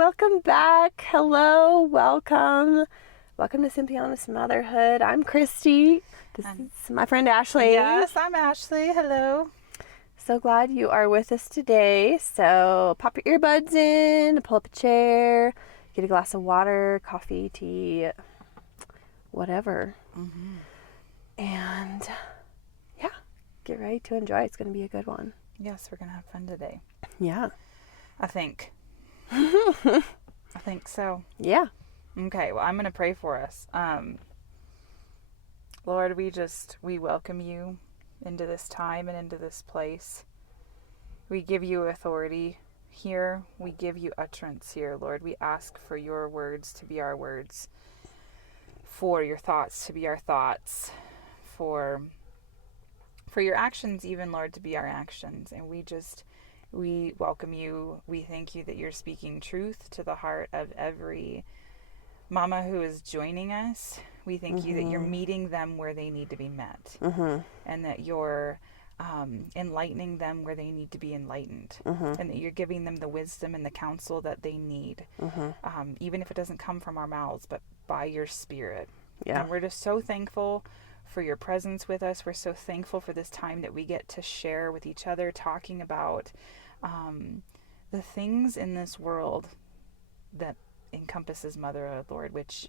Welcome back. Hello. Welcome. Welcome to Simply Honest Motherhood. I'm Kristi. This is my friend Ashley. Yes, I'm Ashley. Hello. So glad you are with us today. So pop your earbuds in, pull up a chair, get a glass of water, coffee, tea, whatever. Mm-hmm. And yeah, get ready to enjoy. It's going to be a good one. Yes, we're going to have fun today. Yeah. I think. I think so. Yeah. Okay, well, I'm going to pray for us. Lord, we welcome you into this time and into this place. We give you authority here. We give you utterance here, Lord. We ask for your words to be our words, for your thoughts to be our thoughts, for your actions even, Lord, to be our actions. And we welcome you. We thank you that you're speaking truth to the heart of every mama who is joining us. We thank you that you're meeting them where they need to be met, and that you're enlightening them where they need to be enlightened, and that you're giving them the wisdom and the counsel that they need, even if it doesn't come from our mouths, but by your Spirit. Yeah. And we're just so thankful for your presence with us. We're so thankful for this time that we get to share with each other, talking about the things in this world that encompasses motherhood, Lord, which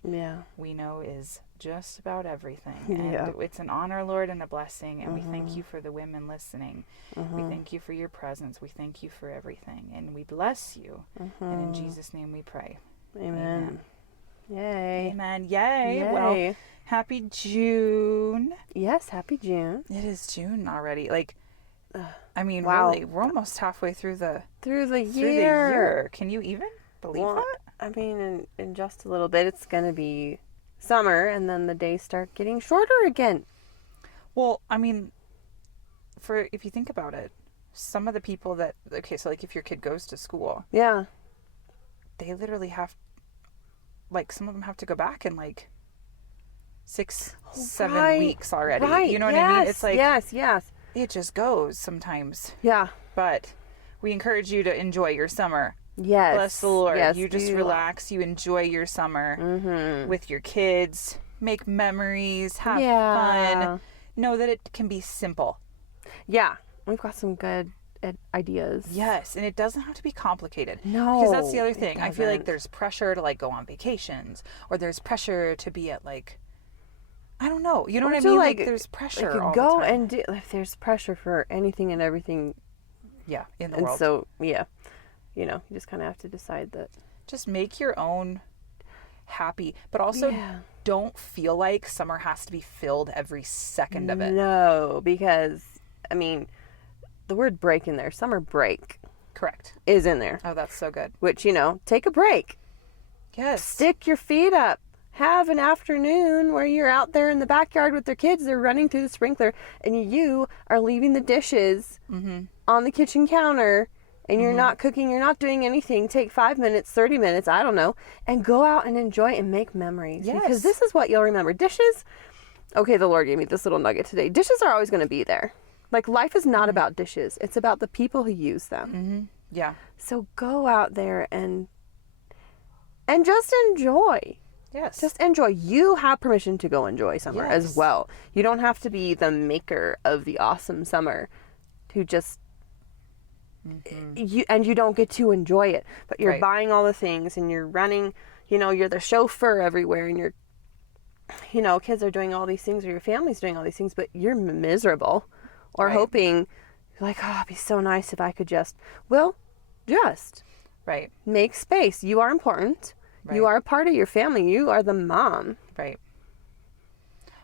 we know is just about everything. And it's an honor, Lord, and a blessing. And we thank you for the women listening. We thank you for your presence. We thank you for everything. And we bless you. And in Jesus' name we pray. Amen. Yay. Amen. Yay. Yay. Well, happy June. Yes, happy June. It is June already. I mean, wow. Really, we're almost halfway through the year. Can you even believe that? I mean, in just a little bit, it's going to be summer, and then the days start getting shorter again. Well, I mean, if you think about it, some of the people that, so if your kid goes to school, they literally have, some of them have to go back in 6-7 weeks already. Right. You know what I mean? It's yes. It just goes sometimes. Yeah. But we encourage you to enjoy your summer. Yes. Bless the Lord. Yes, you just relax. You enjoy your summer with your kids. Make memories. Have fun. Know that it can be simple. Yeah. We've got some good ideas. Yes. And it doesn't have to be complicated. No. Because that's the other thing. I feel like there's pressure to go on vacations, or there's pressure to be at I don't know. You know what I mean? There's pressure all the time. And do, if there's pressure for anything and everything. Yeah, in the and world. So, you just kind of have to decide that. Just make your own happy, but also don't feel like summer has to be filled every second of it. No, because, the word break in there, summer break. Correct. Is in there. Oh, that's so good. Which, take a break. Yes. Stick your feet up. Have an afternoon where you're out there in the backyard with their kids. They're running through the sprinkler, and you are leaving the dishes on the kitchen counter, and you're not cooking, you're not doing anything. Take 5 minutes, 30 minutes, I don't know, and go out and enjoy and make memories. Yes. Because this is what you'll remember. Dishes, okay, the Lord gave me this little nugget today. Dishes are always going to be there. Life is not about dishes. It's about the people who use them. Yeah. So go out there and just enjoy. Yes. Just enjoy. You have permission to go enjoy summer as well. You don't have to be the maker of the awesome summer to just you don't get to enjoy it. But you're buying all the things, and you're running, you're the chauffeur everywhere, and you're kids are doing all these things, or your family's doing all these things, but you're miserable or hoping oh, it'd be so nice if I could just make space. You are important. Right. You are a part of your family. You are the mom. Right.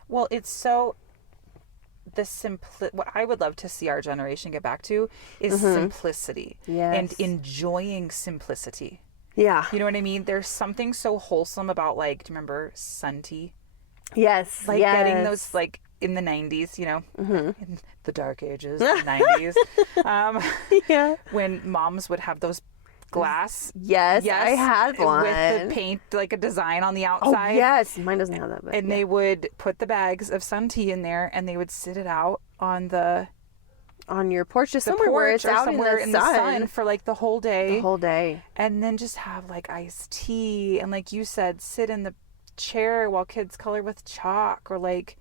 Well, it's so what I would love to see our generation get back to is simplicity. Yes. And enjoying simplicity. Yeah. You know what I mean? There's something so wholesome about do you remember sun tea? Yes. Getting those in the 90s, in the dark ages, the 90s. When moms would have those glass. Yes, I had one. With the paint, a design on the outside. Oh, yes. Mine doesn't have that. But and they would put the bags of sun tea in there, and they would sit it out on the on your porch, just the somewhere where it's porch or out somewhere in the sun for like the whole day. the whole day. And then just have like iced tea. And like you said, sit in the chair while kids color with chalk, or like...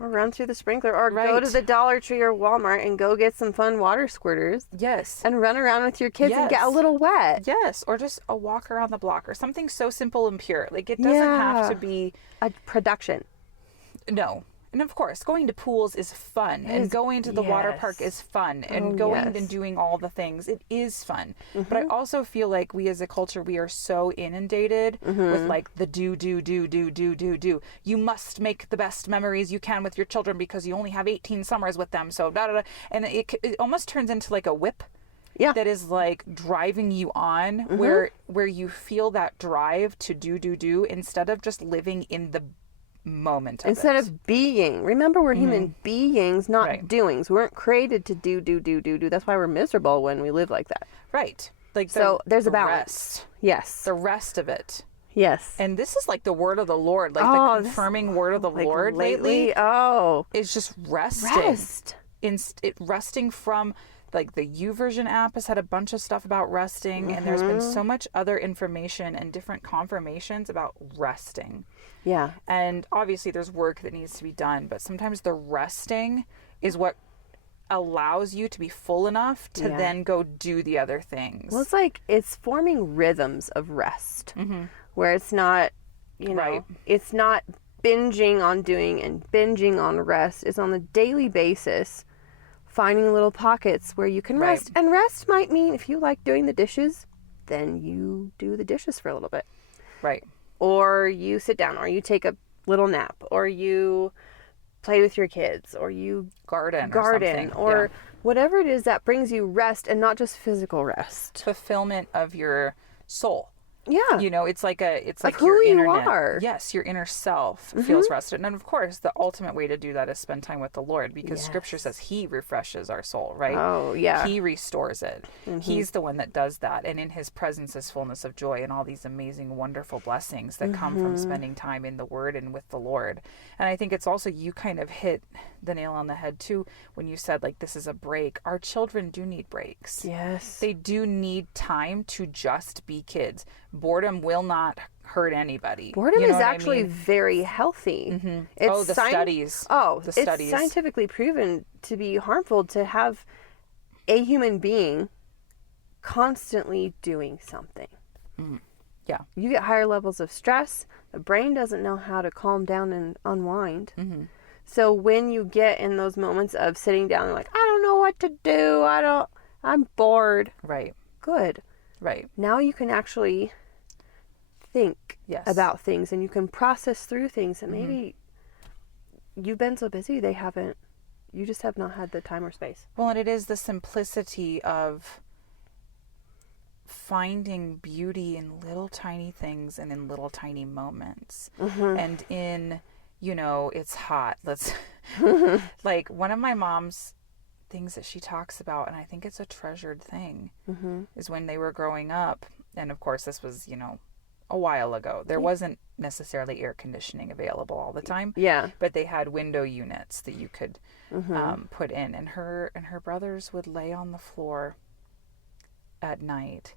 Or run through the sprinkler, or Right. go to the Dollar Tree or Walmart and go get some fun water squirters. Yes. And run around with your kids and get a Yes. little wet. Yes. Or just a walk around the block, or something so simple and pure. Like, it doesn't have to be... a production. No. And of course, going to pools is fun, and going to the water park is fun, and going and doing all the things, it is fun. But I also feel like we as a culture, we are so inundated with like the do. You must make the best memories you can with your children because you only have 18 summers with them. So da da da. And it almost turns into like a whip. Yeah. That is like driving you on, where you feel that drive to do instead of just living in the moment of Instead it. of being. Remember, we're human beings, not Right. doings. We weren't created to do. That's why we're miserable when we live like that. Right. Like So there's a the balance. rest. Yes. The rest of it. Yes. And this is like the word of the Lord, like Oh, the confirming word of the Like Lord lately. Oh. Is just resting. Rest. Resting from, like, the YouVersion app has had a bunch of stuff about resting, and there's been so much other information and different confirmations about resting. Yeah. And obviously there's work that needs to be done, but sometimes the resting is what allows you to be full enough to then go do the other things. Well, it's forming rhythms of rest where it's not, Right. it's not binging on doing and binging on rest. It's on a daily basis, finding little pockets where you can Right. rest. And rest might mean if you like doing the dishes, then you do the dishes for a little bit. Right. Or you sit down, or you take a little nap, or you play with your kids, or you Garden or whatever it is that brings you rest, and not just physical rest. fulfillment of your soul. Yeah. You know, it's like who your you inner are. Yes, your inner self feels rested. And of course, the ultimate way to do that is spend time with the Lord, because Scripture says He refreshes our soul, right? Oh, yeah. He restores it. He's the one that does that. And in His presence is fullness of joy, and all these amazing, wonderful blessings that come from spending time in the Word and with the Lord. And I think it's also, you kind of hit the nail on the head too when you said, like, this is a break. Our children do need breaks. Yes. They do need time to just be kids. Boredom will not hurt anybody. Boredom You know is what I actually mean? very healthy. It's The studies. It's scientifically proven to be harmful to have a human being constantly doing something. Yeah. You get higher levels of stress. The brain doesn't know how to calm down and unwind. So when you get in those moments of sitting down and like, I don't know what to do. I'm bored. Right. Good. Right. Now you can actually think Yes. about things, and you can process through things that maybe you've been so busy you just have not had the time or space. Well, and it is the simplicity of finding beauty in little tiny things and in little tiny moments. And in, it's hot. Let's like, one of my mom's things that she talks about, and I think it's a treasured thing, is when they were growing up. And of course, this was, a while ago. There wasn't necessarily air conditioning available all the time. Yeah. But they had window units that you could put in. And her brothers would lay on the floor at night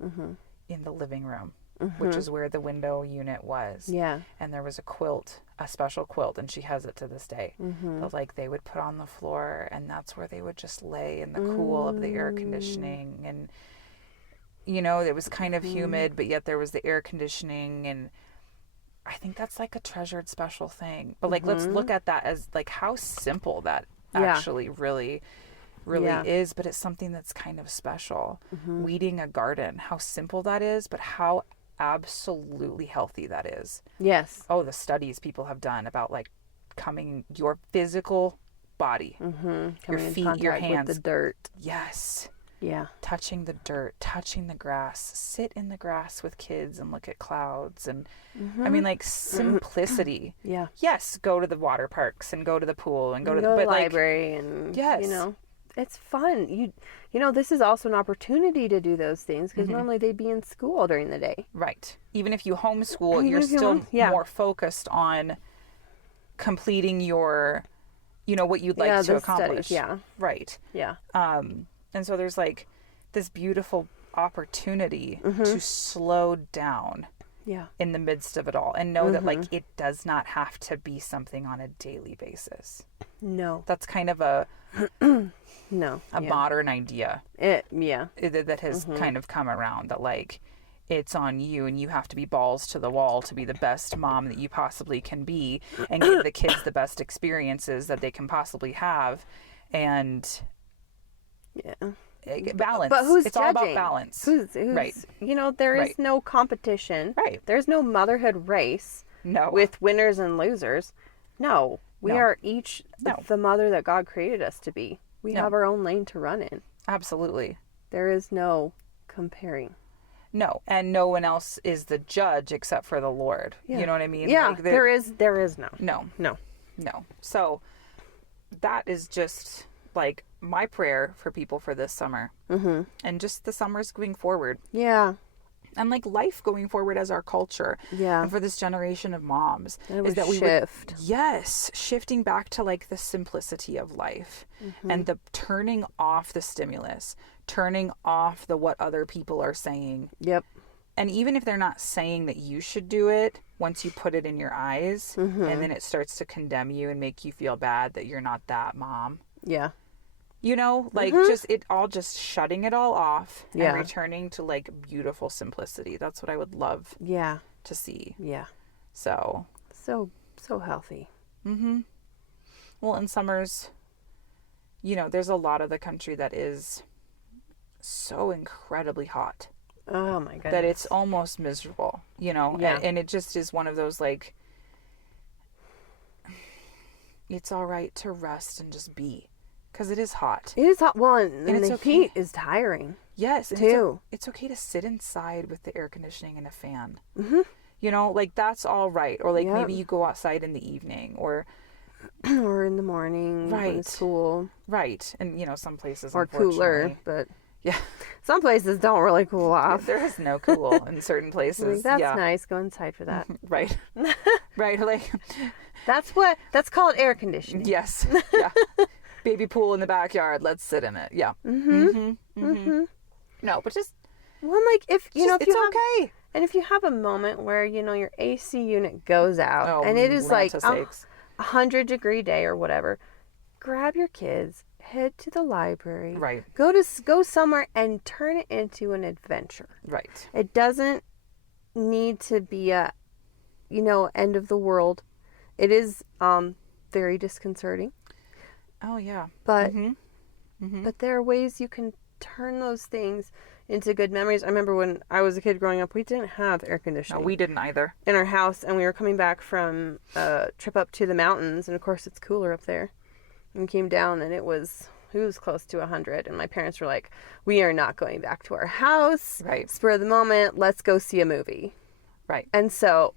in the living room, which is where the window unit was. Yeah. And there was a special quilt, and she has it to this day. But like, they would put on the floor, and that's where they would just lay in the cool of the air conditioning. And it was kind of humid, but yet there was the air conditioning. And I think that's like a treasured special thing. But like, let's look at that as like how simple that actually really is, but it's something that's kind of special. Weeding a garden, how simple that is, but how absolutely healthy that is. Yes. Oh, the studies people have done about like your physical body, your feet, your hands, with the dirt. Yes. Yeah. Touching the dirt, touching the grass, sit in the grass with kids and look at clouds. And I mean, like, simplicity. Yeah. Yes, go to the water parks and go to the pool and go to the library, and yes. It's fun. This is also an opportunity to do those things, because normally they'd be in school during the day. Right. Even if you homeschool, Even you're if you still more focused on completing your you know, what you'd like to the accomplish. studies, yeah. Right. Yeah. And so there's like this beautiful opportunity to slow down Yeah. in the midst of it all and know that like it does not have to be something on a daily basis. No. That's kind of a modern idea that has kind of come around, that like it's on you and you have to be balls to the wall to be the best mom that you possibly can be and give the kids the best experiences that they can possibly have. And balance. But who's it's judging? all about balance. Who's right. You know, there is no competition. Right. There's no motherhood race. No. With winners and losers. No. We are each the mother that God created us to be. We have our own lane to run in. Absolutely. There is no comparing. No, and no one else is the judge except for the Lord. Yeah. You know what I mean? Yeah, like there is no. No. So that is just like my prayer for people for this summer. Mm-hmm. And just the summers going forward. Yeah. And like life going forward as our culture. Yeah. And for this generation of moms. Is that we shift. Shifting back to like the simplicity of life. Mm-hmm. And the turning off the stimulus. Turning off the what other people are saying. Yep. And even if they're not saying that you should do it, once you put it in your eyes, and then it starts to condemn you and make you feel bad that you're not that mom. Yeah. You know, like just shutting it all off and returning to like beautiful simplicity. That's what I would love to see. Yeah. So healthy. Mm-hmm. Well, in summers, you know, there's a lot of the country that is so incredibly hot. Oh my goodness. That it's almost miserable, you know? Yeah. And it just is one of those like, it's all right to rest and just be. Because it is hot. It is hot. Well, and it's the okay. heat is tiring. Yes. Too. It's okay to sit inside with the air conditioning and a fan. Mm-hmm. You know, like that's all right. Or like maybe you go outside in the evening or in the morning. Right. When it's cool. Right. And, you know, some places or cooler, but yeah, some places don't really cool off. There is no cool in certain places. Like, that's nice. Go inside for that. Right. Right. Like that's called air conditioning. Yes. Yeah. Baby pool in the backyard. Let's sit in it. Yeah. Mm-hmm. Mm-hmm. Mm-hmm. No, but just like if you know if it's you have, okay. And if you have a moment where you know your AC unit goes out and it is like 100-degree day or whatever, grab your kids, head to the library. Right. Go somewhere and turn it into an adventure. Right. It doesn't need to be a end of the world. It is very disconcerting. Oh yeah. But but there are ways you can turn those things into good memories. I remember when I was a kid growing up, we didn't have air conditioning. No, we didn't either. In our house, and we were coming back from a trip up to the mountains, and of course it's cooler up there. And we came down and it was close to 100, and my parents were like, "We are not going back to our house. Right. Spur of the moment, let's go see a movie." Right. And so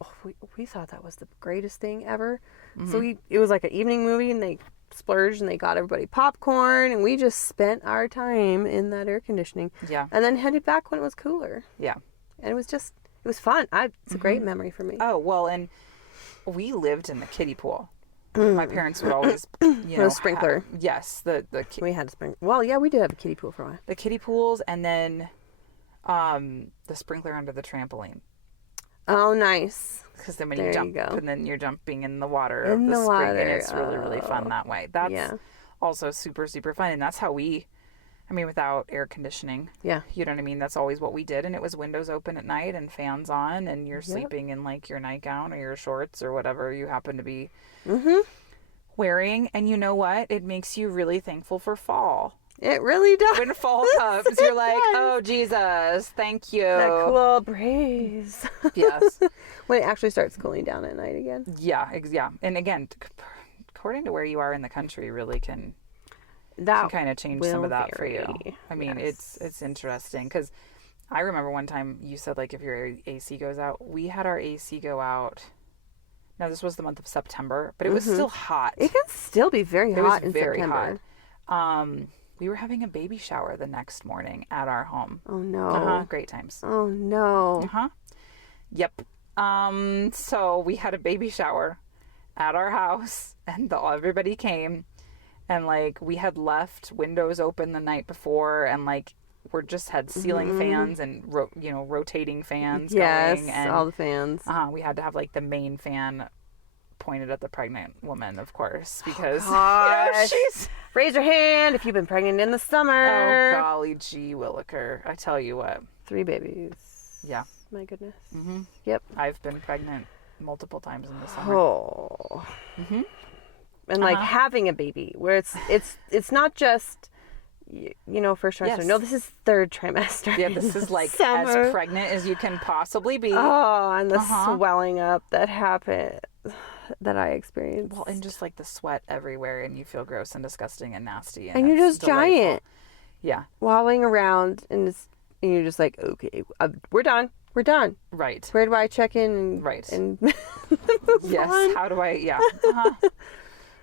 we thought that was the greatest thing ever. Mm-hmm. So it was like an evening movie, and they splurged and they got everybody popcorn, and we just spent our time in that air conditioning. Yeah. And then headed back when it was cooler. Yeah. And it was fun. It's a great memory for me. Oh, well, and we lived in the kiddie pool. My parents would always, a sprinkler. Yes, we had a sprinkler. Well, yeah, we did have a kiddie pool for a while. The kiddie pools, and then the sprinkler under the trampoline. Oh, nice. Because then when you jump, and then you're jumping in the water in of the spring, water. and it's really, really fun that way. That's also super, super fun. And that's how without air conditioning. Yeah. You know what I mean? That's always what we did. And it was windows open at night and fans on, and you're sleeping in like your nightgown or your shorts or whatever you happen to be wearing. And you know what? It makes you really thankful for fall. It really does. When fall comes, you're like, oh, Jesus, thank you. That cool breeze. Yes. When it actually starts cooling down at night again. Yeah. And again, according to where you are in the country, really can kind of change some of that for you. I mean, it's interesting because I remember one time you said, like, if your AC goes out, we had our AC go out. Now, this was the month of September, but it was still hot. It can still be very hot in September. It was very hot. We were having a baby shower the next morning at our home. Oh, no. Great times. Oh, no. Yep. So we had a baby shower at our house, and everybody came, And like we had left windows open the night before, and like we're just had ceiling fans and rotating fans going, and all the fans. we had to have like the main fan pointed at the pregnant woman, of course, because she's raise your hand if you've been pregnant in the summer. Oh golly gee williker, I tell you what. 3 babies. Yeah. My goodness. Mm-hmm. Yep. I've been pregnant multiple times in the summer. Oh. Mm-hmm. And like having a baby, where it's not just first trimester. Yes. No, this is 3rd trimester. Yeah, this is like summer. as pregnant as you can possibly be. Oh, and the swelling up that happened, that I experienced. Well, and just like the sweat everywhere, and you feel gross and disgusting and nasty, and you're just delightful. giant. Yeah, wobbling around, and you're just like, okay, we're done. We're done. Right. Where do I check in? Right. And yes. on? How do I? Yeah.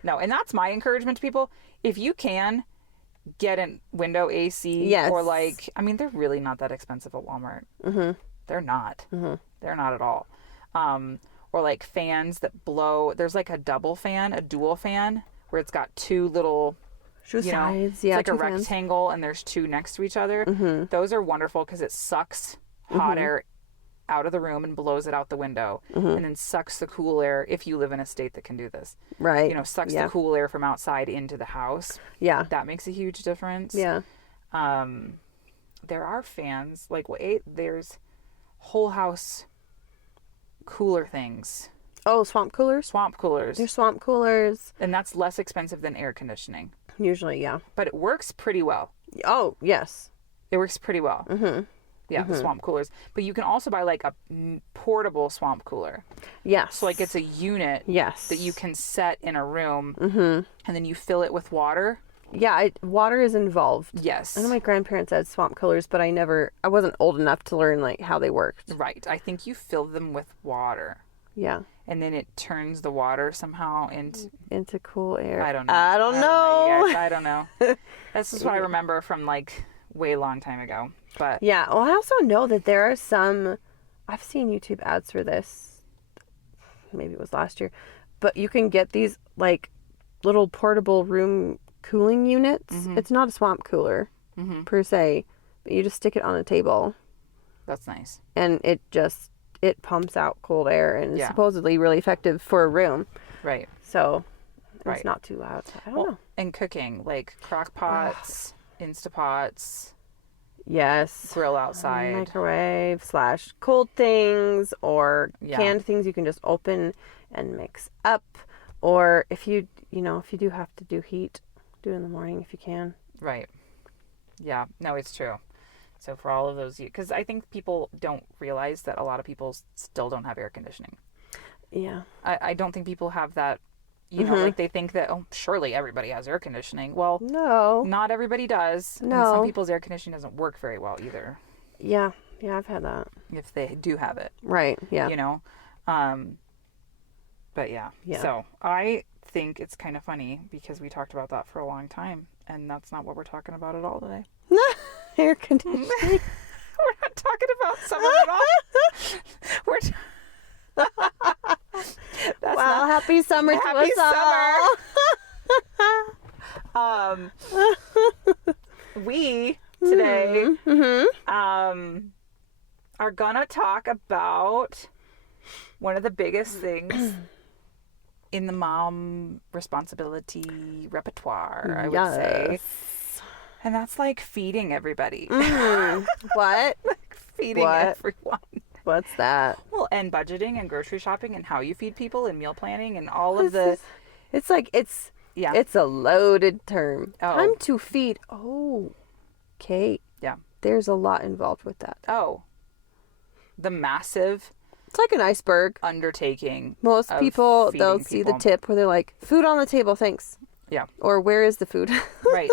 No, and that's my encouragement to people. If you can get a window AC, yes. or like, I mean, they're really not that expensive at Walmart. Mm-hmm. They're not. Mm-hmm. They're not at all. Or like fans that blow. There's like a dual fan, where it's got 2 little. Sides, it's like a fans. rectangle, and there's 2 next to each other. Mm-hmm. Those are wonderful because it sucks hot air out of the room and blows it out the window, and then sucks the cool air, if you live in a state that can do this. Right. Sucks the cool air from outside into the house. Yeah. That makes a huge difference. Yeah. There are fans, like there's whole house cooler things. Oh, swamp coolers? Swamp coolers. There's swamp coolers. And that's less expensive than air conditioning. Usually, yeah. But it works pretty well. Oh, yes. It works pretty well. Mm-hmm. Yeah, the swamp coolers. But you can also buy like a portable swamp cooler. Yes. So like it's a unit that you can set in a room, and then you fill it with water. Yeah, water is involved. Yes. I know my grandparents had swamp coolers, but I wasn't old enough to learn like how they worked. Right. I think you fill them with water. Yeah. And then it turns the water somehow into cool air. I don't know. I don't know. You guys. I don't know. This is what I remember from like way long time ago. But yeah. Well, I also know that there are some. I've seen YouTube ads for this. Maybe it was last year, but you can get these like little portable room cooling units. It's not a swamp cooler per se, but you just stick it on a table. That's nice. And it pumps out cold air and is supposedly really effective for a room. Right. So it's not too loud. I don't know. And cooking, like crock pots, Instapots. Yes. Grill outside. Microwave / cold things or canned things you can just open and mix up. Or if you do have to do heat, do it in the morning if you can. Right. Yeah. No, it's true. So for all of those, because I think people don't realize that a lot of people still don't have air conditioning. Yeah. I don't think people have that, like they think that, oh, surely everybody has air conditioning. Well, no. Not everybody does. No. And some people's air conditioning doesn't work very well either. Yeah. Yeah, I've had that. If they do have it. Right. Yeah. But yeah. So I think it's kind of funny because we talked about that for a long time, and that's not what we're talking about at all today. Air conditioning. We're not talking about summer at all. Happy summer to Happy us all. We today are gonna talk about one of the biggest things in the mom responsibility repertoire, I would say. And that's like feeding everybody. What? Like feeding everyone. What's that? Well, and budgeting and grocery shopping and how you feed people and meal planning and all of the... It's like, it's a loaded term. Oh. Time to feed. Oh, Kate. Yeah. There's a lot involved with that. Oh. The massive... It's like an iceberg. Undertaking. Most people, they'll see people. the tip where they're like, food on the table, thanks. Yeah. Or where is the food? Right.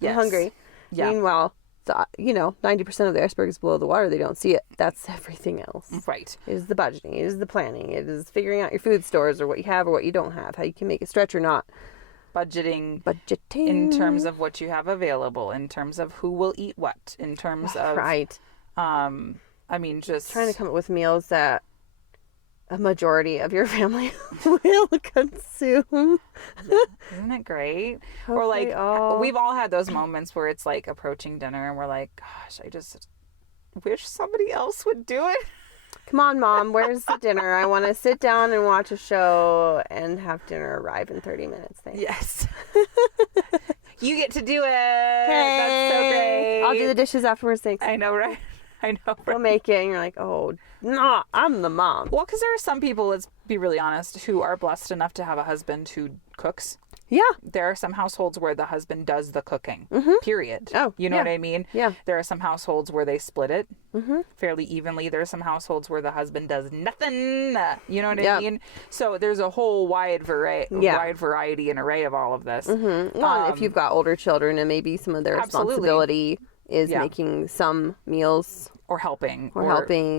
I'm hungry. Yeah. Meanwhile, 90% of the iceberg is below the water. They don't see it. That's everything else. Right. It is the budgeting. It is the planning. It is figuring out your food stores or what you have or what you don't have. How you can make it stretch or not. Budgeting. Budgeting. In terms of what you have available. In terms of who will eat what. In terms of... Right. I mean, just... Trying to come up with meals that a majority of your family will consume. Isn't it great? Or Hopefully like, all. we've all had those moments where it's like approaching dinner and we're like, gosh, I just wish somebody else would do it. Come on, Mom, where's the dinner? I want to sit down and watch a show and have dinner arrive in 30 minutes. Thanks. Yes. You get to do it. That's so great. I'll do the dishes afterwards. Thanks. I know, right? I know, right? We'll make it, and you're like, oh, no, I'm the mom. Well, because there are some people, let's be really honest, who are blessed enough to have a husband who cooks. Yeah. There are some households where the husband does the cooking, period. Oh, you know yeah. what I mean? Yeah. There are some households where they split it fairly evenly. There are some households where the husband does nothing. You know what I mean? So there's a whole wide variety and array of all of this. Well, if you've got older children and maybe some of their responsibility is making some meals or helping.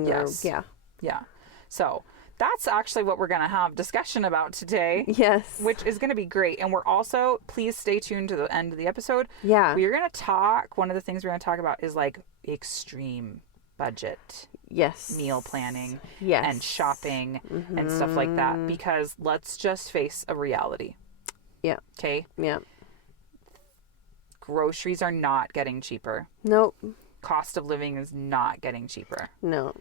Yes. Yeah. So that's actually what we're going to have discussion about today. Yes. Which is going to be great. And we're also, please stay tuned to the end of the episode. Yeah. We're going to talk, one of the things we're going to talk about is like extreme budget. Yes. Meal planning. Yes. And shopping and stuff like that. Because let's just face a reality. Yeah. Okay? Yeah. Groceries are not getting cheaper. Nope. Cost of living is not getting cheaper. No.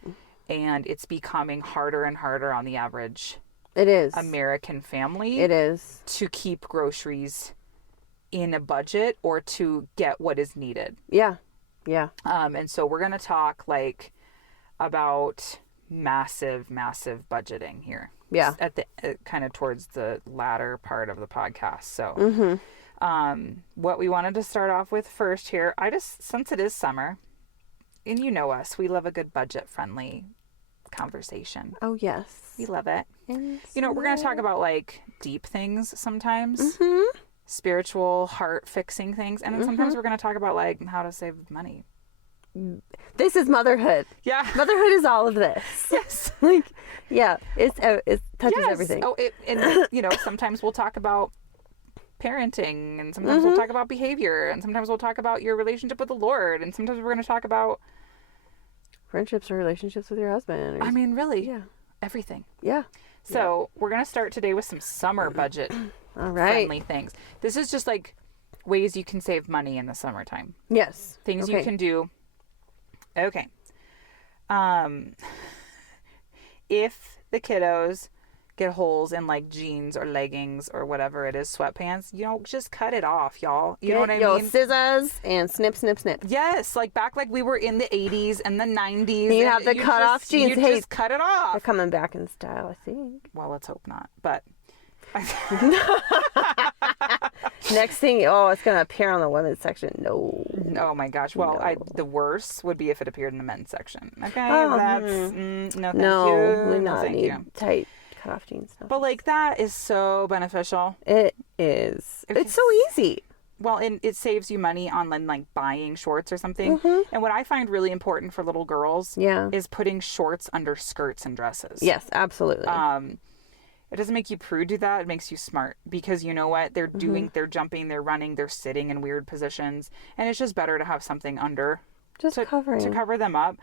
And it's becoming harder and harder on the average It is. American family. It is. To keep groceries in a budget or to get what is needed. Yeah. Yeah. And so we're going to talk like about massive budgeting here. Yeah. At the kind of towards the latter part of the podcast. So what we wanted to start off with first here, since it is summer, and you know us, we love a good budget-friendly conversation. Oh, yes. We love it. And you know, we're going to talk about like deep things sometimes, spiritual, heart-fixing things, and then sometimes we're going to talk about like how to save money. This is motherhood. Yeah. Motherhood is all of this. Yes. Like, yeah, it touches everything. Oh, and you know, sometimes we'll talk about parenting, and sometimes we'll talk about behavior, and sometimes we'll talk about your relationship with the Lord, and sometimes we're going to talk about friendships or relationships with your husband. I mean, really, yeah, everything. Yeah. So we're going to start today with some summer budget all right. friendly things. This is just like ways you can save money in the summertime. Yes. Things okay. you can do. Okay. If the kiddos get holes in like jeans or leggings or whatever it is, sweatpants, you know, just cut it off, y'all. You know what I mean? Scissors and snip, snip, snip. Yes, like back like we were in the 80s and the 90s. You have the cut off jeans. You Hey, just cut it off. They're coming back in style, I think. Well, let's hope not. But next thing, it's going to appear on the women's section. No. Oh my gosh. Well, No. the worst would be if it appeared in the men's section. Okay, Oh, that's no thank no, you. we No not thank need you. tight cut off jeans. No. But like that is so beneficial. It is. It's so easy. Well, and it saves you money on like buying shorts or something. And what I find really important for little girls is putting shorts under skirts and dresses. Yes, absolutely. It doesn't make you prude do that. It makes you smart, because you know what they're doing. They're jumping, they're running, they're sitting in weird positions, and it's just better to have something under just to cover them up.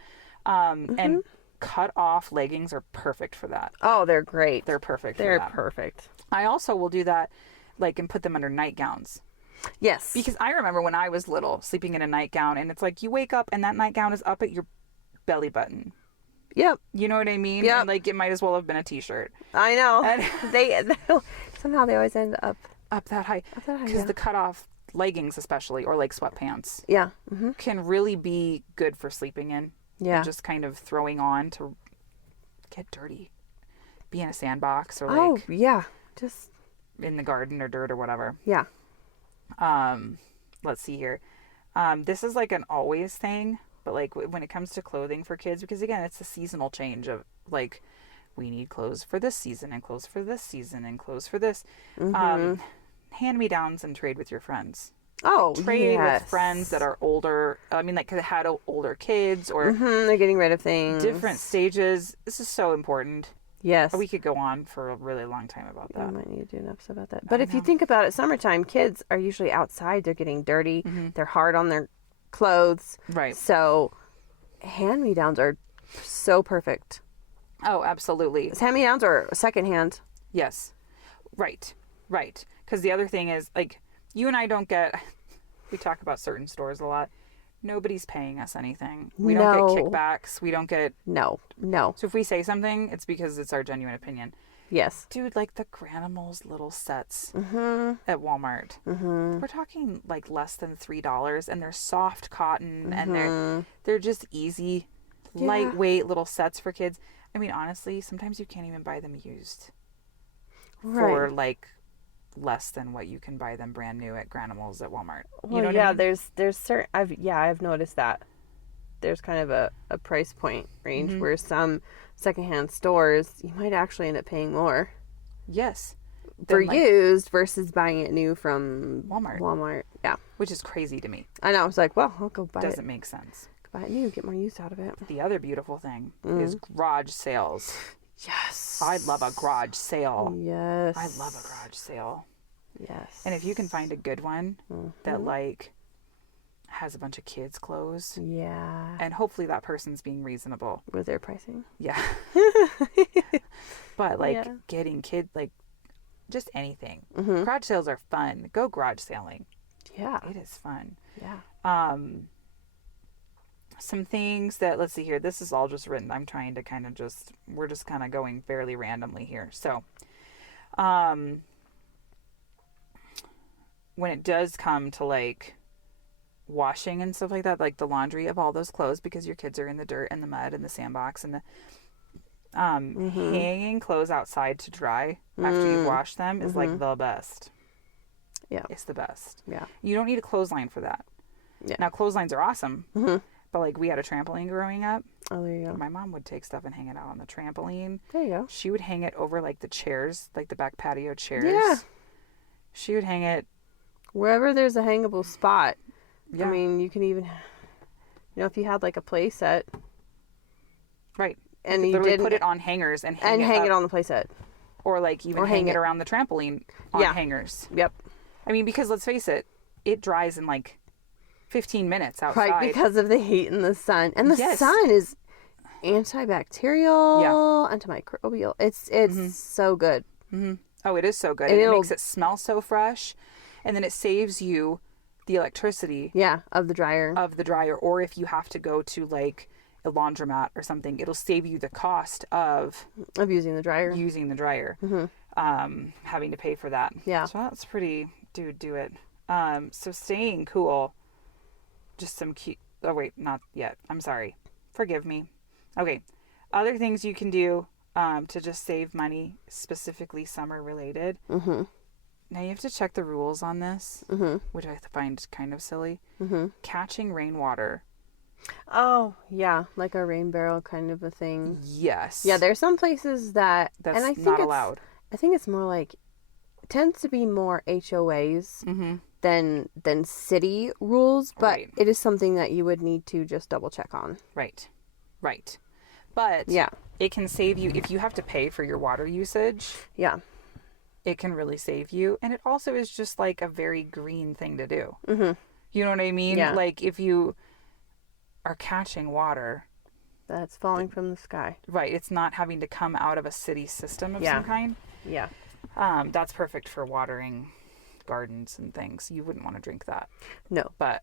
And cut off leggings are perfect for that. Oh, they're great. They're perfect. They're for that. perfect. I also will do that, like, and put them under nightgowns. Yes. Because I remember when I was little, sleeping in a nightgown, and it's like you wake up and that nightgown is up at your belly button. Yep. You know what I mean? Yep. And like it might as well have been a t-shirt. I know. And they somehow they always end up that high. Because yeah. the cut-off leggings, especially, or like sweatpants, yeah, can really be good for sleeping in. Yeah. And just kind of throwing on to get dirty, be in a sandbox, or like just in the garden or dirt or whatever. Yeah. Let's see here. This is like an always thing, but like when it comes to clothing for kids, because again, it's a seasonal change of like, we need clothes for this season and clothes for this season and clothes for this. Hand-me-downs and trade with your friends. Oh, like, trade yes. with friends that are older. I mean, like, cause they had older kids or they're getting rid of things. different stages. This is so important. Yes. We could go on for a really long time about that. I might need to do an episode about that. But if you think about it, summertime, kids are usually outside. They're getting dirty. They're hard on their clothes. Right. So hand-me-downs are so perfect. Oh, absolutely. It's hand-me-downs or secondhand. Yes. Right. Right. Because the other thing is, like, you and I don't get, we talk about certain stores a lot. Nobody's paying us anything. We don't get kickbacks. We don't get. No. So if we say something, it's because it's our genuine opinion. Yes. Dude, like the Granimals little sets at Walmart. We're talking like less than $3, and they're soft cotton, and they're just easy, lightweight little sets for kids. I mean, honestly, sometimes you can't even buy them used for like less than what you can buy them brand new at Granimals at Walmart. Well, you know what I mean? there's certain. I've noticed that there's kind of a price point range where some secondhand stores you might actually end up paying more. Yes. For used versus buying it new from Walmart. Yeah. Which is crazy to me. I know. I was like, well, I'll go buy it. Doesn't make sense. Go buy it new, get more use out of it. The other beautiful thing is garage sales. Yes. I love a garage sale. Yes. I love a garage sale. Yes. And if you can find a good one that like has a bunch of kids' clothes. Yeah. And hopefully that person's being reasonable. With their pricing. Yeah. But like getting like just anything. Garage sales are fun. Go garage selling. Yeah. It is fun. Yeah. Some things that, let's see here. This is all just written. I'm trying to kind of we're just kind of going fairly randomly here. So, when it does come to like washing and stuff like that, like the laundry of all those clothes, because your kids are in the dirt and the mud and the sandbox and the hanging clothes outside to dry after you've washed them is like the best. Yeah. It's the best. Yeah. You don't need a clothesline for that. Yeah. Now clotheslines are awesome. But like we had a trampoline growing up. Oh, there you go. My mom would take stuff and hang it out on the trampoline. There you go. She would hang it over like the chairs, like the back patio chairs. Yeah. She would hang it wherever there's a hangable spot. Yeah. I mean, you can even, if you had like a play set. Right. And you did put it on hangers and hang it on the play set. Or like even hang it around the trampoline on hangers. Yep. I mean, because let's face it, it dries in like 15 minutes outside. Right, because of the heat and the sun. And the sun is antibacterial, antimicrobial. It's so good. Oh, it is so good. It makes it smell so fresh. And then it saves you the electricity. Yeah, of the dryer. Or if you have to go to like a laundromat or something, it'll save you the cost of using the dryer. Having to pay for that. Yeah. So that's pretty, dude, do it. So staying cool. Just some cute. Oh, wait, not yet. I'm sorry. Forgive me. Okay. Other things you can do to just save money, specifically summer related. Now you have to check the rules on this, which I find kind of silly. Catching rainwater. Oh, yeah. Like a rain barrel kind of a thing. Yes. Yeah, there's some places that's not allowed. I think it's more like, it tends to be more HOAs than city rules, but it is something that you would need to just double check on. Right. But it can save you if you have to pay for your water usage. Yeah. It can really save you. And it also is just like a very green thing to do. You know what I mean? Yeah. Like if you are catching water. That's falling from the sky. Right. It's not having to come out of a city system of some kind. Yeah. That's perfect for watering gardens and things. You wouldn't want to drink that. No. But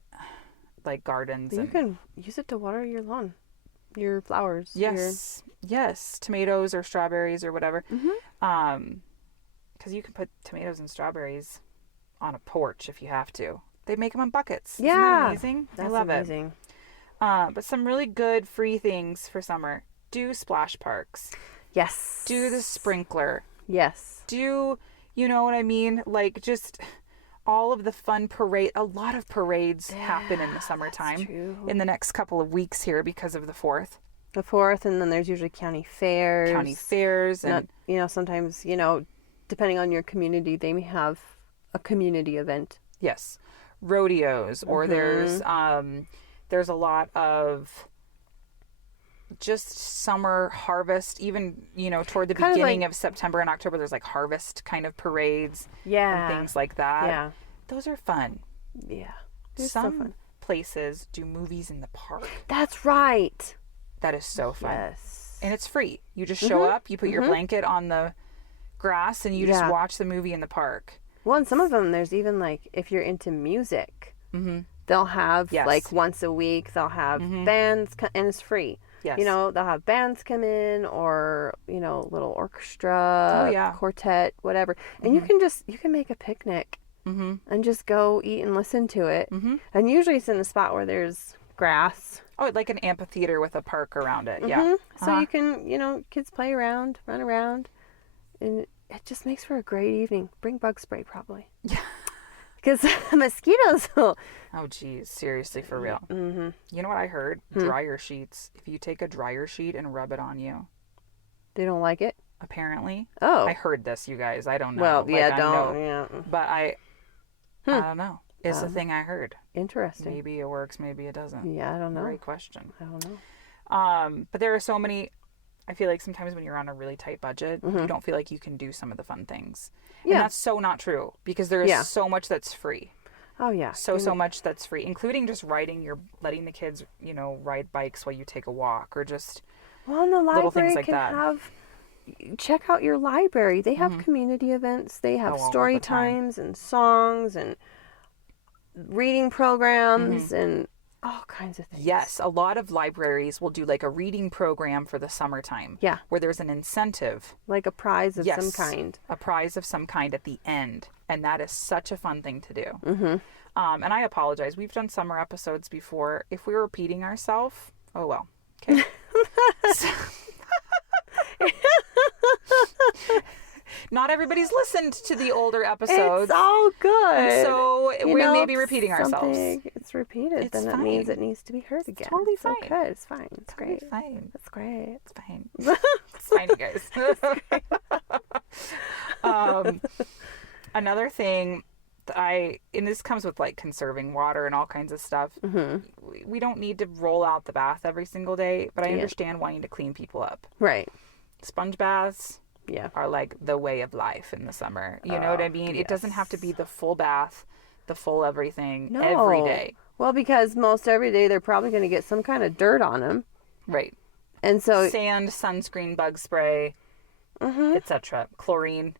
like gardens. You can use it to water your lawn, your flowers. Yes. Yes. Tomatoes or strawberries or whatever. Because you can put tomatoes and strawberries on a porch if you have to. They make them in buckets. Yeah. Isn't that amazing? That's I love amazing. it. But some really good free things for summer. Do splash parks. Yes. Do the sprinkler. Yes. Do, you know what I mean? Like just all of the fun parade. A lot of parades happen in the summertime in the next couple of weeks here because of the 4th. The 4th, and then there's usually county fairs. And sometimes, depending on your community, they may have a community event. Yes. Rodeos, or there's a lot of just summer harvest, even, toward the beginning of September and October, there's like harvest kind of parades and things like that. Yeah. Those are fun. Yeah. Some places do movies in the park. That's right. That is so fun. Yes. And it's free. You just show up, you put your blanket on the grass, and you just watch the movie in the park. Well, and some of them, there's even like, if you're into music, they'll have like once a week, they'll have bands, and it's free. Yes. You know, they'll have bands come in, or, you know, little orchestra, quartet, whatever. And you can make a picnic and just go eat and listen to it. And usually it's in a spot where there's grass. Oh, like an amphitheater with a park around it. Yeah. So you can, you know, kids play around, run around, and it just makes for a great evening. Bring bug spray, probably. Yeah. Because mosquitoes will... Oh, geez. Seriously, for real. You know what I heard? Dryer sheets. If you take a dryer sheet and rub it on you. They don't like it? Apparently. Oh. I heard this, you guys. I don't know. Well, like, don't. Yeah. But I don't know. It's the thing I heard. Interesting. Maybe it works, maybe it doesn't. Yeah, I don't know. Great question. I don't know. But there are so many... I feel like sometimes when you're on a really tight budget, you don't feel like you can do some of the fun things. Yeah. And that's so not true, because there is so much that's free. Oh, yeah. So much that's free, including just letting the kids, you know, ride bikes while you take a walk, or just and the little things library like that. Check out your library. They have community events. They have story times and songs and reading programs and all kinds of things. Yes, a lot of libraries will do like a reading program for the summertime. Yeah. Where there's an incentive. Like a prize of some kind. A prize of some kind at the end. And that is such a fun thing to do. And I apologize. We've done summer episodes before. If we're repeating ourselves, oh well. Okay. Not everybody's listened to the older episodes. It's all good. So we may be repeating ourselves. It's repeated, then it means it needs to be heard again. Totally fine. It's okay. It's fine. It's great. Fine. It's great. It's fine. It's fine, you guys. Another thing and this comes with like conserving water and all kinds of stuff. We don't need to roll out the bath every single day, but I understand wanting to clean people up. Right. Sponge baths are like the way of life in the summer. You know what I mean? Yes. It doesn't have to be the full bath, the full everything every day. Well, because most every day they're probably going to get some kind of dirt on them. Right. And so... Sand, sunscreen, bug spray, etc. Chlorine.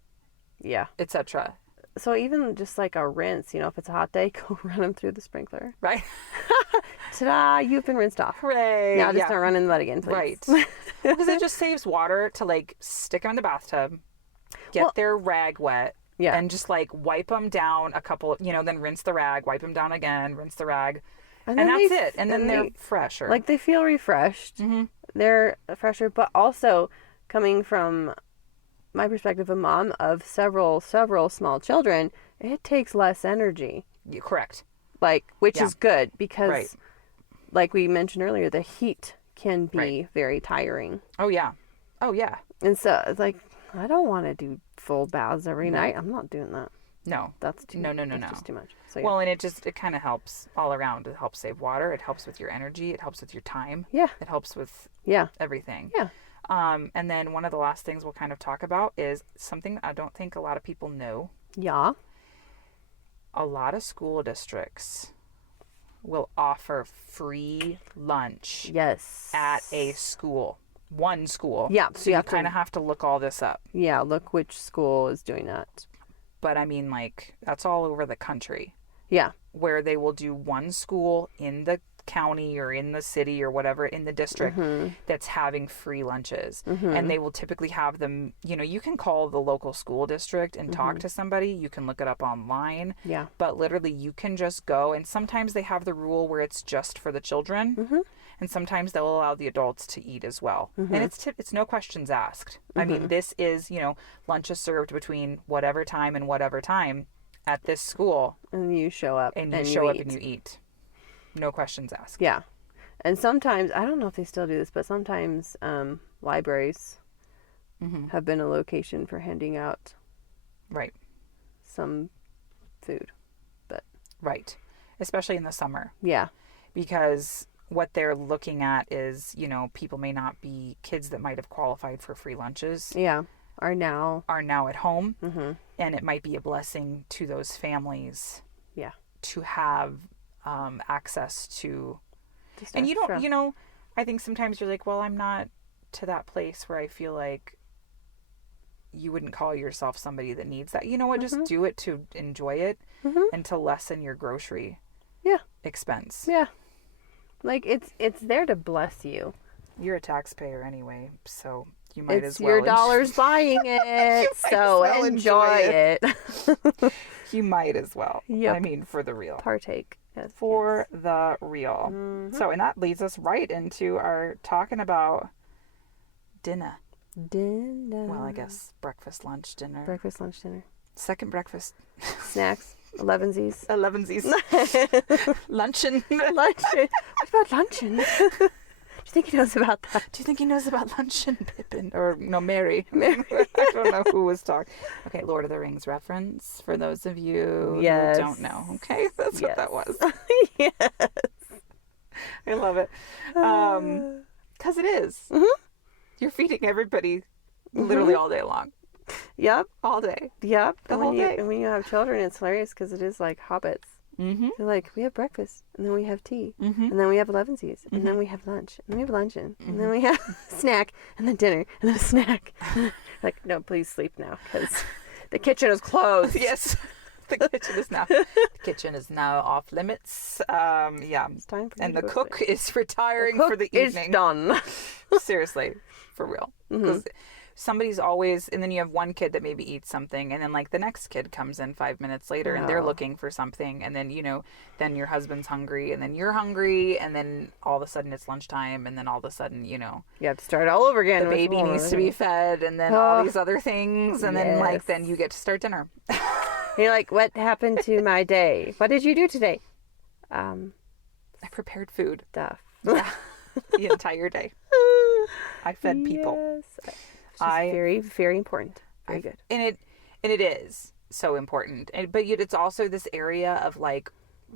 Yeah. Etc. So even just like a rinse, you know, if it's a hot day, go run them through the sprinkler. Right. Ta-da! You've been rinsed off. Hooray! Now just don't run in the mud again, please. Right. Because it just saves water to like stick them in the bathtub, get their rag wet, and just like wipe them down a couple, you know, then rinse the rag, wipe them down again, rinse the rag, and that's it. And then they're fresher. Like they feel refreshed. They're fresher, but also coming from my perspective, a mom of several small children, it takes less energy. Correct. Like, which is good because, like we mentioned earlier, the heat can be very tiring. Oh, yeah. Oh, yeah. And so it's like, I don't want to do full baths every night. I'm not doing that. No. That's too much. No. That's just too much. So, well, and it kind of helps all around. It helps save water. It helps with your energy. It helps with your time. Yeah. It helps with everything. Yeah. And then one of the last things we'll kind of talk about is something I don't think a lot of people know. Yeah. A lot of school districts will offer free lunch. Yes. At a school. One school. Yeah. So you kind of have to look all this up. Yeah. Look which school is doing that. But I mean, like, that's all over the country. Yeah. Where they will do one school in the county or in the city or whatever in the district that's having free lunches, and they will typically have them, you know, you can call the local school district and talk to somebody, you can look it up online, but literally you can just go, and sometimes they have the rule where it's just for the children, and sometimes they'll allow the adults to eat as well, and it's no questions asked. I mean, this is, you know, lunch is served between whatever time and whatever time at this school, and you show up and you eat. No questions asked. Yeah. And sometimes, I don't know if they still do this, but sometimes libraries have been a location for handing out some food. But right. Especially in the summer. Yeah. Because what they're looking at is, you know, people may not be, kids that might have qualified for free lunches. Yeah. Are now at home. And it might be a blessing to those families. Yeah. To have access to, and you don't, you know, I think sometimes you're like, well, I'm not to that place where I feel like you wouldn't call yourself somebody that needs that. You know what? Just do it to enjoy it and to lessen your grocery expense. Yeah. Like, it's there to bless you. You're a taxpayer anyway, so you might It's as well. your dollars buying it, so well enjoy it. You might as well. Yep. I mean, for the real. Partake. Yes, For the real. So, and that leads us right into our talking about dinner. Dinner. Well, I guess breakfast, lunch, dinner. Breakfast, lunch, dinner. Second breakfast. Snacks. 11sies. 11sies. Luncheon. Luncheon. What about luncheon? Do you think he knows about that? Do you think he knows about luncheon, Pippin? Or, no, Mary. I don't know who was talking. Okay, Lord of the Rings reference for those of you who don't know. Okay, that's what that was. Yes. I love it. Because it is. You're feeding everybody literally all day long. Yep. All day. Yep. The whole day. And when you have children, it's hilarious because it is like hobbits. Mm-hmm. They're like, we have breakfast, and then we have tea, Mm-hmm. and then we have 11sies, and then we have lunch, and then we have luncheon, and then we have snack, and then dinner, and then a snack. Like, no, please sleep now, because the kitchen is closed. Yes. The kitchen is now off limits. Yeah. It's time for And you the to go cook sleep. is retiring The cook for the is evening. done. Seriously, for real. Because somebody's always, and then you have one kid that maybe eats something, and then like the next kid comes in 5 minutes later and they're looking for something, and then, you know, then your husband's hungry, and then you're hungry, and then all of a sudden it's lunchtime, and then all of a sudden, you know, You have to start all over again. the with baby more. needs to be fed, and then all these other things, and then like, Yes. then you get to start dinner. You're like, what happened to my day? What did you do today? I prepared food Stuff. the entire day. I fed people. Yes. It's just very, very important. Very good. And it is so important. But yet it's also this area of like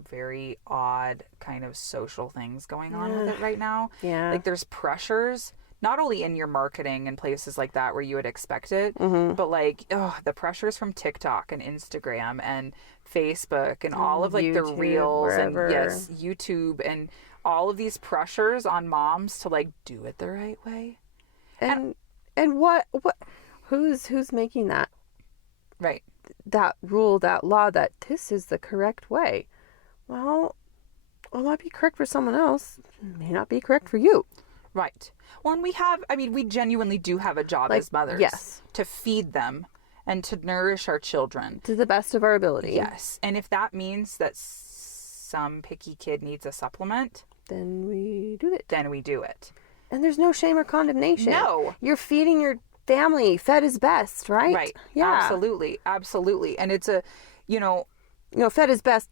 very odd kind of social things going on with it right now. Yeah. Like there's pressures, not only in your marketing and places like that where you would expect it, but like, the pressures from TikTok and Instagram and Facebook and all of like the YouTube, reels wherever. and yes, YouTube and all of these pressures on moms to like do it the right way. And what who's making that Right. rule, that law, that this is the correct way? Well, it might be correct for someone else. It may not be correct for you. Right. Well, and we genuinely do have a job Like, as mothers. yes. To feed them and to nourish our children. To the best of our ability. Yes. And if that means that some picky kid needs a supplement, Then we do it. then we do it. And there's no shame or condemnation. No. You're feeding your family. Fed is best, right? Right. Yeah. Absolutely. Absolutely. And it's a, you know, Fed is best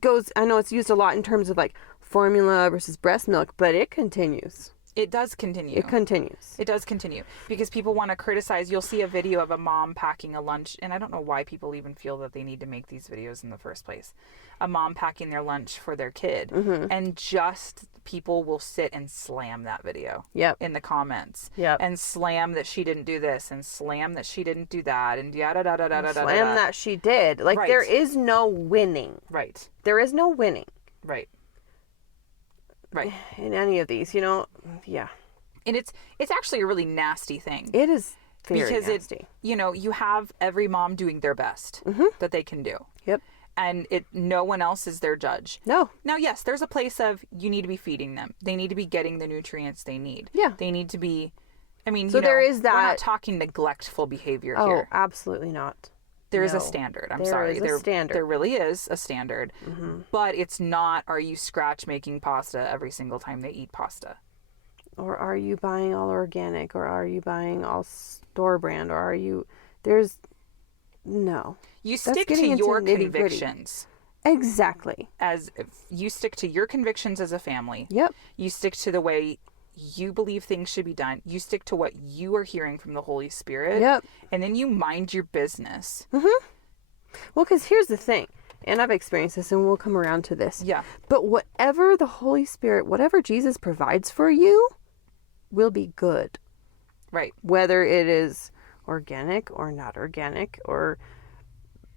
goes, I know it's used a lot in terms of like formula versus breast milk, but it continues. it does continue. It continues. It does continue because people want to criticize. You'll see a video of a mom packing a lunch, and I don't know why people even feel that they need to make these videos in the first place. A mom packing their lunch for their kid, and just people will sit and slam that video in the comments, and slam that she didn't do this, and slam that she didn't do that, and yada da da da da da. Slam that she did. Like there is no winning. Right. There is no winning. Right. Right. In any of these, yeah. And it's actually a really nasty thing. It is very because nasty. You have every mom doing their best that they can do. Yep. And no one else is their judge. No. Now, yes, there's a place of you need to be feeding them. They need to be getting the nutrients they need. Yeah. They need to be, So there is that. We're not talking neglectful behavior Oh, here. absolutely not. There is a standard. I'm sorry. There is a standard. There really is a standard. But it's not, are you scratch making pasta every single time they eat pasta? Or are you buying all organic? Or are you buying all store brand? Or are you... There's... No. You stick to your convictions. Exactly. You stick to your convictions as a family. Yep. You stick to the way you believe things should be done. You stick to what you are hearing from the Holy Spirit. Yep. And then you mind your business. Well, because here's the thing, and I've experienced this, and we'll come around to this. Yeah. But whatever the Holy Spirit, whatever Jesus provides for you, will be good. Right. Whether it is organic or not organic, or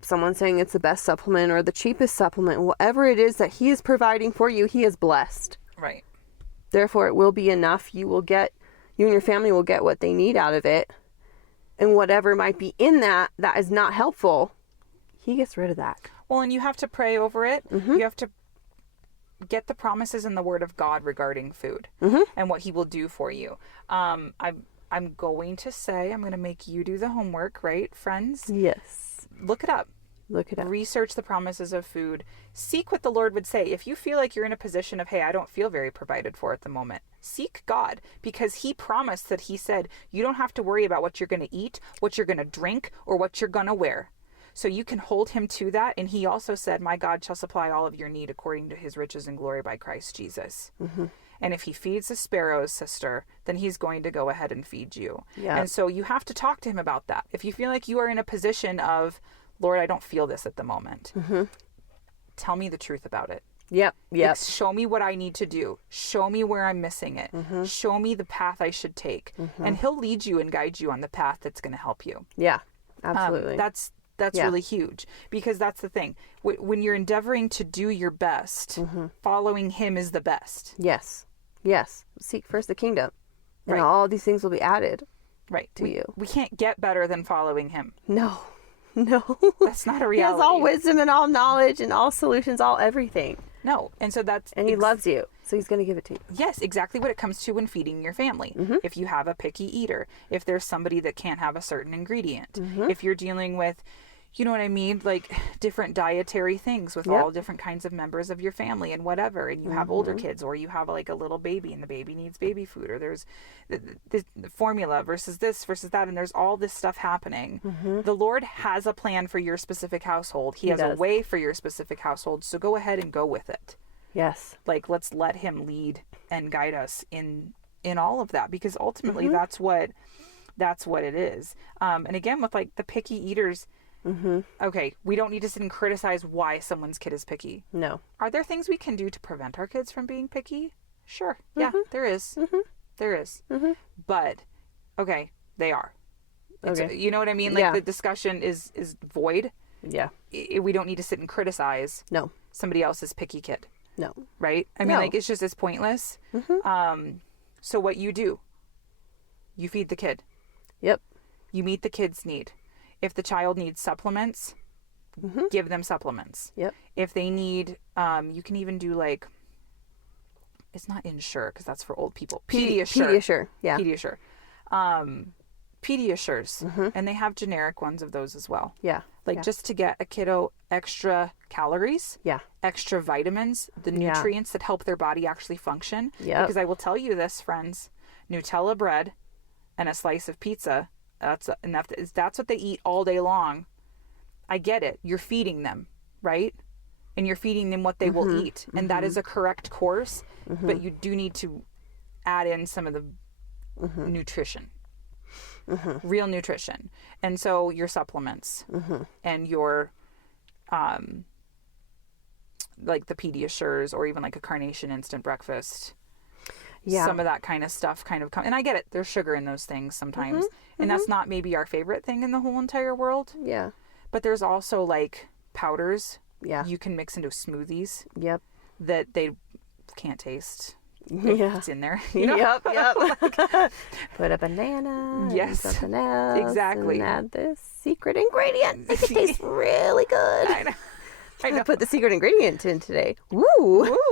someone saying it's the best supplement or the cheapest supplement, whatever it is that He is providing for you, He is blessed. Right. Therefore, it will be enough. You you and your family will get what they need out of it. And whatever might be in that is not helpful, he gets rid of that. Well, and you have to pray over it. You have to get the promises in the Word of God regarding food and what he will do for you. I'm going to say, I'm going to make you do the homework, right, friends? Yes. Look it up. Look it up. Research the promises of food. Seek what the Lord would say. If you feel like you're in a position of, hey, I don't feel very provided for at the moment, seek God, because he promised that he said, you don't have to worry about what you're going to eat, what you're going to drink, or what you're going to wear. So you can hold him to that. And he also said, my God shall supply all of your need according to his riches and glory by Christ Jesus. And if he feeds the sparrows, sister, then he's going to go ahead and feed you. Yeah. And so you have to talk to him about that. If you feel like you are in a position of, Lord, I don't feel this at the moment. Tell me the truth about it. Yep. Show me what I need to do. Show me where I'm missing it. Show me the path I should take. And he'll lead you and guide you on the path that's going to help you. Yeah, absolutely. That's really huge, because that's the thing. When you're endeavoring to do your best, following him is the best. Yes. Seek first the kingdom, and Right. all these things will be added. Right. To you. We can't get better than following him. No. That's not a reality. He has all wisdom and all knowledge and all solutions, all everything. No. And so And he loves you, so he's going to give it to you. Yes, exactly what it comes to when feeding your family. If you have a picky eater, if there's somebody that can't have a certain ingredient, if you're dealing with, you know what I mean, like different dietary things with all different kinds of members of your family and whatever, and you have older kids, or you have like a little baby and the baby needs baby food, or there's the formula versus this versus that, and there's all this stuff happening. The Lord has a plan for your specific household. He has a way for your specific household, so go ahead and go with it. Yes. Like, let's let him lead and guide us in all of that, because ultimately that's what it is. And again, with like the picky eaters, okay, we don't need to sit and criticize why someone's kid is picky. No. Are there things we can do to prevent our kids from being picky? Sure. Yeah, there is. There is. But okay, they are. Okay. You know what I mean? Like the discussion is void. Yeah. We don't need to sit and criticize somebody else's picky kid. No. Right? I mean, like, it's pointless. So what you do, you feed the kid. Yep. You meet the kid's need. If the child needs supplements, give them supplements. Yep. If they need, you can even do like, it's not Ensure because that's for old people. Pediasure. Yeah. Pediasure. Pediasures. And they have generic ones of those as well. Yeah. Like just to get a kiddo extra calories. Yeah. Extra vitamins, the nutrients that help their body actually function. Yeah. Because I will tell you this, friends, Nutella bread and a slice of pizza, that's enough. That's what they eat all day long. I get it. You're feeding them, right? And you're feeding them what they will eat. And that is a correct course. But you do need to add in some of the nutrition. Real nutrition. And so your supplements and your like the Pediasures, or even like a Carnation instant breakfast. Some of that kind of stuff kind of come, and I get it, there's sugar in those things sometimes, and that's not maybe our favorite thing in the whole entire world. Yeah. But there's also like powders you can mix into smoothies Yep. that they can't taste. Yeah. It's in there. Yep. Put a banana. Yes. And something else. Exactly. And add this secret ingredient. Make it taste really good. I know. I put the secret ingredient in today. Woo!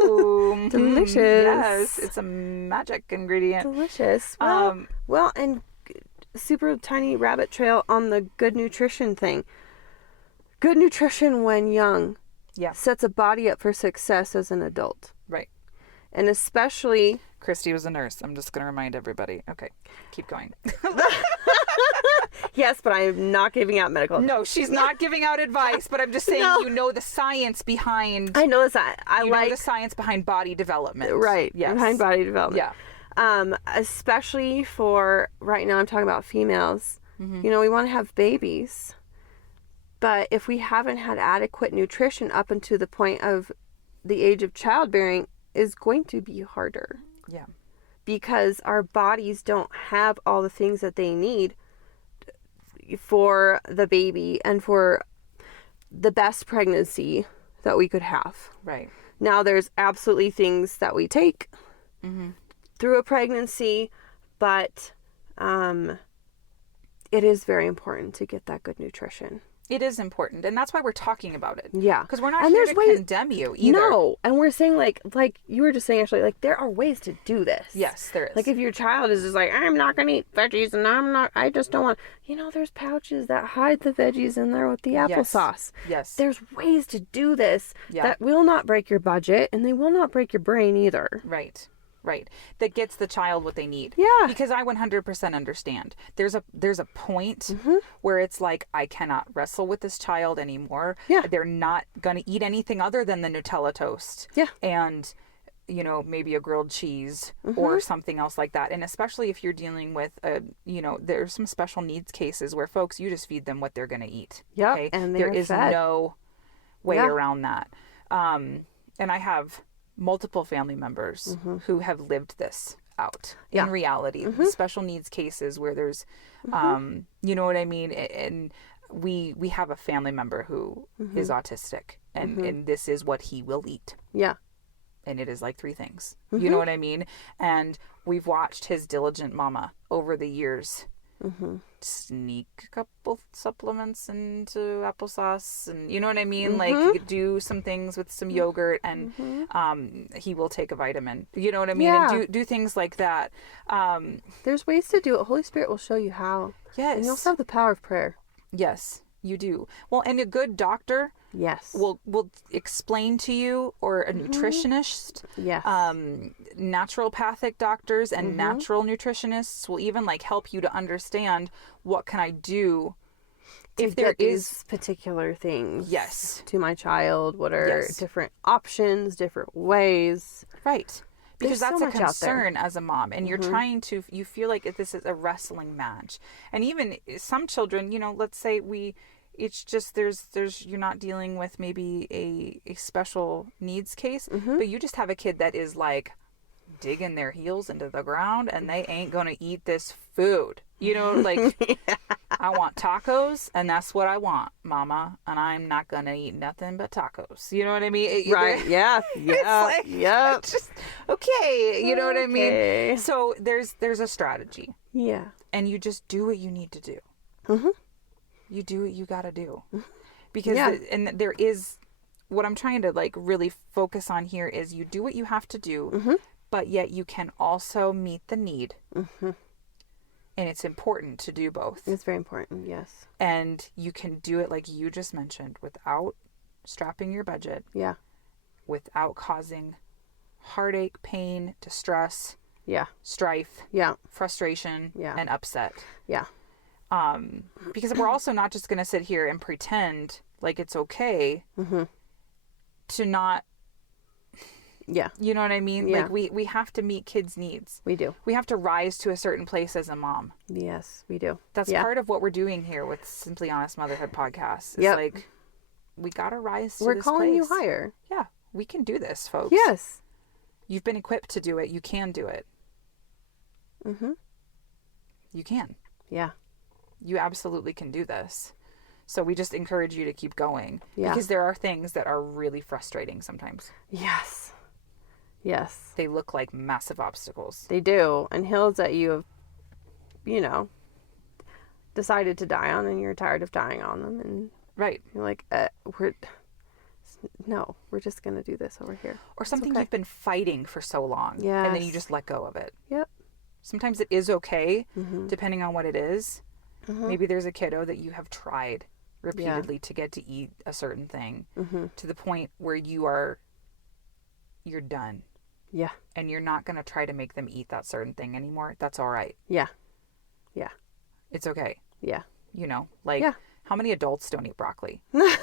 Ooh, Delicious. Yes, it's a magic ingredient. Delicious. Well, and super tiny rabbit trail on the good nutrition thing. Good nutrition when young sets a body up for success as an adult. Right. And especially... Kristi was a nurse. I'm just going to remind everybody. Okay, keep going. Yes, but I am not giving out medical advice. No, she's not giving out advice, but I'm just saying you know the science behind... I know I you like... know the science behind body development. Right, yes. behind body development. Yeah. Especially for... Right now I'm talking about females. You know, we want to have babies. But if we haven't had adequate nutrition up until the point of the age of childbearing, is going to be harder. Yeah. Because our bodies don't have all the things that they need for the baby and for the best pregnancy that we could have. Right. Now there's absolutely things that we take through a pregnancy, But it is very important to get that good nutrition. It is important, and that's why we're talking about it. Yeah. Because we're not here to condemn you either. No, and we're saying like you were just saying, Ashley, like there are ways to do this. Yes, there is. Like if your child is just like, I'm not going to eat veggies and I just don't want, there's pouches that hide the veggies in there with the applesauce. Yes. There's ways to do this that will not break your budget and they will not break your brain either. Right. That gets the child what they need. Yeah. Because I 100% understand. There's a point where it's like, I cannot wrestle with this child anymore. Yeah. They're not going to eat anything other than the Nutella toast. Yeah. And, maybe a grilled cheese or something else like that. And especially if you're dealing with, there's some special needs cases where folks, you just feed them what they're going to eat. Yeah. Okay? And there is no way around that. And I have multiple family members who have lived this out in reality. Special needs cases where there's, you know what I mean? And we have a family member who is autistic and this is what he will eat. Yeah. And it is like 3 things. You know what I mean? And we've watched his diligent mama over the years sneak a couple supplements into applesauce and you know what I mean, like do some things with some yogurt and he will take a vitamin, you know what I mean, and do things like that. There's ways to do it. Holy Spirit will show you how. Yes. And you also have the power of prayer. Yes, you do. Well, and a good doctor will explain to you, or a nutritionist. Yes. Naturopathic doctors and natural nutritionists will even like help you to understand what can I do if there is these particular things. Yes. To my child, what are different options, different ways. Right. Because There's that's so a much out there. concern as a mom, and you're trying to, you feel like this is a wrestling match. And even some children, let's say it's just there's you're not dealing with maybe a special needs case, but you just have a kid that is like digging their heels into the ground and they ain't gonna eat this food. Like I want tacos and that's what I want, mama, and I'm not gonna eat nothing but tacos. You know what I mean? Right. Yeah. Yeah. It's like, yeah. just okay. You know what I mean? So there's a strategy. Yeah. And you just do what you need to do. You do what you got to do. Because and there is, what I'm trying to like really focus on here is you do what you have to do, but yet you can also meet the need. And it's important to do both. It's very important, yes. And you can do it like you just mentioned, without strapping your budget. Yeah. Without causing heartache, pain, distress. Yeah. Strife. Yeah. Frustration. Yeah. And upset. Yeah. Because we're also not just going to sit here and pretend like it's okay to not. Yeah. You know what I mean? Yeah. Like we have to meet kids' needs. We do. We have to rise to a certain place as a mom. Yes, we do. That's part of what we're doing here with Simply Honest Motherhood podcast. It's like, we got to rise to this place. We're calling you higher. Yeah. We can do this, folks. Yes. You've been equipped to do it. You can do it. You can. Yeah. You absolutely can do this. So we just encourage you to keep going. Yeah. Because there are things that are really frustrating sometimes. Yes. Yes. They look like massive obstacles. They do. And hills that you have, decided to die on and you're tired of dying on them. And right. You're like, we're just going to do this over here. Or something you've been fighting for so long. Yes. And then you just let go of it. Yep. Sometimes it is okay, depending on what it is. Maybe there's a kiddo that you have tried repeatedly to get to eat a certain thing to the point where you're done. Yeah. And you're not going to try to make them eat that certain thing anymore. That's all right. Yeah. Yeah. It's okay. Yeah. How many adults don't eat broccoli? Yeah.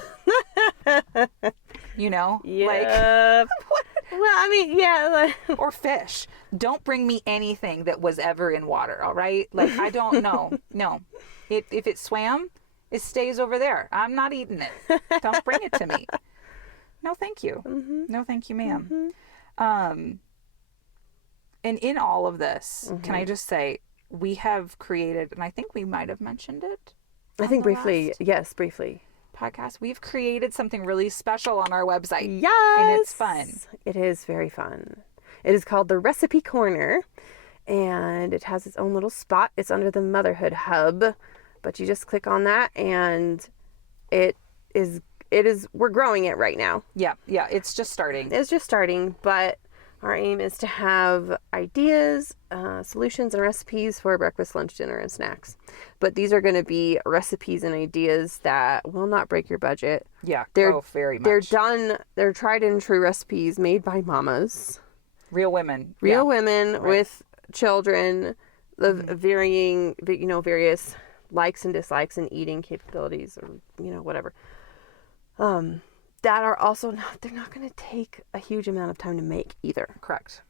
Well, I mean, yeah. Or fish. Don't bring me anything that was ever in water, all right? Like, I don't know. No. If it swam, it stays over there. I'm not eating it. Don't bring it to me. No, thank you. No, thank you, ma'am. And in all of this, can I just say, we have created, and I think we might have mentioned it. I think briefly. Yes, briefly. Podcast. We've created something really special on our website. Yes. And it's fun. It is very fun. It is called the Recipe Corner. and it has its own little spot. It's under the Motherhood Hub, but you just click on that, and it is, we're growing it right now. Yeah, it's just starting. It's just starting, but our aim is to have ideas, solutions, and recipes for breakfast, lunch, dinner, and snacks. But these are going to be recipes and ideas that will not break your budget. Yeah, they're very much. They're done. They're tried and true recipes made by mamas, real women, women with children of varying, various likes and dislikes and eating capabilities, or whatever. That are also they're not going to take a huge amount of time to make either. Correct.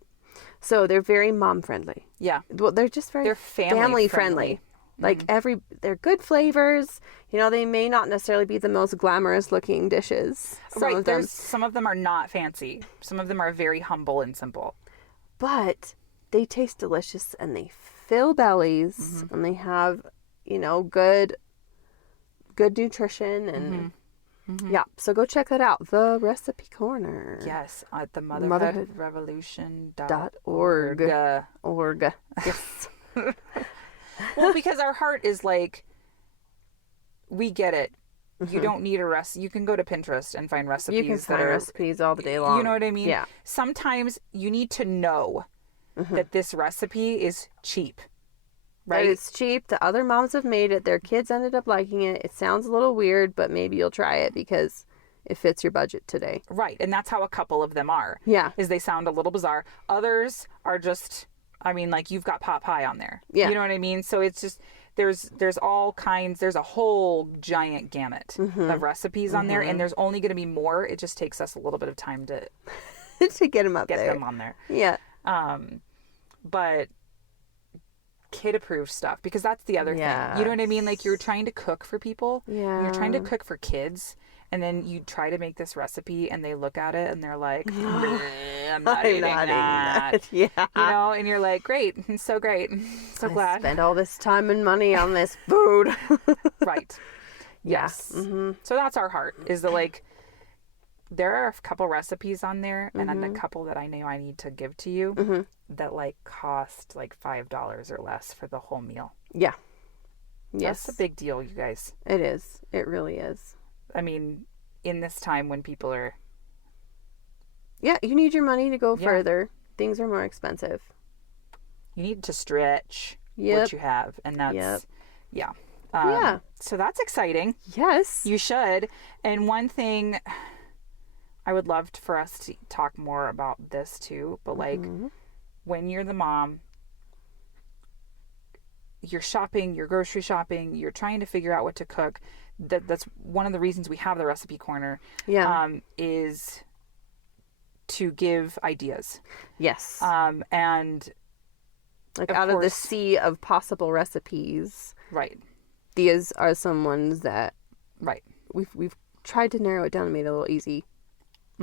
So they're very mom friendly. Yeah. Well, they're just very family friendly. Like they're good flavors. They may not necessarily be the most glamorous looking dishes. Some of them are not fancy. Some of them are very humble and simple. But they taste delicious, and they fill bellies, and they have, good nutrition, and yeah, so go check that out. The Recipe Corner. Yes, at the motherhoodrevolution.org. Yes. Well, because our heart is like, we get it. You don't need a recipe. You can go to Pinterest and find recipes. You can find recipes all the day long. You know what I mean? Yeah. Sometimes you need to know that this recipe is cheap. Right? That it's cheap. The other moms have made it. Their kids ended up liking it. It sounds a little weird, but maybe you'll try it because it fits your budget today. Right. And that's how a couple of them are. Yeah. Is they sound a little bizarre. Others are just, like you've got pot pie on there. Yeah. You know what I mean? So it's just, there's all kinds, there's a whole giant gamut of recipes on there, and there's only going to be more. It just takes us a little bit of time to to get them up there. Get them on there. Yeah. But kid approved stuff, because that's the other thing. You know what I mean? Like, you're trying to cook for people. Yeah. You're trying to cook for kids, and then you try to make this recipe and they look at it and they're like, I'm not eating that. Yeah. And you're like, great. It's so great. So glad. Spend all this time and money on this food. Right. Yes. So that's our heart, is the there are a couple recipes on there, and then a couple that I know I need to give to you that cost $5 or less for the whole meal. Yeah. Yes. That's a big deal, you guys. It is. It really is. In this time when people are... Yeah, you need your money to go further. Things are more expensive. You need to stretch what you have, and that's... Yeah. So that's exciting. Yes. You should. And one thing... I would love for us to talk more about this too, but when you're the mom, you're shopping, you're grocery shopping, you're trying to figure out what to cook. That's one of the reasons we have the Recipe Corner. Yeah. Is to give ideas. Yes. And out of the sea of possible recipes. Right. These are some ones that we've tried to narrow it down and made it a little easy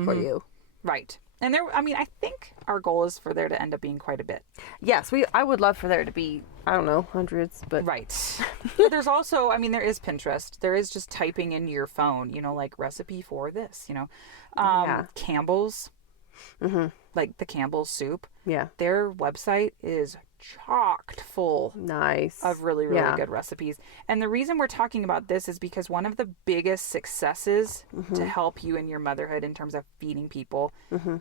for you. Right. And I think our goal is for there to end up being quite a bit. Yes, I would love for there to be, I don't know, hundreds, but... Right. But there's also, there is Pinterest. There is just typing in your phone, recipe for this, Campbell's, like the Campbell's soup. Yeah. Their website is chocked full of really, really good recipes. And the reason we're talking about this is because one of the biggest successes to help you in your motherhood in terms of feeding people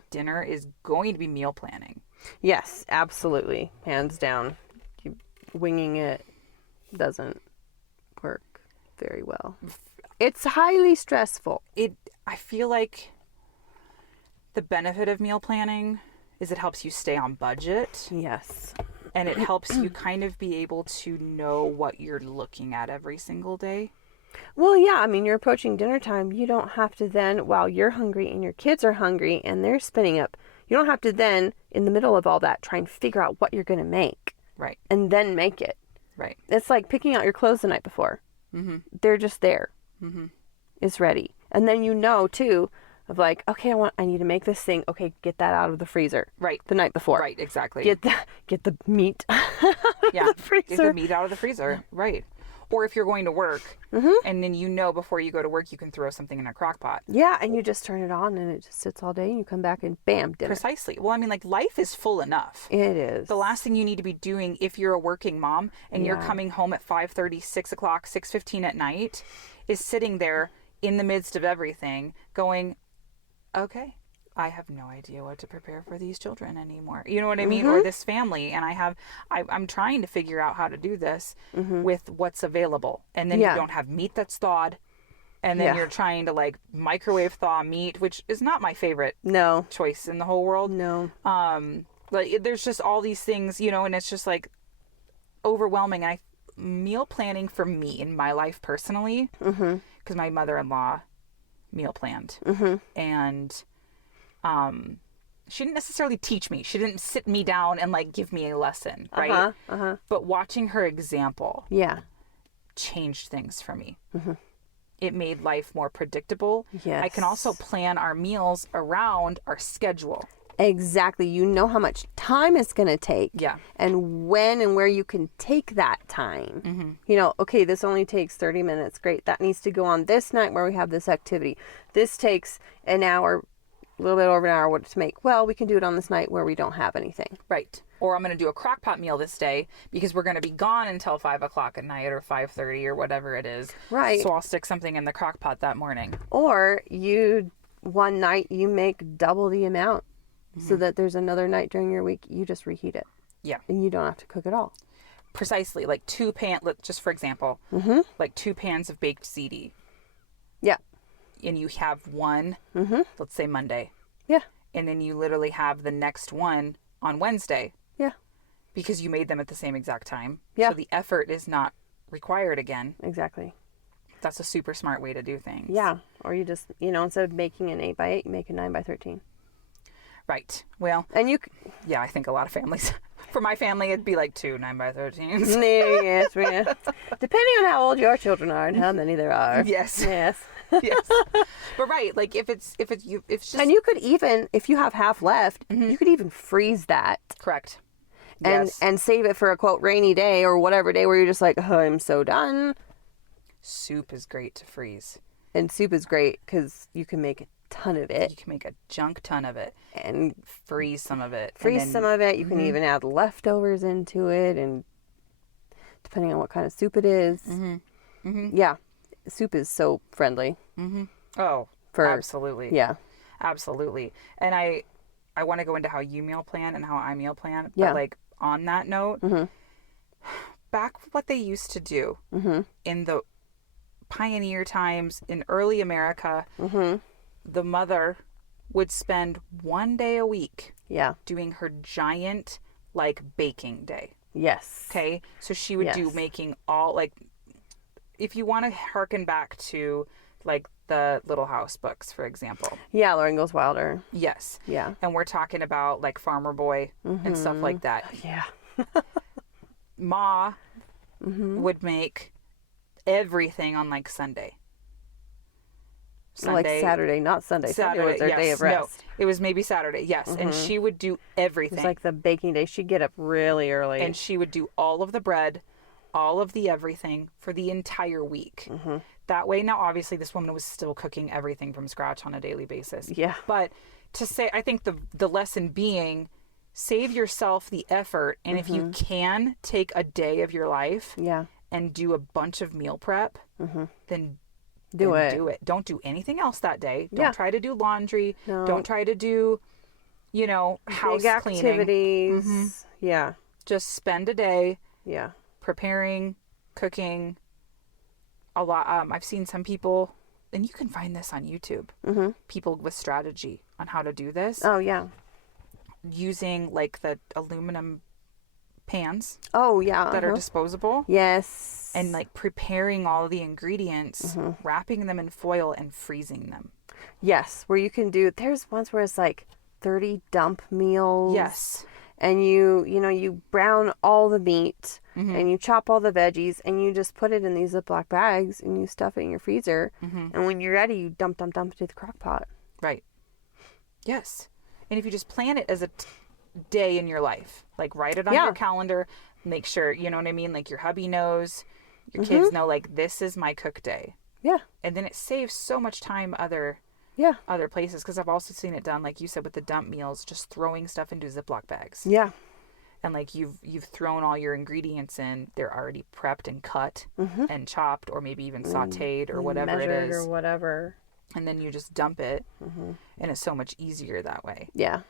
dinner is going to be meal planning. Yes, absolutely. Hands down. Winging it doesn't work very well. It's highly stressful. I feel like the benefit of meal planning is it helps you stay on budget. Yes. And it helps you kind of be able to know what you're looking at every single day. Well, yeah, you're approaching dinner time. You don't have to then, while you're hungry and your kids are hungry and they're spinning up, you don't have to then, in the middle of all that, try and figure out what you're going to make. Right. And then make it. Right. It's like picking out your clothes the night before. They're just there. It's ready. And then too, of okay, I need to make this thing. Okay, get that out of the freezer. Right. The night before. Right, exactly. Get the meat out of the freezer. Get the meat out of the freezer. Right. Or if you're going to work and then before you go to work, you can throw something in a crock pot. Yeah, and you just turn it on and it just sits all day and you come back and bam, dinner. Precisely. Well, I mean, like, life is full enough. It is. The last thing you need to be doing if you're a working mom and you're coming home at 5:30, 6 o'clock, 6:15 at night is sitting there in the midst of everything going, okay, I have no idea what to prepare for these children anymore. You know what I mean? Or this family. And I'm trying to figure out how to do this with what's available. And then you don't have meat that's thawed. And then you're trying to like microwave thaw meat, which is not my favorite choice in the whole world. No. Like there's just all these things, and it's just like overwhelming. Meal planning for me in my life personally, because my mother-in-law meal planned. And she didn't necessarily teach me. She didn't sit me down and like give me a lesson, right? But watching her example changed things for me. It made life more predictable. Yes. I can also plan our meals around our schedule. Exactly. You know how much time it's going to take. Yeah. And when and where you can take that time. Okay, this only takes 30 minutes. Great. That needs to go on this night where we have this activity. This takes an hour, a little bit over an hour to make. Well, we can do it on this night where we don't have anything. Right. Or I'm going to do a crock pot meal this day because we're going to be gone until 5 o'clock at night or 5:30 or whatever it is. Right. So I'll stick something in the crock pot that morning. Or one night you make double the amount so that there's another night during your week you just reheat it. Yeah. And you don't have to cook it all. Precisely. Like just for example, like 2 pans of baked ziti. Yeah. And you have one, let's say Monday. Yeah. And then you literally have the next one on Wednesday. Yeah. Because you made them at the same exact time. Yeah. So the effort is not required again. Exactly. That's a super smart way to do things. Yeah. Or you just, instead of making an 8x8, you make a 9x13. Right. Well. And yeah, I think a lot of families. For my family, it'd be like 2 9x13s. Yes. Depending on how old your children are and how many there are. Yes. Yes. Yes. But right, like if it's just. And you could even, if you have half left, you could even freeze that. Correct. And save it for a quote rainy day or whatever day where you're just like, oh, I'm so done. Soup is great to freeze. And soup is great because you can make a ton of it. You can make a junk ton of it. And freeze some of it. Some of it. You can even add leftovers into it. And depending on what kind of soup it is. Yeah. Soup is so friendly. Oh, absolutely. Yeah. Absolutely. And I want to go into how you meal plan and how I meal plan. Yeah. But like on that note, back what they used to do in the pioneer times in early America, the mother would spend 1 day a week doing her giant like baking day. Yes. Okay. So she would do making all like, if you want to harken back to like the Little House books, for example. Yeah, Lauren Goes Wilder. Yes. Yeah. And we're talking about like Farmer Boy and stuff like that. Yeah. Ma would make everything on like Sunday. Like Saturday, not Sunday. Sunday was their day of rest. No, it was maybe Saturday, yes. And she would do everything. It was like the baking day. She'd get up really early. And she would do all of the bread, all of the everything for the entire week. That way, now obviously this woman was still cooking everything from scratch on a daily basis. Yeah. But to say, I think the lesson being, save yourself the effort. And if you can take a day of your life and do a bunch of meal prep, then do it. Don't do anything else that day. Don't try to do laundry. No. Don't try to do, house big cleaning. Activities. Yeah. Just spend a day. Yeah. Preparing, cooking. A lot. I've seen some people, and you can find this on YouTube. People with strategy on how to do this. Oh yeah. Using like the aluminum pans. Oh yeah. That are disposable. Yes. And like preparing all the ingredients, wrapping them in foil and freezing them. Yes, where you can do. There's ones where it's like 30 dump meals. Yes. And you brown all the meat and you chop all the veggies and you just put it in these Ziploc bags and you stuff it in your freezer. And when you're ready, you dump it into the crock pot. Right. Yes. And if you just plan it as a day in your life, like write it on your calendar, make sure, you know what I mean? Like your hubby knows, Your kids know, like, this is my cook day. Yeah. And then it saves so much time other places, because I've also seen it done, like you said, with the dump meals, just throwing stuff into Ziploc bags. Yeah. And like you've thrown all your ingredients in, they're already prepped and cut and chopped, or maybe even sautéed or whatever it is, or whatever. And then you just dump it, and it's so much easier that way. Yeah.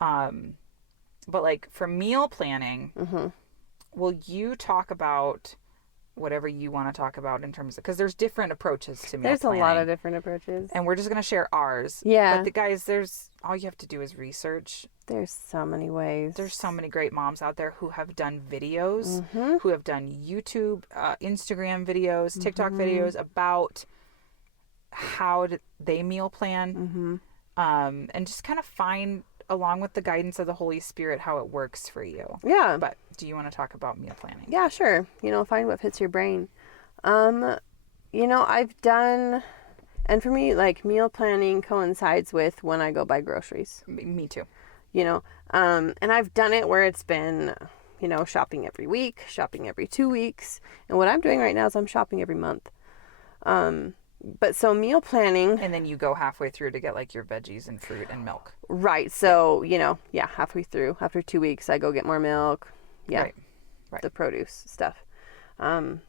But like for meal planning, will you talk about whatever you want to talk about in terms of, because there's different approaches to meal planning. There's a lot of different approaches. And we're just going to share ours. Yeah. But the guys, there's, all you have to do is research. There's so many ways. There's so many great moms out there who have done videos, who have done YouTube, Instagram videos, TikTok videos about how they meal plan. And just kind of find, along with the guidance of the Holy Spirit, how it works for you. Yeah. But do you want to talk about meal planning? Yeah, sure. Find what fits your brain. I've done, and for me, like, meal planning coincides with when I go buy groceries. Me too. And I've done it where it's been, shopping every week, shopping every 2 weeks. And what I'm doing right now is I'm shopping every month. But so meal planning. And then you go halfway through to get like your veggies and fruit and milk. Right. So, halfway through, after 2 weeks, I go get more milk. Yeah. Right. The produce stuff. But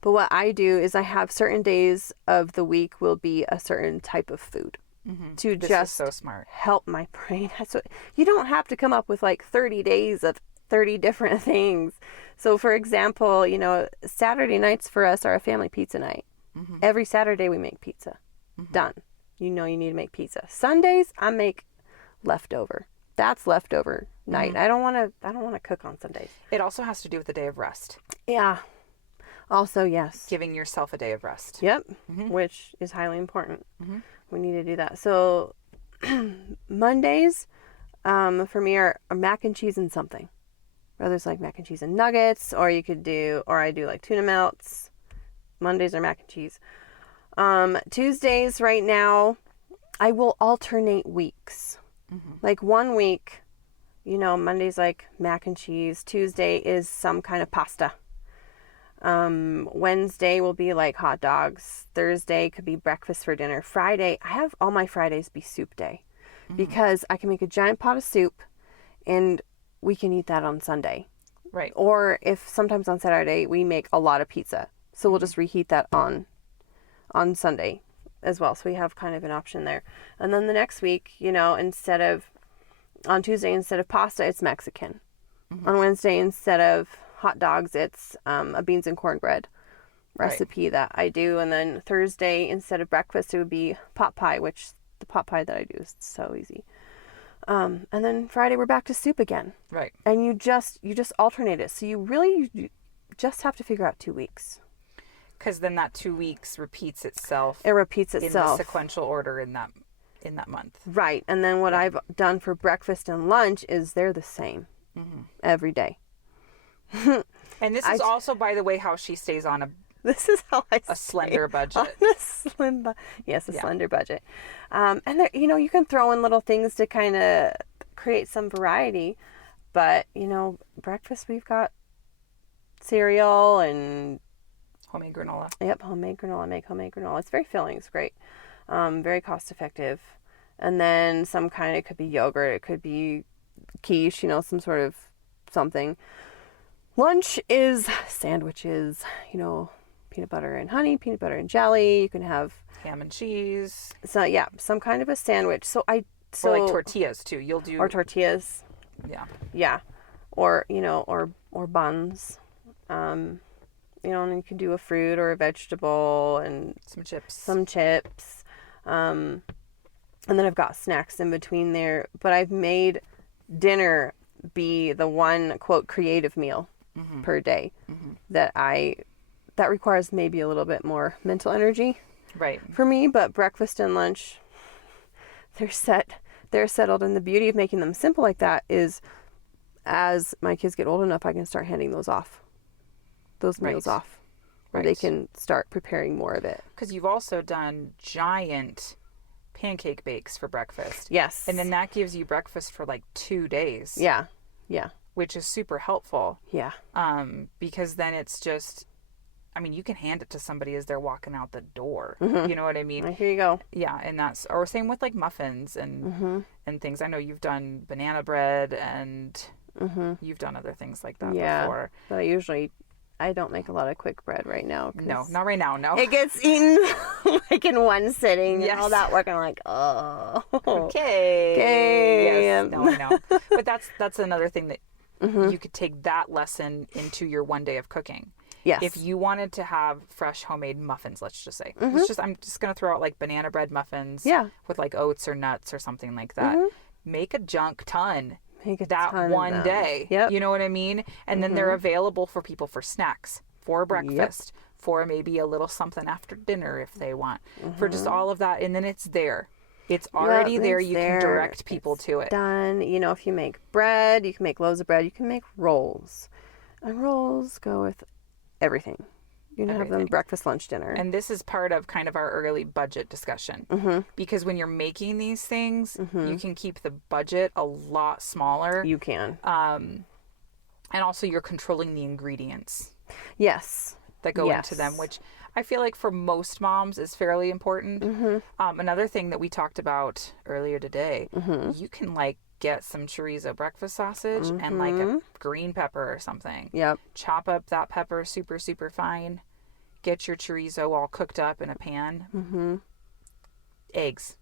what I do is I have certain days of the week will be a certain type of food to This just is so smart. help my brain. So you don't have to come up with like 30 days of 30 different things. So for example, Saturday nights for us are a family pizza night. Every Saturday we make pizza. Done. You need to make pizza. Sundays I make leftover. That's leftover night. I don't want to cook on Sundays. It also has to do with the day of rest. Yeah. Also, yes. Giving yourself a day of rest. Yep. Which is highly important. We need to do that. So Mondays for me are mac and cheese and something. Others like mac and cheese and nuggets, or I do like tuna melts. Mondays are mac and cheese. Tuesdays right now, I will alternate weeks. Like 1 week, Monday's like mac and cheese. Tuesday is some kind of pasta. Wednesday will be like hot dogs. Thursday could be breakfast for dinner. Friday, I have all my Fridays be soup day because I can make a giant pot of soup and we can eat that on Sunday. Right. Or if sometimes on Saturday we make a lot of pizza. So we'll just reheat that on Sunday as well. So we have kind of an option there. And then the next week, on Tuesday, instead of pasta, it's Mexican. On Wednesday, instead of hot dogs, it's a beans and cornbread recipe that I do. And then Thursday, instead of breakfast, it would be pot pie, which the pot pie that I do is so easy. And then Friday, we're back to soup again. Right. And you just alternate it. So you just have to figure out 2 weeks. Because then that 2 weeks repeats itself. It repeats itself. In the sequential order in that month. Right. And then what I've done for breakfast and lunch is they're the same every day. And this is also, by the way, how she stays on this is how a slender budget. Slender budget. And there, you can throw in little things to kind of create some variety. But, breakfast, we've got cereal and homemade granola. Yep, homemade granola. I make homemade granola. It's very filling. It's great. Very cost effective. And then it could be yogurt. It could be quiche, some sort of something. Lunch is sandwiches, peanut butter and honey, peanut butter and jelly. You can have ham and cheese. So yeah, some kind of a sandwich. Or like tortillas too. You'll do. Or tortillas. Yeah. Yeah. Or, or buns. And you can do a fruit or a vegetable and some chips. And then I've got snacks in between there, but I've made dinner be the one quote creative meal per day that requires maybe a little bit more mental energy for me, but breakfast and lunch, they're settled. And the beauty of making them simple like that is as my kids get old enough, I can start handing those meals off where they can start preparing more of it. Because you've also done giant pancake bakes for breakfast. Yes. And then that gives you breakfast for like 2 days. Yeah. Yeah. which is super helpful. Yeah. Because then it's just, I mean, you can hand it to somebody as they're walking out the door. You know what I mean? Here you go. Yeah, and that's, or same with like muffins and things. I know you've done banana bread and you've done other things like that before. But I don't make a lot of quick bread right now. No, not right now, no. It gets eaten like in one sitting Yes. and all that work. And I'm like, oh. Okay. Yes, no, I know. But that's another thing that you could take that lesson into your one day of cooking. Yes. If you wanted to have fresh homemade muffins, let's just say, I'm just going to throw out like banana bread muffins with like oats or nuts or something like that. Make a junk ton. That one day. Yep. You know what I mean? And then they're available for people for snacks, for breakfast, for maybe a little something after dinner if they want, for just all of that. And then it's there. It's already there. You can direct people to it. Done. You know, if you make bread, you can make loaves of bread. You can make rolls. And rolls go with everything. You can have them breakfast, lunch, dinner. And this is part of kind of our early budget discussion. Because when you're making these things, you can keep the budget a lot smaller. You can. And also you're controlling the ingredients. Yes. That go into them, which I feel like for most moms is fairly important. Another thing that we talked about earlier today, you can like get some chorizo breakfast sausage and like a green pepper or something. Yep. Chop up that pepper super, super fine. Get your chorizo all cooked up in a pan. Eggs.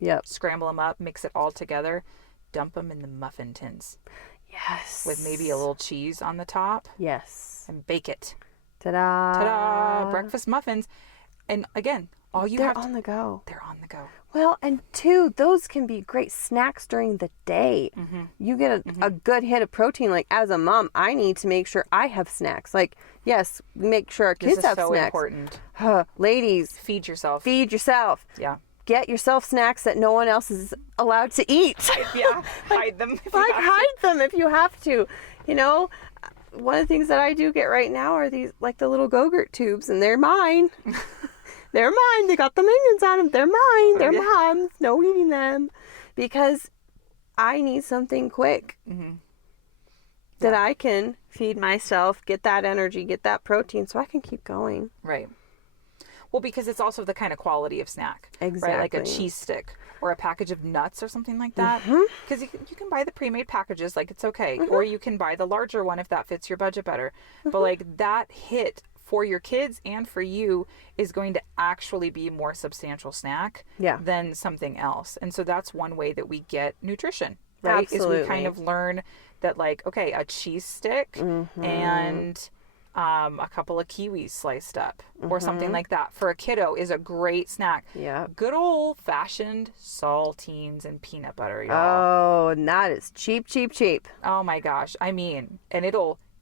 Yep. Scramble them up, mix it all together, dump them in the muffin tins. Yes. With maybe a little cheese on the top. Yes. And bake it. Ta-da. Ta-da! Breakfast muffins. And again, all you have They're on the go. They're on the go. Well, and two, those can be great snacks during the day. You get a good hit of protein. Like, as a mom, I need to make sure I have snacks. Like, yes, make sure our kids have so snacks. Important. Ladies. Feed yourself. Feed yourself. Yeah. Get yourself snacks that no one else is allowed to eat. Yeah. Hide them. Hide them if you have to. You know, one of the things that I do get right now are these, like the little Go-Gurt tubes, and they're mine. They're mine. They got the minions on them. They're mine. They're mom's. No eating them. Because I need something quick that I can feed myself, get that energy, get that protein so I can keep going. Right. Well, because it's also the kind of quality of snack. Exactly. Right? Like a cheese stick or a package of nuts or something like that. Because you can buy the pre-made packages, like it's okay. Or you can buy the larger one if that fits your budget better. But like that hit for your kids and for you is going to actually be a more substantial snack than something else. And so that's one way that we get nutrition, right? Absolutely. Is we kind of learn that like, okay, a cheese stick and a couple of kiwis sliced up or something like that for a kiddo is a great snack. Yeah. Good old fashioned saltines and peanut butter, y'all. Oh, and that is cheap, cheap, cheap. Oh my gosh. I mean, and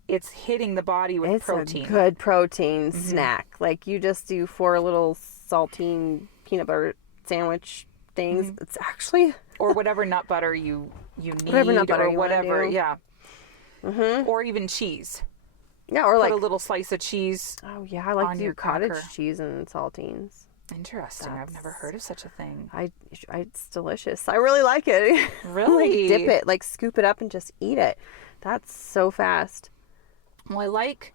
it's hitting the body with protein. It's a good protein snack. Like, you just do 4 little saltine peanut butter sandwich things. It's actually... or whatever nut butter you need, whatever nut butter or you whatever, wanna do. Or even cheese. Yeah, or Put like a little slice of cheese. Oh yeah, I like on to do your cottage cracker. cheese and saltines. Interesting. I've never heard of such a thing. It's delicious. I really like it. Really? Like, dip it, like scoop it up and just eat it. That's so fast. Well, I like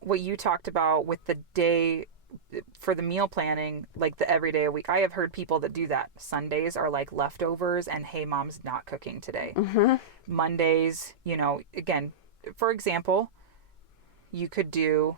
what you talked about with the day for the meal planning, like the everyday a week. I have heard people that do that. Sundays are like leftovers and, hey, mom's not cooking today. Mondays, again, for example, you could do,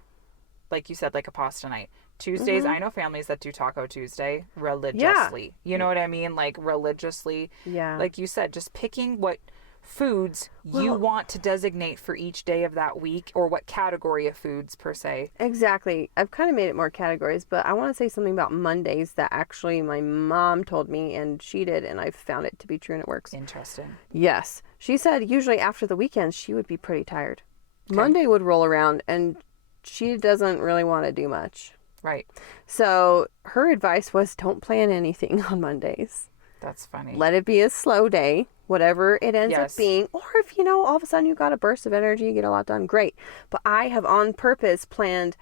like you said, like a pasta night. Tuesdays, I know families that do Taco Tuesday religiously. You know what I mean? Like religiously. Yeah. Like you said, just picking what foods you want to designate for each day of that week, or what category of foods per se. Exactly. I've kind of made it more categories, but I want to say something about Mondays that actually my mom told me, and she did, and I found it to be true, and it works. Interesting. Yes. She said usually after the weekend she would be pretty tired. Okay. Monday would roll around and she doesn't really want to do much. Right. So her advice was, don't plan anything on Mondays. That's funny. Let it be a slow day, whatever it ends up being. Or if, all of a sudden you got a burst of energy, you get a lot done, great. But I have on purpose planned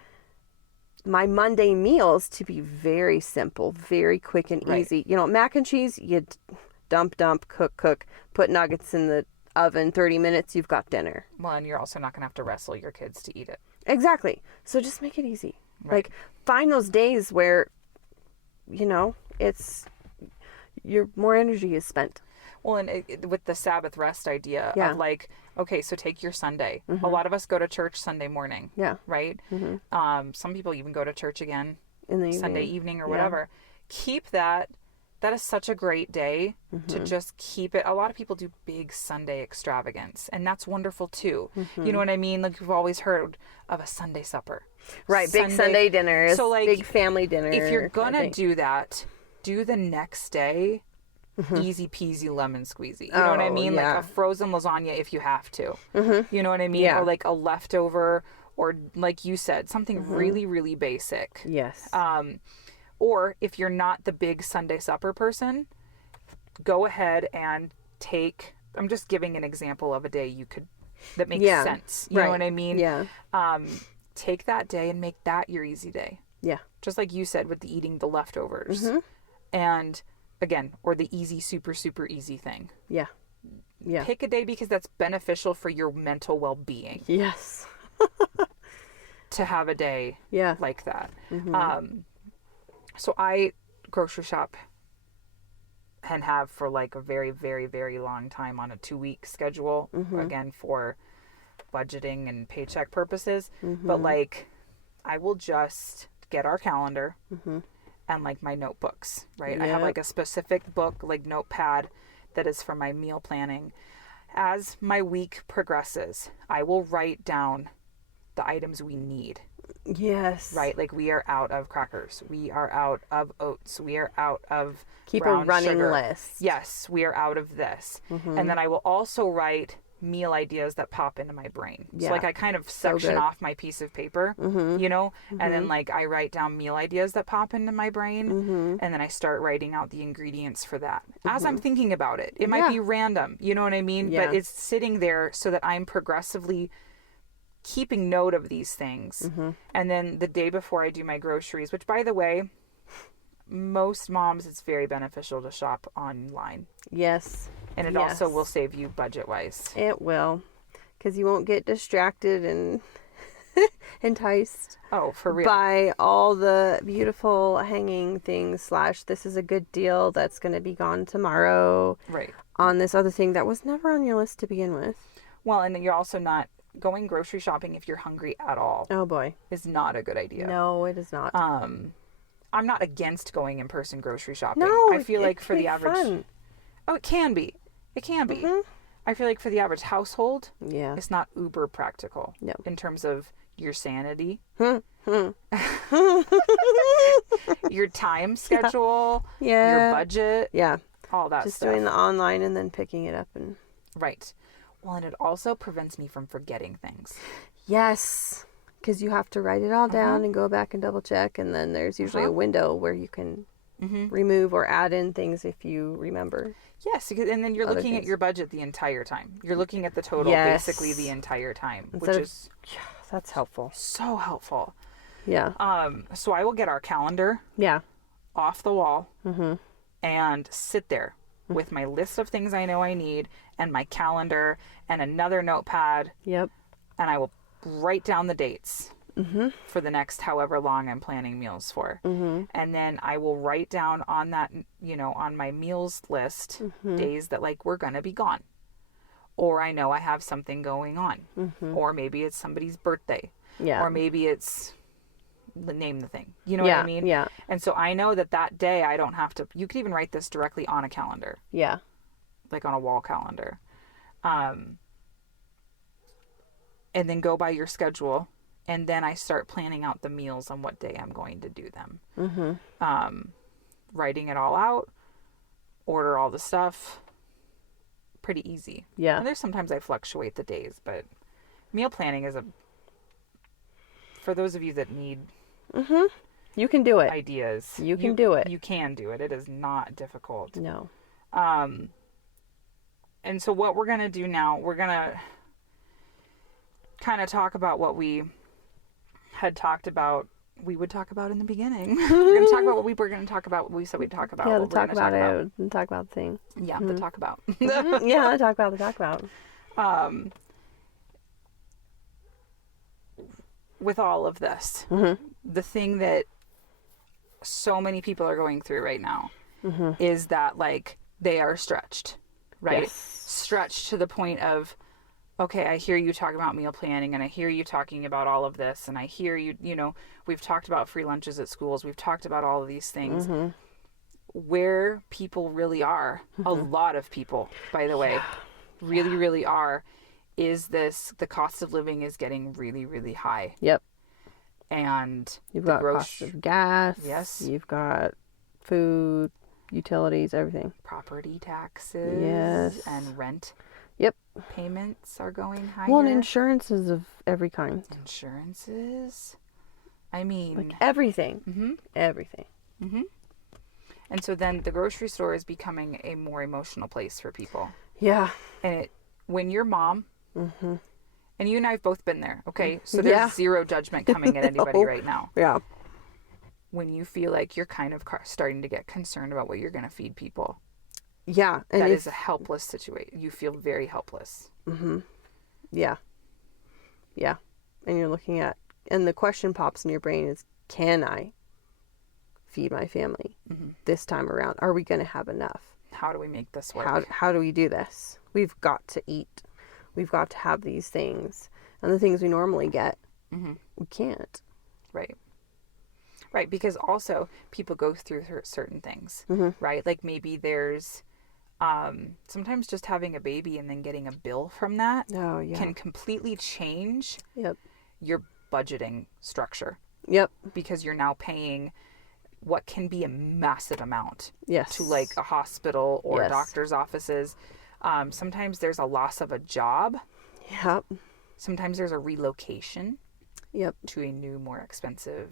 my Monday meals to be very simple, very quick and easy. Mac and cheese, you dump, cook, put nuggets in the oven, 30 minutes, you've got dinner. Well, and you're also not going to have to wrestle your kids to eat it. Exactly. So just make it easy. Right. Like, find those days where, it's more energy is spent. Well, and with the Sabbath rest idea of like, okay, so take your Sunday. A lot of us go to church Sunday morning. Yeah. Right? Some people even go to church again In the Sunday evening or whatever. Keep that. That is such a great day to just keep it. A lot of people do big Sunday extravagance, and that's wonderful too. You know what I mean? Like, you've always heard of a Sunday supper. Right, big Sunday dinners, so like, big family dinner. If you're going to do that, do the next day easy peasy lemon squeezy. You know what I mean? Yeah. Like a frozen lasagna if you have to. You know what I mean? Yeah. Or like a leftover, or like you said, something really, really basic. Yes. Or if you're not the big Sunday supper person, go ahead and take, I'm just giving an example of a day that makes sense. You know what I mean? Yeah. Take that day and make that your easy day. Yeah. Just like you said with the eating the leftovers. And again, or the easy, super, super easy thing. Yeah. Yeah. Pick a day because that's beneficial for your mental well-being. Yes. To have a day like that. So I grocery shop and have for like a very, very, very long time on a 2-week schedule, again, for budgeting and paycheck purposes. But like, I will just get our calendar and like my notebooks, right? I have like a specific book, like notepad, that is for my meal planning. As my week progresses, I will write down the items we need. Yes. Right? Like, we are out of crackers. We are out of oats. We are out of Keep brown a running sugar. list. Yes, we are out of this. And then I will also write meal ideas that pop into my brain. Yeah. So like, I kind of section off my piece of paper, you know, and then like I write down meal ideas that pop into my brain, and then I start writing out the ingredients for that as I'm thinking about it. It might be random, you know what I mean? Yeah. But it's sitting there so that I'm progressively keeping note of these things. And then the day before I do my groceries, which, by the way, most moms, it's very beneficial to shop online. Yes. And it also will save you budget-wise. It will. Because you won't get distracted and enticed. Oh, for real. By all the beautiful hanging things / this is a good deal that's going to be gone tomorrow. Right. On this other thing that was never on your list to begin with. Well, and you're also not going grocery shopping if you're hungry at all. Oh boy. Is not a good idea. No, it is not. I'm not against going in-person grocery shopping. No, I feel like for the average... fun. Oh, it can be. It can be. I feel like for the average household, Yeah. it's not uber practical. No. In terms of your sanity, your time schedule, your budget, Yeah. all that Just stuff. doing the online and then picking it up and... Right. Well, and it also prevents me from forgetting things. Yes. Because you have to write it all down and go back and double check. And then there's usually a window where you can remove or add in things if you remember. Yes, and then you're Other looking at things. your budget the entire time. You're looking at the total Yes. basically the entire time, Instead which of- is That's helpful. so helpful. Yeah. So I will get our calendar Yeah. off the wall and sit there with my list of things I know I need and my calendar and another notepad, Yep. and I will write down the dates for the next however long I'm planning meals for. And then I will write down on that, you know, on my meals list, days that like we're going to be gone. Or I know I have something going on. Or maybe it's somebody's birthday. Yeah. Or maybe it's name the thing. You know what I mean? Yeah. And so I know that day I don't have to, you could even write this directly on a calendar, Yeah. like on a wall calendar. And then go by your schedule. And then I start planning out the meals on what day I'm going to do them. Writing it all out, order all the stuff. Pretty easy. Yeah. And there's sometimes I fluctuate the days, but meal planning is for those of you that need You can do it. ideas. You can do it. You can do it. It is not difficult. No. And so what we're going to do now, we're going to kind of talk about what we had talked about we would talk about in the beginning. We're going to talk about what we were going to talk about, what we said we'd talk about. Yeah, what the we're talk gonna about it. And talk about the thing. Yeah, the talk about. Yeah, the talk about the talk about. With all of this, the thing that so many people are going through right now is that, like, they are stretched, right? Yes. Stretched to the point of, okay, I hear you talking about meal planning, and I hear you talking about all of this, and I hear you, you know, we've talked about free lunches at schools. We've talked about all of these things. Where people really are, a lot of people, by the way, really, really are, is the cost of living is getting really, really high. Yep. And You've got cost of gas. Yes. You've got food, utilities, everything. Property taxes. Yes. And rent. Yep. Payments are going higher. Well, and insurances of every kind. Insurances. I mean, like everything. Everything. And so then the grocery store is becoming a more emotional place for people. Yeah. And when your mom, and you and I have both been there, okay? So there's zero judgment coming at anybody right now. Yeah. When you feel like you're kind of starting to get concerned about what you're going to feed people. Yeah. And that is a helpless situation. You feel very helpless. Yeah. Yeah. And you're looking at, and the question pops in your brain is, can I feed my family this time around? Are we going to have enough? How do we make this work? How do we do this? We've got to eat. We've got to have these things. And the things we normally get, we can't. Right. Right, because also people go through certain things, right? Like maybe there's sometimes just having a baby and then getting a bill from that can completely change your budgeting structure. Yep. Because you're now paying what can be a massive amount to, like, a hospital or doctor's offices. Sometimes there's a loss of a job. Yep. Sometimes there's a relocation. Yep. To a new, more expensive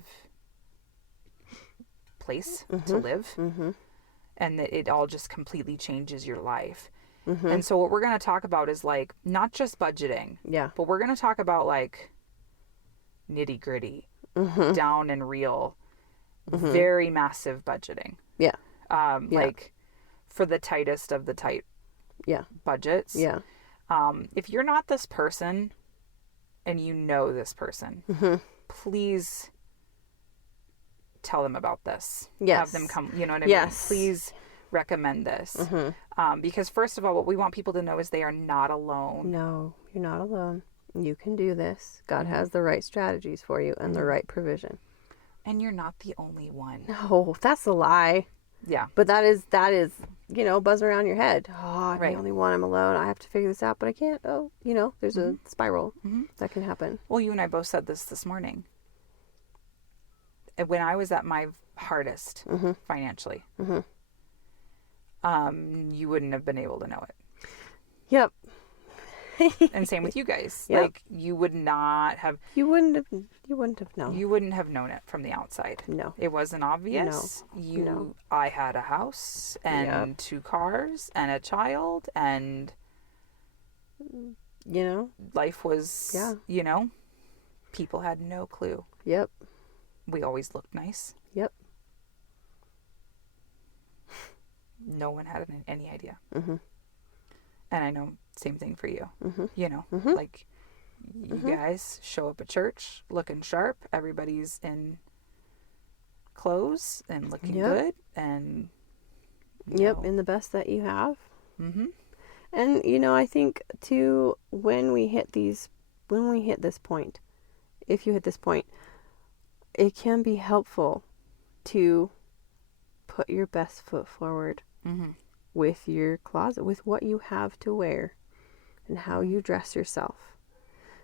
place to live. And that it all just completely changes your life. And so what we're going to talk about is, like, not just budgeting. Yeah. But we're going to talk about, like, nitty gritty, down and real, very massive budgeting. Yeah. Like, for the tightest of the tight budgets. Yeah. If you're not this person and you know this person, please tell them about this. Yes. Have them come, you know what I mean? Please recommend this. Because first of all, what we want people to know is they are not alone. No, you're not alone. You can do this. God has the right strategies for you and the right provision. And you're not the only one. No, that's a lie. Yeah. But that is, you know, buzzing around your head. Oh, I'm the only one. I'm alone. I have to figure this out, but I can't. Oh, you know, there's a spiral that can happen. Well, you and I both said this morning. When I was at my hardest financially, you wouldn't have been able to know it. Yep. And same with you guys. Like, you would not have. You wouldn't have known. You wouldn't have known it from the outside. No. It wasn't obvious. No. I had a house and 2 cars and a child, and you know, life was, you know, people had no clue. Yep. We always looked nice. Yep. No one had any idea. And I know, same thing for you. You know, like, you guys show up at church looking sharp. Everybody's in clothes and looking good. And, in the best that you have. And, you know, I think, too, when we hit this point, if you hit this point, it can be helpful to put your best foot forward with your closet, with what you have to wear and how you dress yourself.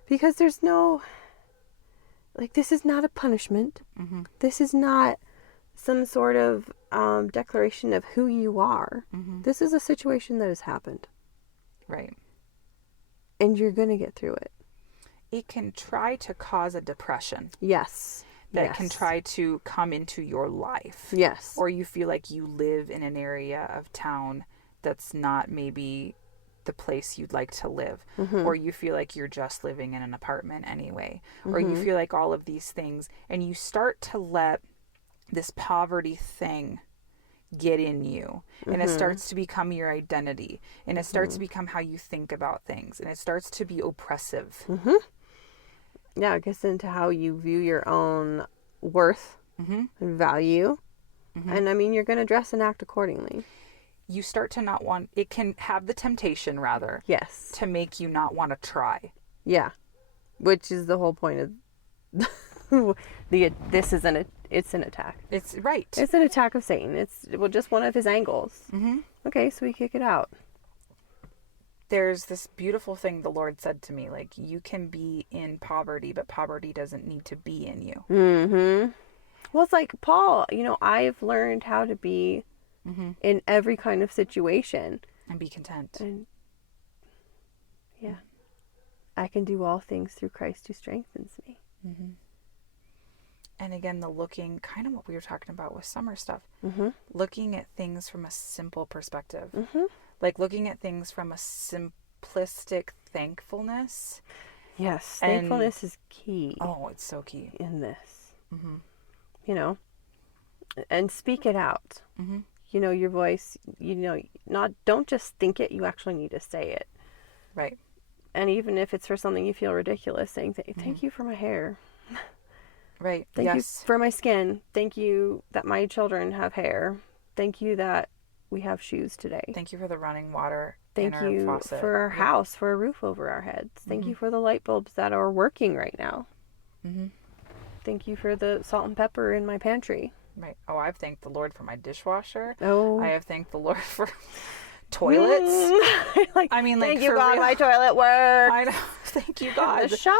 Because there's no, like, this is not a punishment. This is not some sort of declaration of who you are. This is a situation that has happened. Right. And you're going to get through it. It can try to cause a depression. Yes. That can try to come into your life. Yes. Or you feel like you live in an area of town that's not maybe the place you'd like to live, or you feel like you're just living in an apartment anyway, or you feel like all of these things, and you start to let this poverty thing get in you, and it starts to become your identity, and it starts to become how you think about things, and it starts to be oppressive. Yeah, it gets into how you view your own worth and value. And I mean, you're going to dress and act accordingly. You start to not want, it can have the temptation rather, Yes, to make you not want to try. yeah, which is the whole point of it's an attack. It's right. It's an attack of Satan. It's just one of his angles. Okay, so we kick it out. There's this beautiful thing the Lord said to me, like, you can be in poverty, but poverty doesn't need to be in you. Well, it's like Paul, I've learned how to be in every kind of situation. And be content. And yeah, I can do all things through Christ who strengthens me. And again, the looking, kind of what we were talking about with summer stuff, looking at things from a simple perspective. Like looking at things from a simplistic thankfulness. Yes, thankfulness is key. Oh, it's so key. In this. And speak it out. Your voice, don't just think it, you actually need to say it. Right. And even if it's for something you feel ridiculous, saying, thank you for my hair. Right. Thank you for my skin. Thank you that my children have hair. Thank you that we have shoes today. Thank you for the running water. Thank you faucet. for our house, for a roof over our heads. Thank you for the light bulbs that are working right now. Thank you for the salt and pepper in my pantry. Right. Oh, I've thanked the Lord for my dishwasher. Oh. I have thanked the Lord for toilets. Thank you, God, my toilet works. I know. Thank you, God. The shower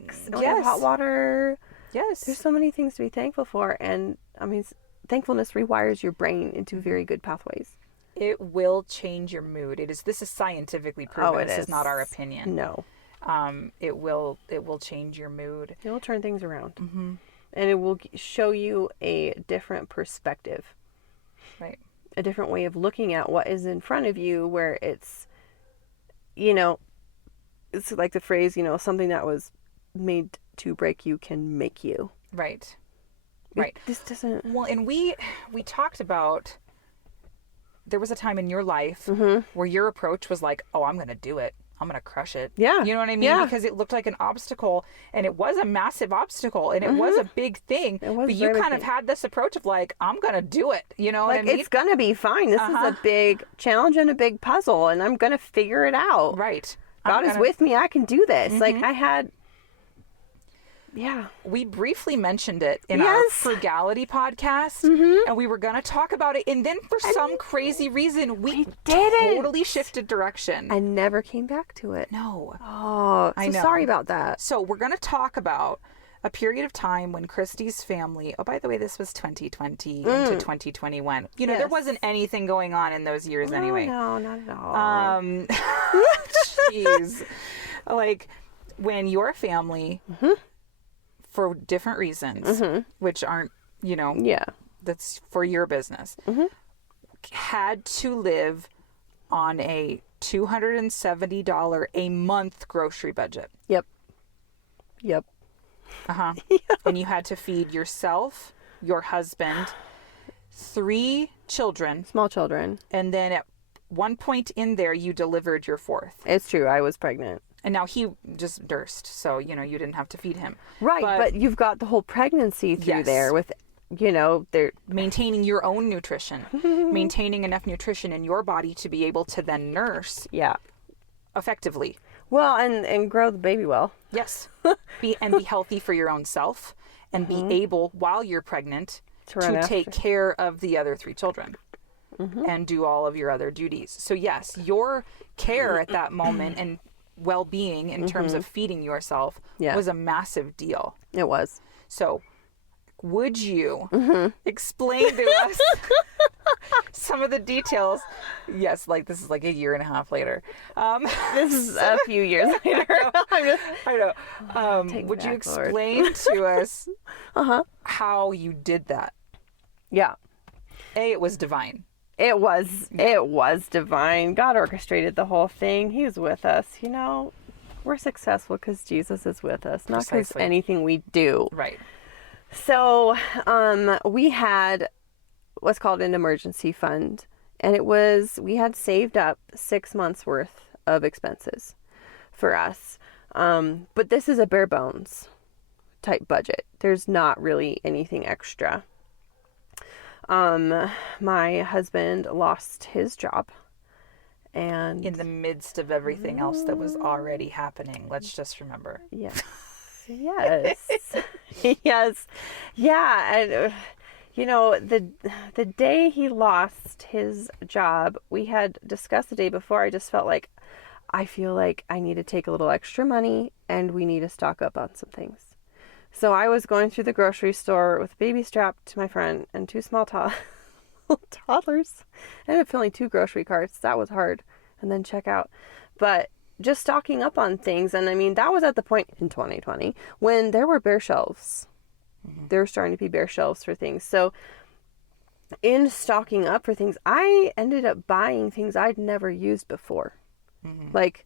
works. We have hot water. Yes. There's so many things to be thankful for. And, thankfulness rewires your brain into very good pathways. It will change your mood. This is scientifically proven. This is not our opinion. No. It will change your mood. It will turn things around. And it will show you a different perspective. Right. A different way of looking at what is in front of you, where it's, it's like the phrase, something that was made to break you can make you. Right. Right. This doesn't... Well, and we talked about, there was a time in your life where your approach was like, oh, I'm going to do it. I'm going to crush it. Yeah. You know what I mean? Yeah. Because it looked like an obstacle, and it was a massive obstacle, and it was a big thing. But you kind of had this approach of like, I'm going to do it. You know what I mean? It's going to be fine. This is a big challenge and a big puzzle, and I'm going to figure it out. Right. God is with me. I can do this. Like I had... Yeah. We briefly mentioned it in our frugality podcast, and we were going to talk about it. And then for some crazy reason, we totally shifted direction. I never came back to it. No. Oh, I know. Sorry about that. So we're going to talk about a period of time when Kristi's family, oh, by the way, this was 2020 into 2021. There wasn't anything going on in those years anyway. No, not at all. Jeez. Like when your family... for different reasons, which aren't, that's for your business, had to live on a $270 a month grocery budget. Yep. And you had to feed yourself, your husband, 3 children. Small children. And then at one point in there, you delivered your 4th. It's true. I was pregnant. And now he just nursed, so, you didn't have to feed him. Right, but you've got the whole pregnancy through there with, they're... Maintaining your own nutrition. Maintaining enough nutrition in your body to be able to then nurse. Yeah. Effectively. Well, and grow the baby well. Yes. Be healthy for your own self. And be able, while you're pregnant, to take care of the other 3 children. And do all of your other duties. So, yes, your care at that moment and... well-being in terms of feeding yourself was a massive deal. It was. So would you explain to us some of the details? Yes, like this is like a year and a half later. This is a few years later. I know. Would you explain to us how you did that? Yeah. It was divine. It was divine. God orchestrated the whole thing. He was with us. You know, we're successful because Jesus is with us, not because anything we do. Right. So we had what's called an emergency fund, and we had saved up 6 months worth of expenses for us. But this is a bare bones type budget. There's not really anything extra. My husband lost his job, and in the midst of everything else that was already happening, let's just remember. Yes. Yes. Yeah. And you know, the day he lost his job, we had discussed the day before. I feel like I need to take a little extra money, and we need to stock up on some things. So I was going through the grocery store with a baby strapped to my front and two small toddlers. I ended up filling 2 grocery carts. That was hard. And then check out. But just stocking up on things. And I mean, that was at the point in 2020 when there were bare shelves. Mm-hmm. There were starting to be bare shelves for things. So in stocking up for things, I ended up buying things I'd never used before. Mm-hmm. Like,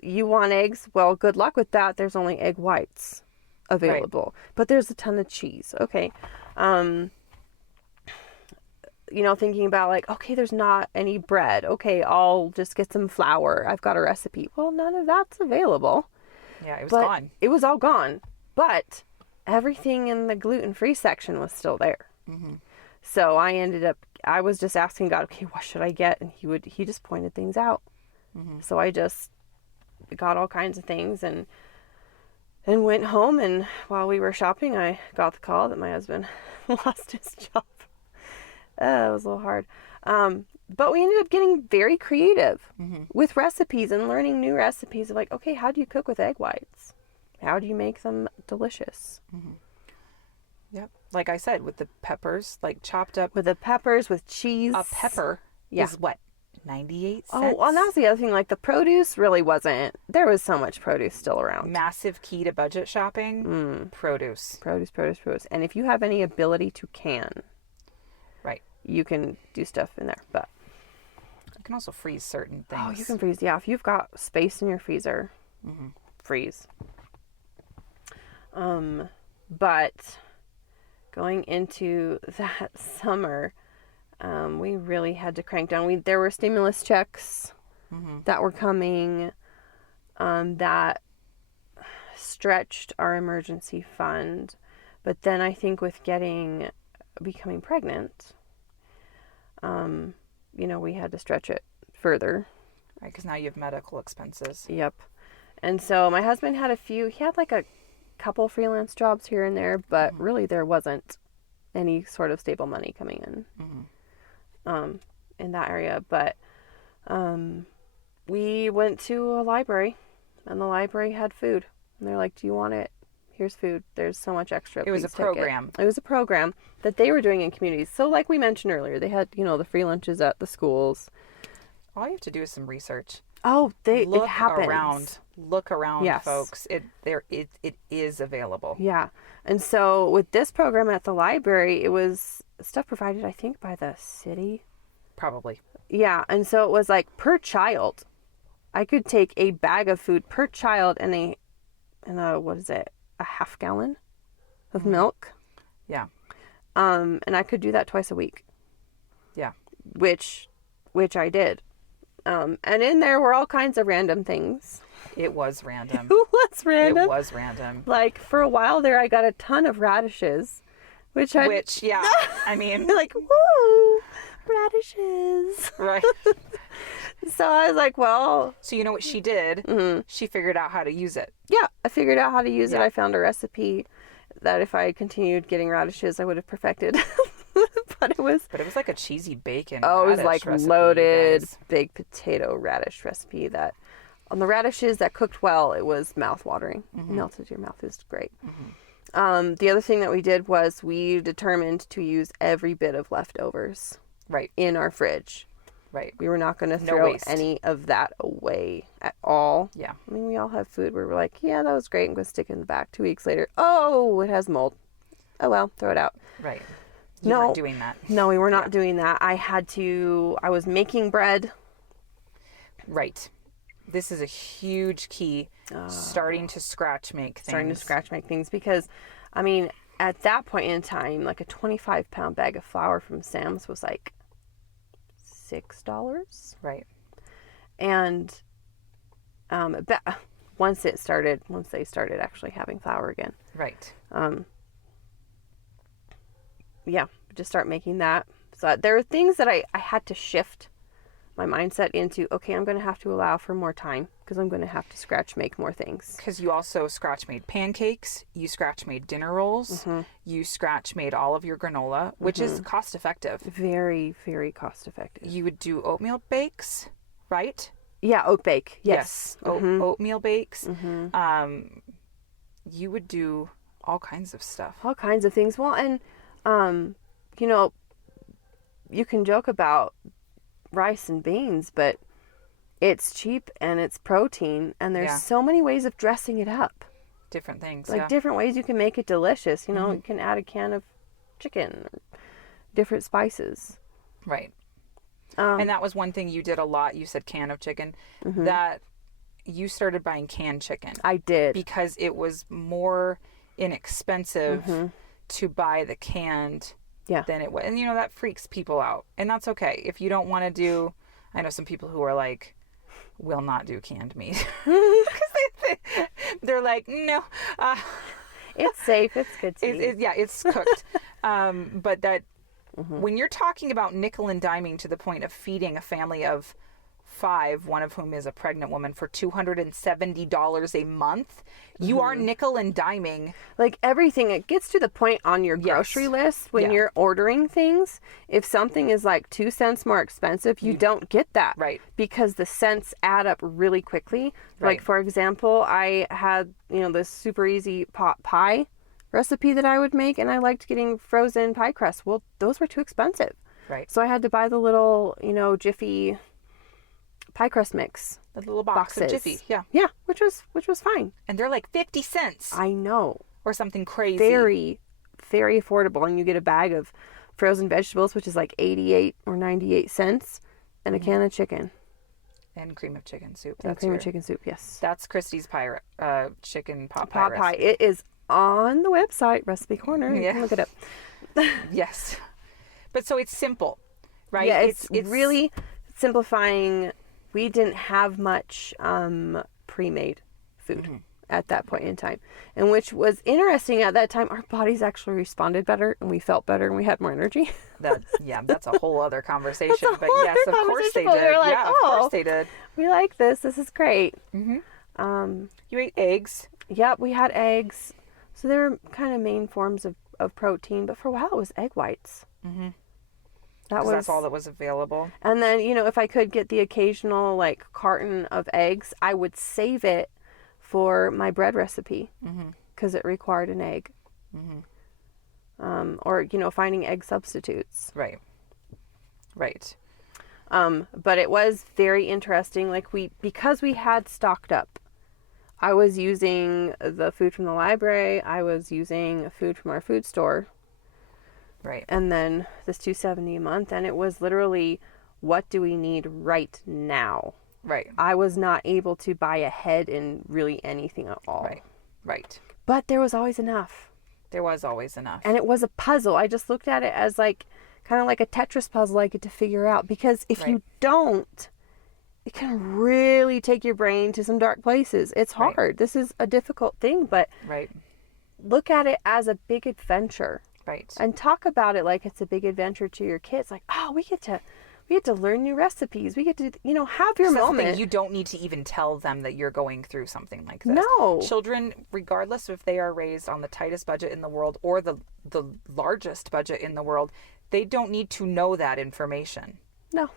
you want eggs? Well, good luck with that. There's only egg whites available, right. But there's a ton of cheese. Okay. You know, thinking about like, okay, there's not any bread. Okay, I'll just get some flour. I've got a recipe. Well, none of that's available. Yeah, it was gone. It was all gone. But everything in the gluten-free section was still there. Mm-hmm. So I was just asking God, okay, what should I get? And he just pointed things out. Mm-hmm. So I just got all kinds of things and went home, and while we were shopping, I got the call that my husband lost his job. It was a little hard. But we ended up getting very creative with recipes and learning new recipes of like, okay, how do you cook with egg whites? How do you make them delicious? Mm-hmm. Yep. Like I said, with the peppers, like chopped up. With the peppers, with cheese. A pepper is what? 98 cents? Oh, well, that's the other thing. Like, the produce really wasn't. There was so much produce still around. Massive key to budget shopping. Produce. Produce. And if you have any ability to can, right, you can do stuff in there. But you can also freeze certain things. Oh, you can freeze. Yeah, if you've got space in your freezer, freeze. But going into that summer, we really had to crank down. There were stimulus checks that were coming that stretched our emergency fund. But then I think with becoming pregnant, you know, we had to stretch it further. Right, because now you have medical expenses. Yep. And so my husband he had like a couple freelance jobs here and there, but really there wasn't any sort of stable money coming in. In that area. But we went to a library, and the library had food, and they're like, do you want it? Here's food. There's so much extra. It was a program. It was a program that they were doing in communities. So like we mentioned earlier, they had, you know, the free lunches at the schools. All you have to do is some research. Oh, it happens. Look around, yes. Folks. It is available. Yeah. And so with this program at the library, it was stuff provided, I think, by the city. Probably. Yeah. And so it was like per child. I could take a bag of food per child and a what is it? A half gallon of milk. Yeah. And I could do that twice a week. Yeah. Which I did. And in there were all kinds of random things. It was random. It was random. Like, for a while there, I got a ton of radishes, yeah, I mean, like, woo, radishes. Right. So I was like, well. So you know what she did? She figured out how to use it. Yeah, I figured out how to use it. I found a recipe that if I had continued getting radishes, I would have perfected. But it was like a cheesy bacon. Oh, it was like loaded baked potato radish recipe that, on the radishes that cooked well, it was mouth-watering. Melted your mouth. It was great. The other thing that we did was we determined to use every bit of leftovers in our fridge. Right. We were not going to throw any of that away at all. Yeah. I mean, we all have food where we're like, yeah, that was great. I'm going to stick it in the back. 2 weeks later, oh, it has mold. Oh, well, throw it out. Right. You weren't doing that. No, we were not doing that. I was making bread. Right. This is a huge key. Starting to scratch make things. Because, I mean, at that point in time, like a 25-pound bag of flour from Sam's was like $6. Right. And once they started actually having flour again. Right. Yeah, just start making that. So there are things that I had to shift my mindset into, okay, I'm going to have to allow for more time because I'm going to have to scratch make more things. Because you also scratch made pancakes, you scratch made dinner rolls, you scratch made all of your granola, which is cost effective. Very, very cost effective. You would do oatmeal bakes, right? Yeah, oat bake. Yes. Oatmeal bakes. You would do all kinds of stuff. All kinds of things. Well, and, you know, you can joke about rice and beans, but it's cheap and it's protein, and there's so many ways of dressing it up. Different things. Like different ways you can make it delicious. You know, you can add a can of chicken, or different spices. Right. And that was one thing you did a lot. You said can of chicken. That you started buying canned chicken. I did. Because it was more inexpensive to buy the canned than it was. And, you know, that freaks people out. And that's okay. If you don't want to do... I know some people who are like, will not do canned meat. Because they're like, no. It's safe. It's good to eat. It's cooked. But that... When you're talking about nickel and diming to the point of feeding a family of 5, one of whom is a pregnant woman, for $270 a month, you are nickel and diming. Like everything, it gets to the point on your grocery list when you're ordering things. If something is like 2 cents more expensive, you don't get that. Right. Because the cents add up really quickly. Right. Like, for example, I had, this super easy pot pie recipe that I would make, and I liked getting frozen pie crusts. Well, those were too expensive. Right. So I had to buy the little, Jiffy pie crust mix. The little boxes. Of Jiffy. Yeah. Yeah, which was fine. And they're like 50 cents. I know. Or something crazy. Very, very affordable. And you get a bag of frozen vegetables, which is like 88 or 98 cents, and a can of chicken. And cream of chicken soup. Of chicken soup, yes. That's Kristi's pie, chicken pot pie. Pot pie. It is on the website, Recipe Corner. You can look it up. Yes. But so it's simple, right? Yeah, it's really simplifying. We didn't have much pre-made food at that point in time. And which was interesting at that time. Our bodies actually responded better, and we felt better, and we had more energy. That's a whole other conversation. But yes, of course they did. Like, of course they did. We like this. This is great. You ate eggs. Yep, we had eggs. So they were kind of main forms of protein. But for a while, it was egg whites. That's all that was available. And then, if I could get the occasional like carton of eggs, I would save it for my bread recipe because it required an egg. Or finding egg substitutes. Right. But it was very interesting. Like because we had stocked up, I was using the food from the library. I was using food from our food store. Right. And then this $270 a month, and it was literally, what do we need right now? Right. I was not able to buy ahead in really anything at all. Right. But there was always enough. There was always enough. And it was a puzzle. I just looked at it as like, kind of like a Tetris puzzle I get to figure out. Because if you don't, it can really take your brain to some dark places. It's hard. Right. This is a difficult thing, but look at it as a big adventure. Right. And talk about it like it's a big adventure to your kids. Like, oh, we get to learn new recipes. We get to, have your moment. You don't need to even tell them that you're going through something like this. No. Children, regardless if they are raised on the tightest budget in the world or the largest budget in the world, they don't need to know that information. No.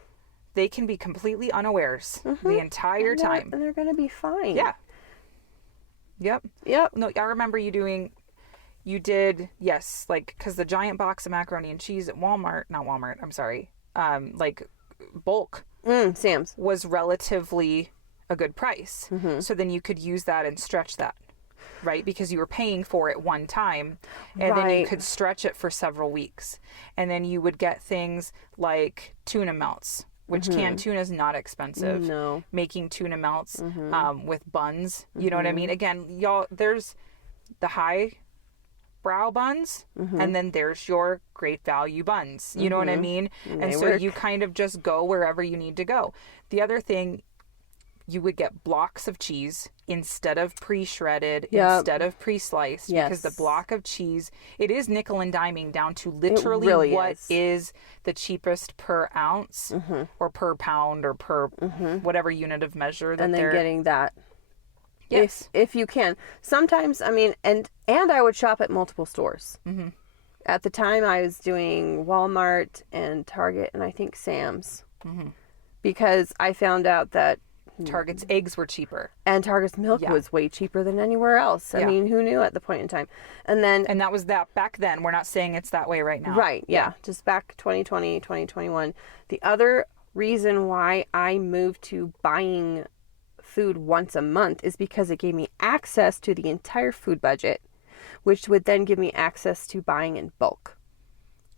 They can be completely unawares the entire time. And they're going to be fine. Yeah. Yep. No, I remember you did, yes, like, because the giant box of macaroni and cheese at like bulk Sam's was relatively a good price. So then you could use that and stretch that. right? Because you were paying for it one time, and then you Right. could stretch it for several weeks. And then you would get things like tuna melts, which canned tuna is not expensive. No. Making tuna melts with buns, you know what I mean? Again, y'all, there's the high brow buns, and then there's your great value buns. You know what I mean? And they so work. you kind of just go wherever you need to go. The other thing, you would get blocks of cheese instead of pre-shredded, Yep. instead of pre-sliced, because the Yes. block of cheese, it is nickel and diming down to literally really what is. is the cheapest per ounce or per pound or per whatever unit of measure that And then they're getting that. Yes. If you can. Sometimes, I mean, and I would shop at multiple stores. Mm-hmm. At the time, I was doing Walmart and Target and I think Sam's. Mm-hmm. Because I found out that Target's eggs were cheaper. and Target's milk Yeah. was way cheaper than anywhere else. I Yeah. mean, who knew at the point in time? And then And that was that back then. We're not saying it's that way right now. right, yeah, just back 2020, 2021. The other reason why I moved to buying food once a month is because it gave me access to the entire food budget, which would then give me access to buying in bulk.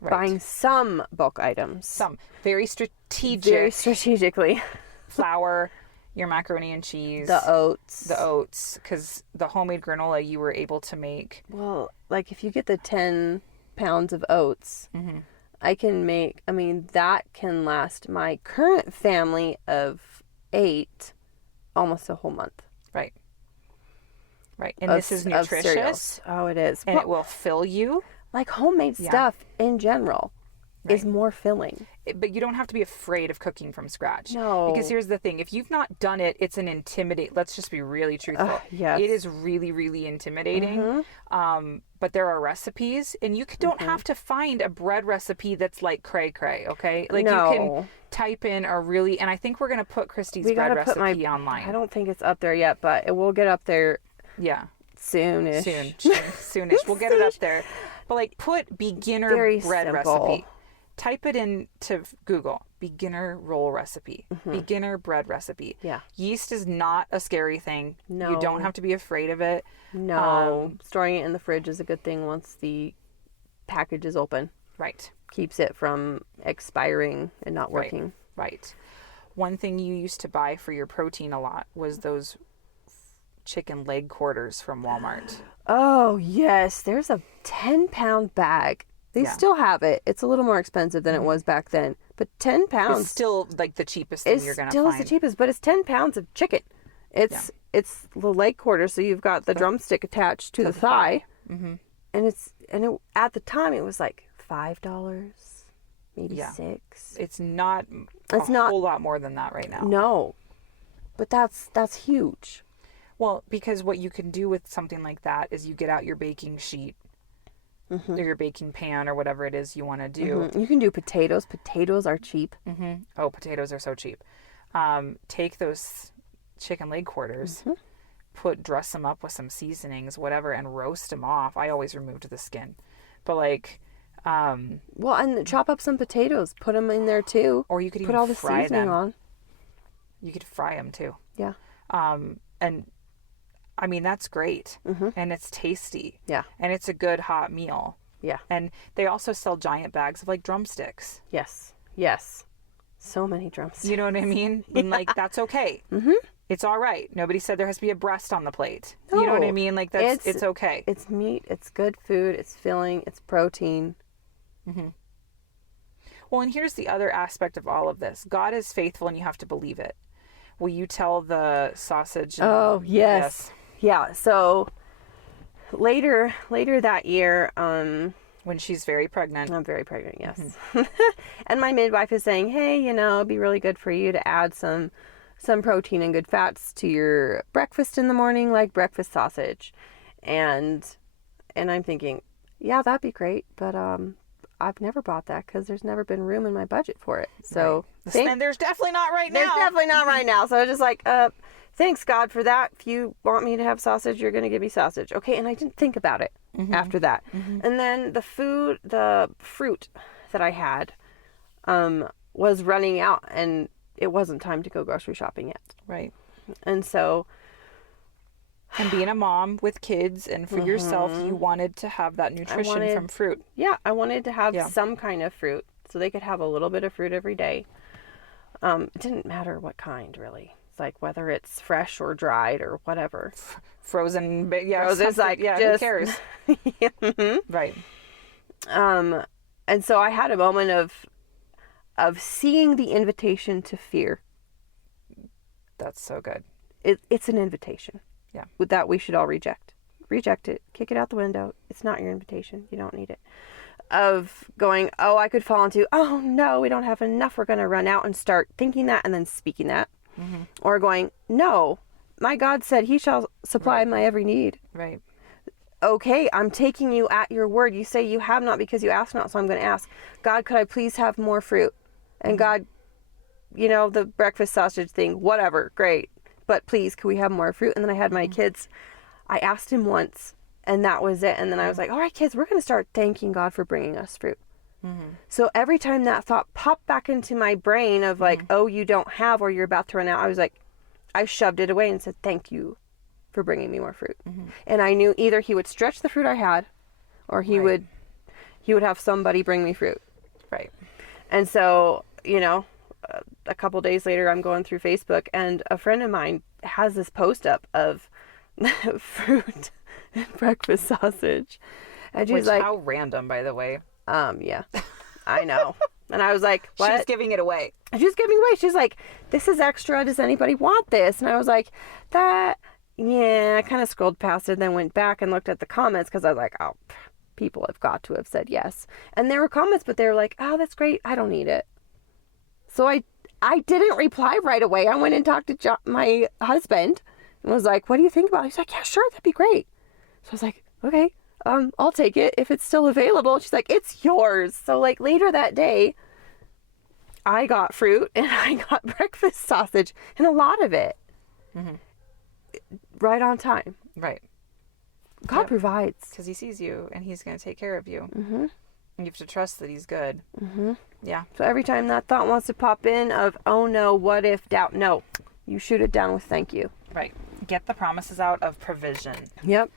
Right. Buying some bulk items. Some very strategic Very strategically. flour, your macaroni and cheese, The oats. because the homemade granola you were able to make. Well, like if you get the 10 pounds of oats, I can make, I mean, that can last my current family of 8 almost a whole month. Right. Right. And of- this is of cereals. nutritious, Oh, it is. and Well, it will fill you. like homemade stuff in general is more filling. But you don't have to be afraid of cooking from scratch. No. Because here's the thing. If you've not done it, it's an let's just be really truthful. Yes. It is really, really intimidating. But there are recipes, and you don't have to find a bread recipe that's like cray-cray, okay? Like you can No. type in a really, and I think we're going to put Kristi's We bread gotta put my recipe online. I don't think it's up there yet, but it will get up there Yeah. soonish. Soonish. We'll get it up there. But like put beginner Very bread simple. recipe. Type it into Google. Beginner roll recipe. Beginner bread recipe. Yeah. Yeast is not a scary thing. No. You don't have to be afraid of it. No. Storing it in the fridge is a good thing once the package is open. Right. Keeps it from expiring and not working. Right. One thing you used to buy for your protein a lot was those chicken leg quarters from Walmart. Oh, yes. There's a 10-pound bag. They Yeah. still have it. It's a little more expensive than it was back then. But 10 pounds It's still like the cheapest thing is you're going to still find. the cheapest, but it's 10 pounds of chicken. It's the leg quarter, so you've got the drumstick attached to the thigh. Mm-hmm. And at the time it was like $5, maybe $6. It's not It's a not- whole lot more than that right now. No. But that's huge. Well, because what you can do with something like that is you get out your baking sheet or your baking pan or whatever it is you want to do. You can do potatoes. Potatoes are cheap. Oh, potatoes are so cheap. Take those chicken leg quarters, dress them up with some seasonings, whatever, and roast them off. I always removed the skin. But like, Well, and chop up some potatoes. Put them in there too. or you could Put even all the fry seasoning them. on. You could fry them too. Yeah. And I mean, that's great. And it's tasty. Yeah. And it's a good hot meal. Yeah. And they also sell giant bags of like drumsticks. Yes. Yes. So many drumsticks. You know what I mean? And like, that's okay. It's all right. Nobody said there has to be a breast on the plate. You know what I No. mean? Like it's okay. It's meat. It's good food. It's filling. It's protein. Well, and here's the other aspect of all of this. God is faithful and you have to believe it. Will you tell the sausage? Oh, yes. Yeah. So later that year, When she's very pregnant. I'm very pregnant, yes. And my midwife is saying, hey, it'd be really good for you to add some protein and good fats to your breakfast in the morning, like breakfast sausage. And I'm thinking, yeah, that'd be great. But I've never bought that because there's never been room in my budget for it. So And there's definitely not right now. there's definitely not right now. So I was just like, thanks God for that. If you want me to have sausage, you're going to give me sausage. Okay. And I didn't think about it after that. And then the fruit that I had was running out and it wasn't time to go grocery shopping yet. Right. And so And being a mom with kids and for yourself, you wanted to have that nutrition from fruit. Yeah, I wanted to have some kind of fruit so they could have a little bit of fruit every day. It didn't matter what kind, really. It's like whether it's fresh or dried or whatever. Frozen, Frozen, like, who cares? Right. And so I had a moment of seeing the invitation to fear. That's so good. It's an invitation. Yeah. With that, we should all reject. Reject it. Kick it out the window. It's not your invitation. You don't need it. Of going, oh, I could fall into, oh, no, we don't have enough. We're going to run out and start thinking that and then speaking that. Mm-hmm. Or going, no, my God said he shall supply my every need. Right. Okay, I'm taking you at your word. You say you have not because you ask not, so I'm going to ask. God, could I please have more fruit? And God, the breakfast sausage thing, whatever, great. But please, could we have more fruit? And then I had my kids. I asked him once, and that was it. And then I was like, all right, kids, we're going to start thanking God for bringing us fruit. Mm-hmm. So every time that thought popped back into my brain of like, oh, you don't have or you're about to run out, I was like, I shoved it away and said, thank you for bringing me more fruit. Mm-hmm. And I knew either he would stretch the fruit I had or he would have somebody bring me fruit. Right. And so, a couple days later, I'm going through Facebook, and a friend of mine has this post up of fruit and breakfast sausage. And she's like, how random, by the way. Yeah, I know. And I was like, what? She's giving it away. She's giving away. She's like, this is extra. Does anybody want this? And I was like, I kind of scrolled past it, then went back and looked at the comments because I was like, oh, people have got to have said yes. And there were comments, but they were like, oh, that's great. I don't need it. So I didn't reply right away. I went and talked to my husband and was like, what do you think about it? He's like, yeah, sure, that'd be great. So I was like, okay, I'll take it if it's still available. She's like, it's yours. So like later that day, I got fruit and I got breakfast sausage and a lot of it right on time. Right. God provides. Because he sees you and he's going to take care of you. Mm-hmm. And you have to trust that he's good. Mm-hmm. Yeah. So every time that thought wants to pop in of, oh no, what if, doubt, no. You shoot it down with thank you. Right. Get the promises out of provision. Yep.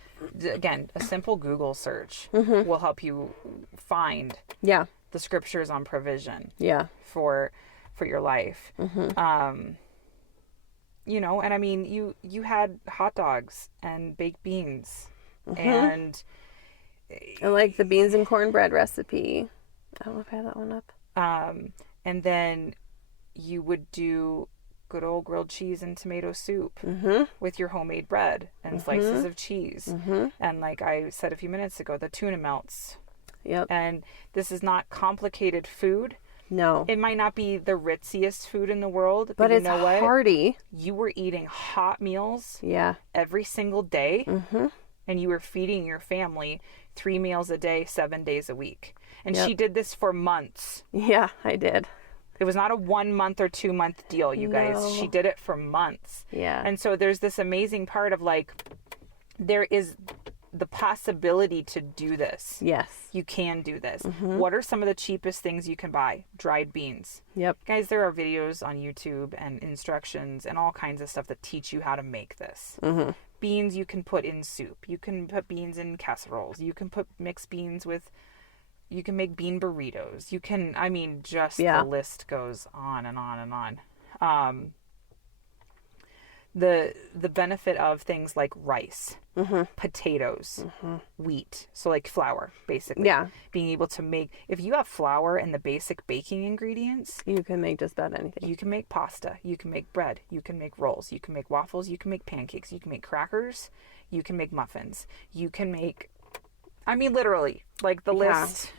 Again, a simple Google search will help you find the scriptures on provision. Yeah. For your life. Mm-hmm. And I mean, you had hot dogs and baked beans and I like the beans and cornbread recipe. I don't know if I have that one up. And then you would do good old grilled cheese and tomato soup with your homemade bread and slices of cheese. And like I said a few minutes ago, the tuna melts. Yep. And this is not complicated food. No. It might not be the ritziest food in the world, but it's hearty. You were eating hot meals every single day, and you were feeding your family 3 meals a day, 7 days a week. And she did this for months. Yeah, I did. It was not a 1 month or 2 month deal, you guys. No. She did it for months. Yeah. And so there's this amazing part of like, there is the possibility to do this. Yes. You can do this. What are some of the cheapest things you can buy? Dried beans. Yep. Guys, there are videos on YouTube and instructions and all kinds of stuff that teach you how to make this. Beans you can put in soup. You can put beans in casseroles. You can mix beans with, you can make bean burritos. You can, I mean, just the list goes on and on and on. The benefit of things like rice, potatoes, wheat, so like flour, basically. Yeah. Being able to make, if you have flour and the basic baking ingredients, you can make just about anything. You can make pasta, you can make bread, you can make rolls, you can make waffles, you can make pancakes, you can make crackers, you can make muffins, you can make, I mean, literally, like the list.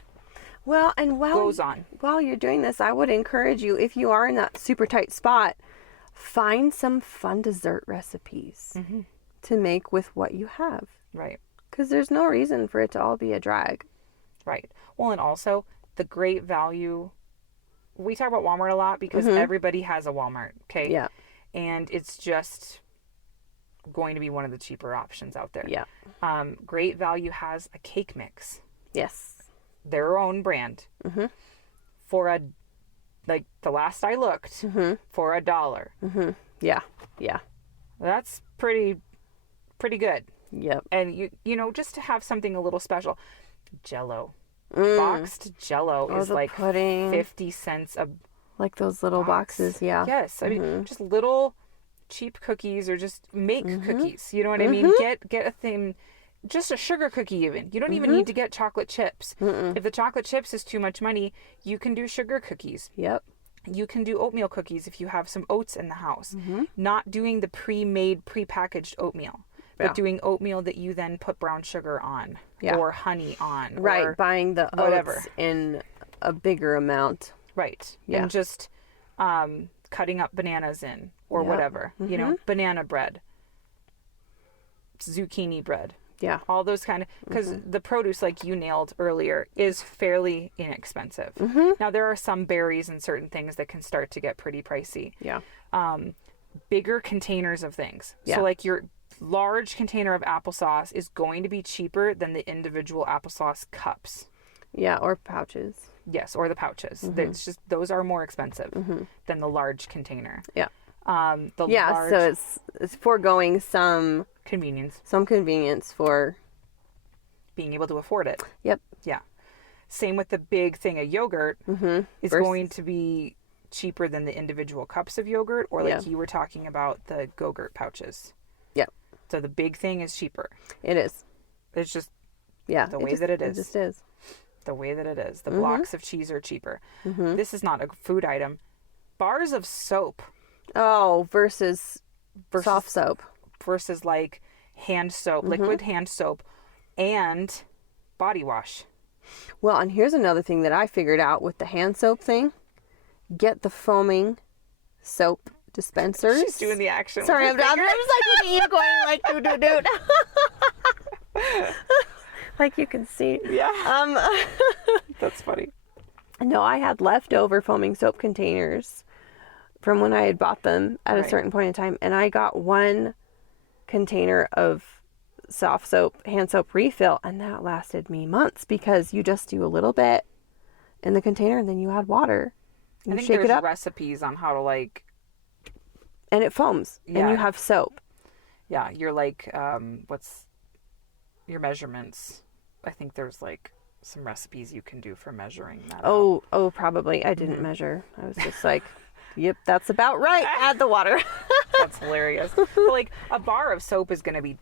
Well, and goes on. While you're doing this, I would encourage you, if you are in that super tight spot, find some fun dessert recipes to make with what you have. Right. Because there's no reason for it to all be a drag. Right. Well, and also the great value. We talk about Walmart a lot because everybody has a Walmart, okay? Yeah. And it's just going to be one of the cheaper options out there. Yeah. Great Value has a cake mix. Yes. Their own brand. For like the last I looked, for $1. Yeah. Yeah. That's pretty pretty good. Yep. And you know, just to have something a little special. Jell-O. Boxed Jell-O is like pudding. 50 cents a Like those little boxes, yeah. Yes. I mean, just little cheap cookies, or just make cookies. You know what I mean? Get a thing, just a sugar cookie even. You don't even need to get chocolate chips. If the chocolate chips is too much money, you can do sugar cookies. Yep. You can do oatmeal cookies if you have some oats in the house. Not doing the pre-made, pre-packaged oatmeal, but doing oatmeal that you then put brown sugar on or honey on. Right, or buying the whatever. oats in a bigger amount. Right. Yeah. And just cutting up bananas in or whatever. You know, banana bread, zucchini bread. Yeah. All those kind of, because the produce, like you nailed earlier, is fairly inexpensive. Now, there are some berries and certain things that can start to get pretty pricey. Yeah. Bigger containers of things. Yeah. So, like your large container of applesauce is going to be cheaper than the individual applesauce cups. Yeah, or pouches. Yes, or the pouches. It's just, those are more expensive than the large container. Yeah. Large So it's foregoing some convenience for being able to afford it. Yep. Yeah. Same with the big thing of yogurt is going to be cheaper than the individual cups of yogurt, or like you were talking about the Go-Gurt pouches. Yep. So the big thing is cheaper. It is. It's just that it is. It just is. The way that it is. The blocks of cheese are cheaper. This is not a food item. Bars of soap. Oh, versus soft soap. Versus like hand soap, liquid hand soap, and body wash. Well, and here's another thing that I figured out with the hand soap thing. Get the foaming soap dispensers. She's doing the action. Sorry, I'm just like looking at you going like do. Like you can see. Yeah. That's funny. No, I had leftover foaming soap containers from when I had bought them at a certain point in time, and I got one container of soft soap, hand soap refill, and that lasted me months because you just do a little bit in the container and then you add water. I think shake there's it up, recipes on how to like, and it foams, and you have soap. Yeah, you're like, what's your measurements? I think there's like some recipes you can do for measuring that. Oh, probably. I didn't measure. I was just like, yep, that's about right. Add the water. That's hilarious. But like a bar of soap is going to be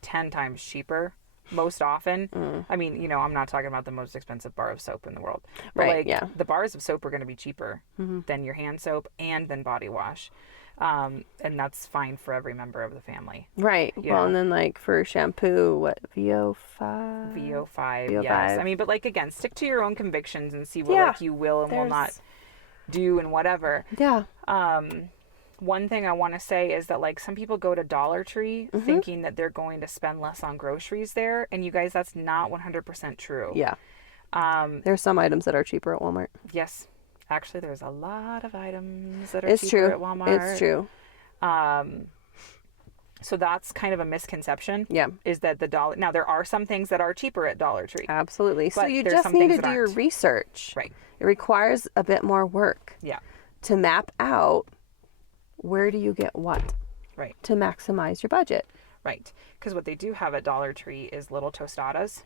10 times cheaper most often. I mean, you know, I'm not talking about the most expensive bar of soap in the world. But the bars of soap are going to be cheaper than your hand soap and than body wash. And that's fine for every member of the family. Right. Well, and then like for shampoo, what, VO5? VO5, yes. I mean, but like again, stick to your own convictions and see what like you will and will not do and whatever. Yeah. One thing I want to say is that like some people go to Dollar Tree thinking that they're going to spend less on groceries there, and you guys, that's not 100% true. Yeah. There's some items that are cheaper at Walmart. Yes. Actually, there's a lot of items that are cheaper at Walmart. It's true. So that's kind of a misconception. Yeah. Is that the dollar... Now, there are some things that are cheaper at Dollar Tree. Absolutely. So you there's just some need things to that do your aren't. research. Right. It requires a bit more work. Yeah. To map out where do you get what. Right. To maximize your budget. Right. Because what they do have at Dollar Tree is little tostadas.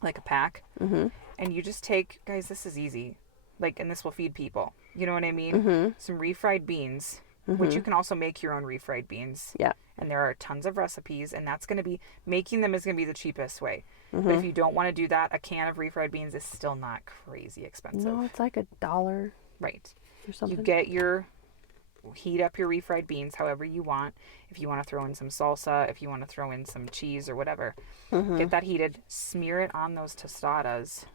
Like a pack. And you just take... Guys, this is easy. Like, and this will feed people. You know what I mean? Some refried beans, which you can also make your own refried beans. Yeah. And there are tons of recipes, and that's going to be, making them is going to be the cheapest way. But if you don't want to do that, a can of refried beans is still not crazy expensive. No, it's like $1. Right. Or something. You heat up your refried beans however you want. If you want to throw in some salsa, if you want to throw in some cheese or whatever, get that heated, smear it on those tostadas.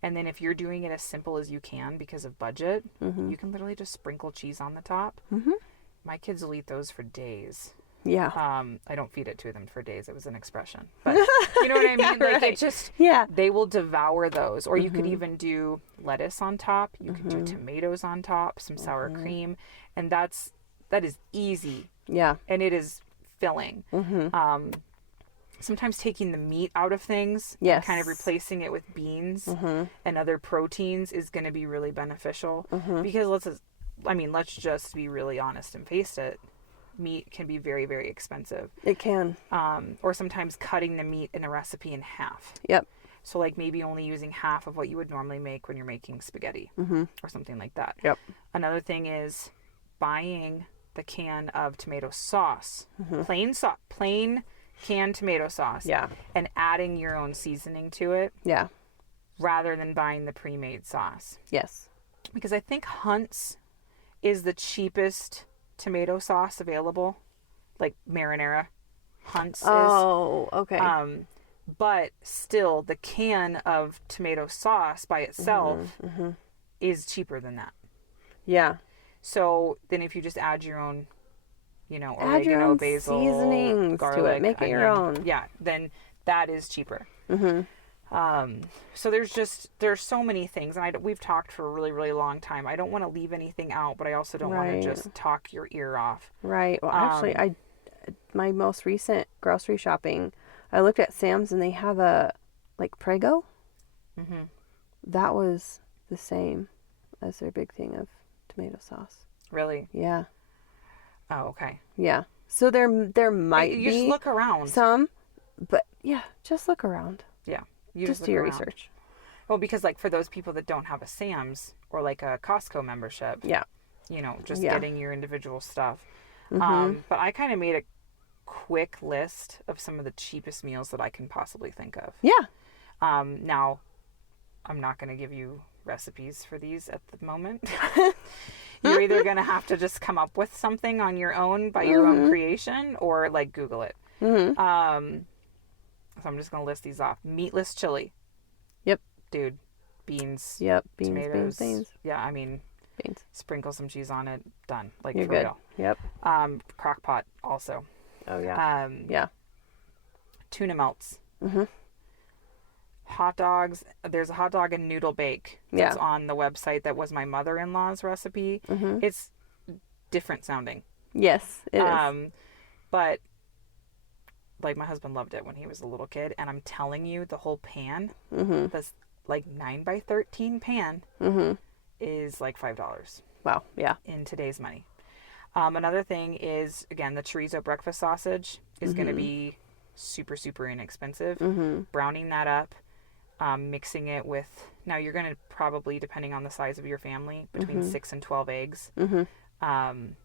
And then if you're doing it as simple as you can because of budget, you can literally just sprinkle cheese on the top. My kids will eat those for days. Yeah. I don't feed it to them for days. It was an expression. But you know what I mean? Like it just, they will devour those. Or you could even do lettuce on top. You could do tomatoes on top, some sour cream. And that is easy. Yeah. And it is filling. Sometimes taking the meat out of things and kind of replacing it with beans and other proteins is going to be really beneficial. Because let's just be really honest and face it. meat can be very, very expensive. It can. Or sometimes cutting the meat in a recipe in half. Yep. So like maybe only using half of what you would normally make when you're making spaghetti or something like that. Yep. Another thing is buying the can of tomato sauce, plain canned tomato sauce, Yeah. and adding your own seasoning to it Yeah. rather than buying the pre-made sauce. Yes. Because I think Hunt's is the cheapest tomato sauce available, like marinara. Hunt's is. Oh, okay. But still, the can of tomato sauce by itself is cheaper than that. Yeah. So then if you just add your own, Add oregano, your own basil, seasonings garlic, to it. Make it your onion, own. yeah, then that is cheaper. So there's so many things, and we've talked for a really, really long time. I don't want to leave anything out, but I also don't want to just talk your ear off. Right. Well, actually, my most recent grocery shopping, I looked at Sam's and they have a Prego. That was the same as their big thing of tomato sauce. Really? Yeah. Oh, okay. Yeah. So there might be you just look around. some, but yeah, just look around. Yeah. You Just look do your around. research. Well, because for those people that don't have a Sam's or a Costco membership, Yeah. Just Yeah. getting your individual stuff. But I kind of made a quick list of some of the cheapest meals that I can possibly think of. Yeah. Now, I'm not going to give you recipes for these at the moment. You're either going to have to just come up with something on your own by your own creation or Google it. So I'm just going to list these off. Meatless chili. Yep. Dude. Beans. Yep. Beans, tomatoes. beans. Yeah, Beans. sprinkle some cheese on it. Done. You're for good. real. Yep. Crock pot also. Oh, yeah. Yeah. Tuna melts. Hot dogs. There's a hot dog and noodle bake that's on the website that was my mother-in-law's recipe. It's different sounding. Yes, it is. But my husband loved it when he was a little kid, and I'm telling you, the whole pan, this 9x13 pan, is $5. Wow. Yeah. In today's money. Another thing is, again, the chorizo breakfast sausage is going to be super, super inexpensive. Browning that up, mixing it with, now you're going to probably, depending on the size of your family, between 6 and 12 eggs, and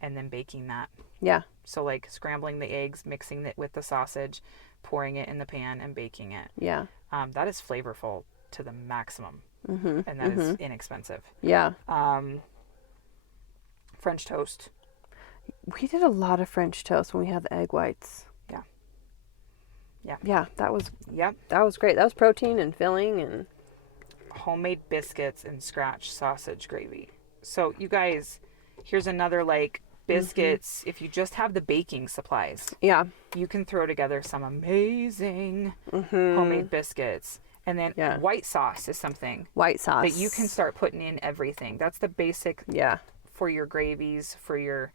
then baking that. Yeah. So scrambling the eggs, mixing it with the sausage, pouring it in the pan and baking it. Yeah. That is flavorful to the maximum. And that is inexpensive. Yeah. French toast. We did a lot of French toast when we had the egg whites. Yeah. Yeah. Yeah, that was great. That was protein and filling and homemade biscuits and scratch sausage gravy. So you guys, here's another biscuits. If you just have the baking supplies, you can throw together some amazing homemade biscuits. And then white sauce is something. White sauce. That you can start putting in everything. That's the basic for your gravies, for your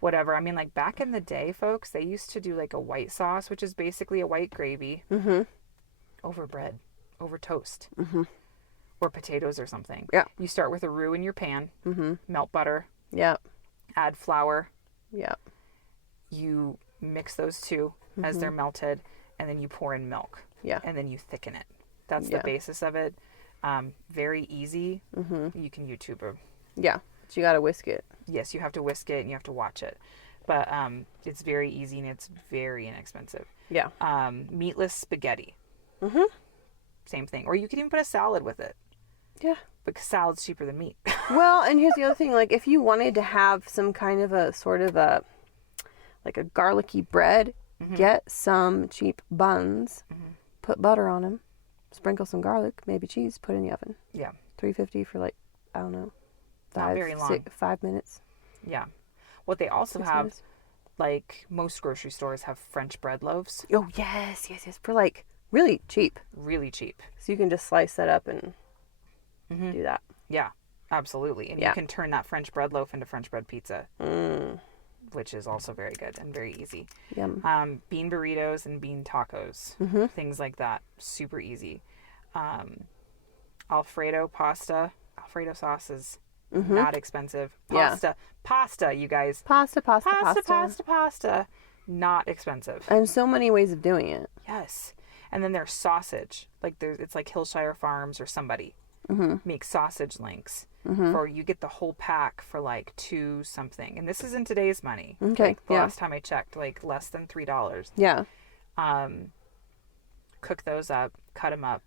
whatever. I mean, back in the day, folks, they used to do a white sauce, which is basically a white gravy over bread, over toast, or potatoes or something. Yeah. You start with a roux in your pan, melt butter. Yeah. Add flour. Yeah. You mix those two as they're melted, and then you pour in milk. Yeah. And then you thicken it. That's the basis of it. Very easy. You can YouTube it. Yeah. But you got to whisk it. Yes, you have to whisk it and you have to watch it. But it's very easy and it's very inexpensive. Yeah. Meatless spaghetti. Same thing. Or you can even put a salad with it. Yeah. Because salad's cheaper than meat. Well, and here's the other thing. If you wanted to have some kind of a sort of a garlicky bread, get some cheap buns, put butter on them, sprinkle some garlic, maybe cheese, put in the oven. Yeah. 350 for I don't know, Not very long. 5 minutes. Yeah. What they also 6 have, minutes. Most grocery stores have French bread loaves. Oh, yes. For really cheap. Really cheap. So you can just slice that up and do that. Yeah, absolutely. And you can turn that French bread loaf into French bread pizza, which is also very good and very easy. Yum. Bean burritos and bean tacos, things like that. Super easy. Alfredo pasta. Alfredo sauce is not expensive. Yeah. Pasta, you guys. Pasta. Pasta. Not expensive. And so many ways of doing it. Yes. And then there's sausage. Like it's like Hillshire Farms or somebody makes sausage links. For you get the whole pack for like $2 something. And this is in today's money. Okay. Like the last time I checked, like less than $3. Yeah. Cook those up, cut them up,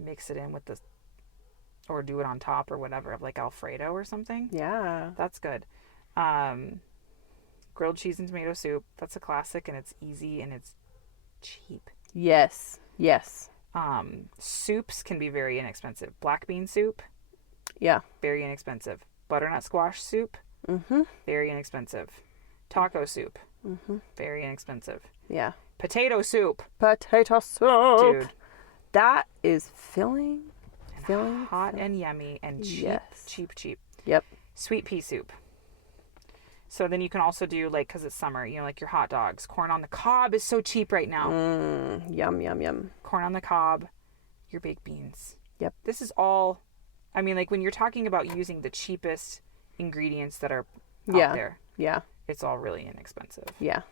mix it in with the, or do it on top or whatever, of like Alfredo or something. Yeah. That's good. Grilled cheese and tomato soup. That's a classic, and it's easy and it's cheap. Yes. Soups can be very inexpensive. Black bean soup. Yeah. Very inexpensive. Butternut squash soup. Very inexpensive. Taco soup. Very inexpensive. Yeah. Potato soup. Potato soup. Dude. That is filling. Hot and yummy and cheap. Yes. Cheap. Yep. Sweet pea soup. So then you can also do, like, because it's summer, you know, like your hot dogs. Corn on the cob is so cheap right now. Yum. Corn on the cob. Your baked beans. Yep. This is all, I mean, like when you're talking about using the cheapest ingredients that are out there. Yeah. It's all really inexpensive. Yeah.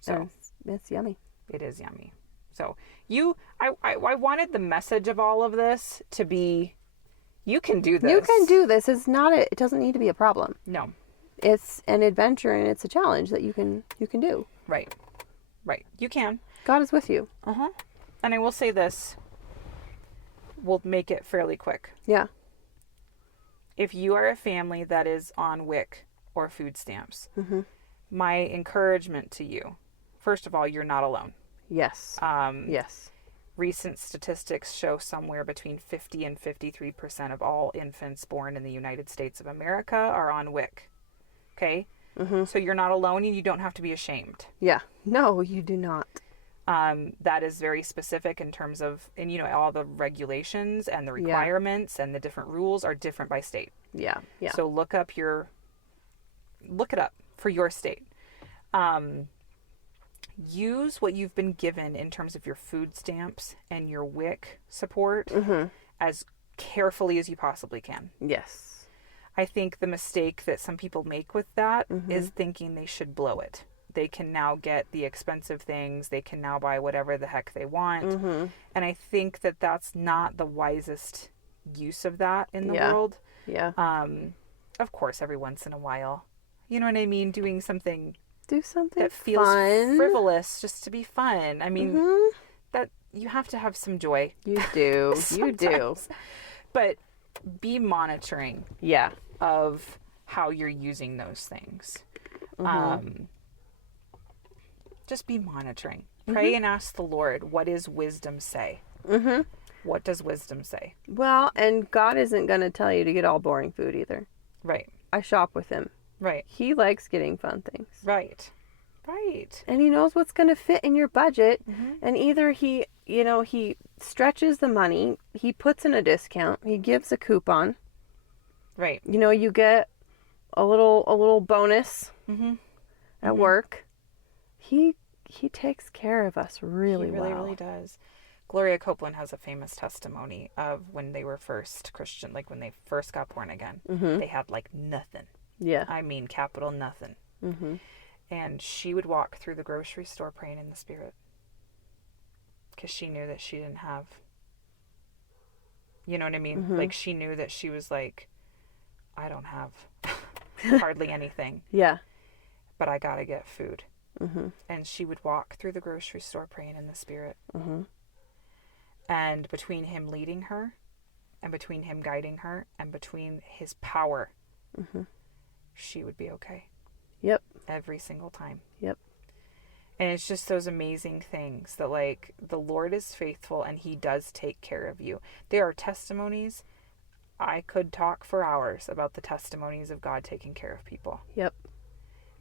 So it's yummy. it is yummy. So I wanted the message of all of this to be, you can do this. You can do this. It doesn't need to be a problem. No. It's an adventure and it's a challenge that you can do. Right. You can. God is with you. And I will say this. We'll make it fairly quick. Yeah. If you are a family that is on WIC or food stamps, my encouragement to you, first of all, you're not alone. Yes. Yes. Recent statistics show somewhere between 50 and 53% of all infants born in the United States of America are on WIC. Okay? So you're not alone and you don't have to be ashamed. Yeah. No, you do not. That is very specific in terms of, and you know, all the regulations and the requirements and the different rules are different by state. Yeah. So look it up for your state. Use what you've been given in terms of your food stamps and your WIC support as carefully as you possibly can. Yes. I think the mistake that some people make with that is thinking they should blow it. They can now get the expensive things. They can now buy whatever the heck they want. And I think that that's not the wisest use of that in the world. Yeah. Of course, every once in a while, you know what I mean? Do something that feels fun. frivolous just to be fun. I mean, that you have to have some joy. You do. You do. But be monitoring of how you're using those things. Just be monitoring. Pray and ask the Lord, what does wisdom say? What does wisdom say? Well, and God isn't going to tell you to get all boring food either. Right. I shop with him. Right. He likes getting fun things. Right. And he knows what's going to fit in your budget. And either he stretches the money, he puts in a discount, he gives a coupon. Right. You know, you get a little bonus at work. He takes care of us really well. He really does. Gloria Copeland has a famous testimony of when they were first Christian, like when they first got born again. They had like nothing. Yeah. I mean, capital nothing. And she would walk through the grocery store praying in the Spirit. Because she knew that she didn't have, you know what I mean? Like she knew that she was like, I don't have hardly anything. Yeah. But I got to get food. And she would walk through the grocery store praying in the Spirit. And between him leading her and between him guiding her and between his power, she would be okay. Yep. Every single time. Yep. And it's just those amazing things that, like, the Lord is faithful and he does take care of you. There are testimonies. I could talk for hours about the testimonies of God taking care of people. Yep.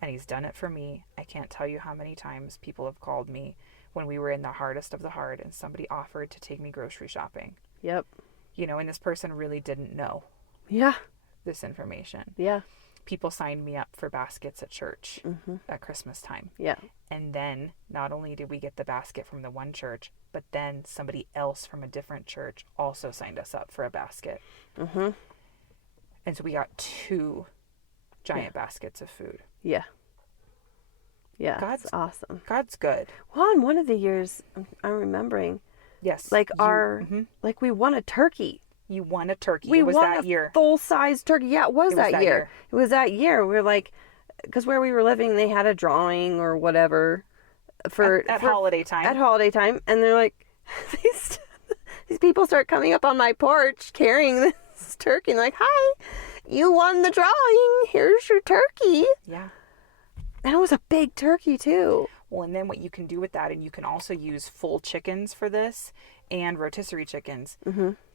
And he's done it for me. I can't tell you how many times people have called me when we were in the hardest of the hard and somebody offered to take me grocery shopping. Yep. You know, and this person really didn't know this information. Yeah. People signed me up for baskets at church at Christmas time. Yeah. And then not only did we get the basket from the one church, but then somebody else from a different church also signed us up for a basket. And so we got 2 giant baskets of food. Yeah. Yeah. God's That's awesome. God's good. Well, in one of the years, I'm remembering, Yes. like like we won a turkey. You won a turkey. We It was won that a year. full-size turkey. Yeah, it was that year. It was that year. We were like, because where we were living, they had a drawing or whatever for holiday time. At holiday time, and they're like, these people start coming up on my porch carrying this turkey. And they're like, hi, you won the drawing. Here's your turkey. Yeah. And it was a big turkey too. Well, and then what you can do with that, and you can also use full chickens for this and rotisserie chickens,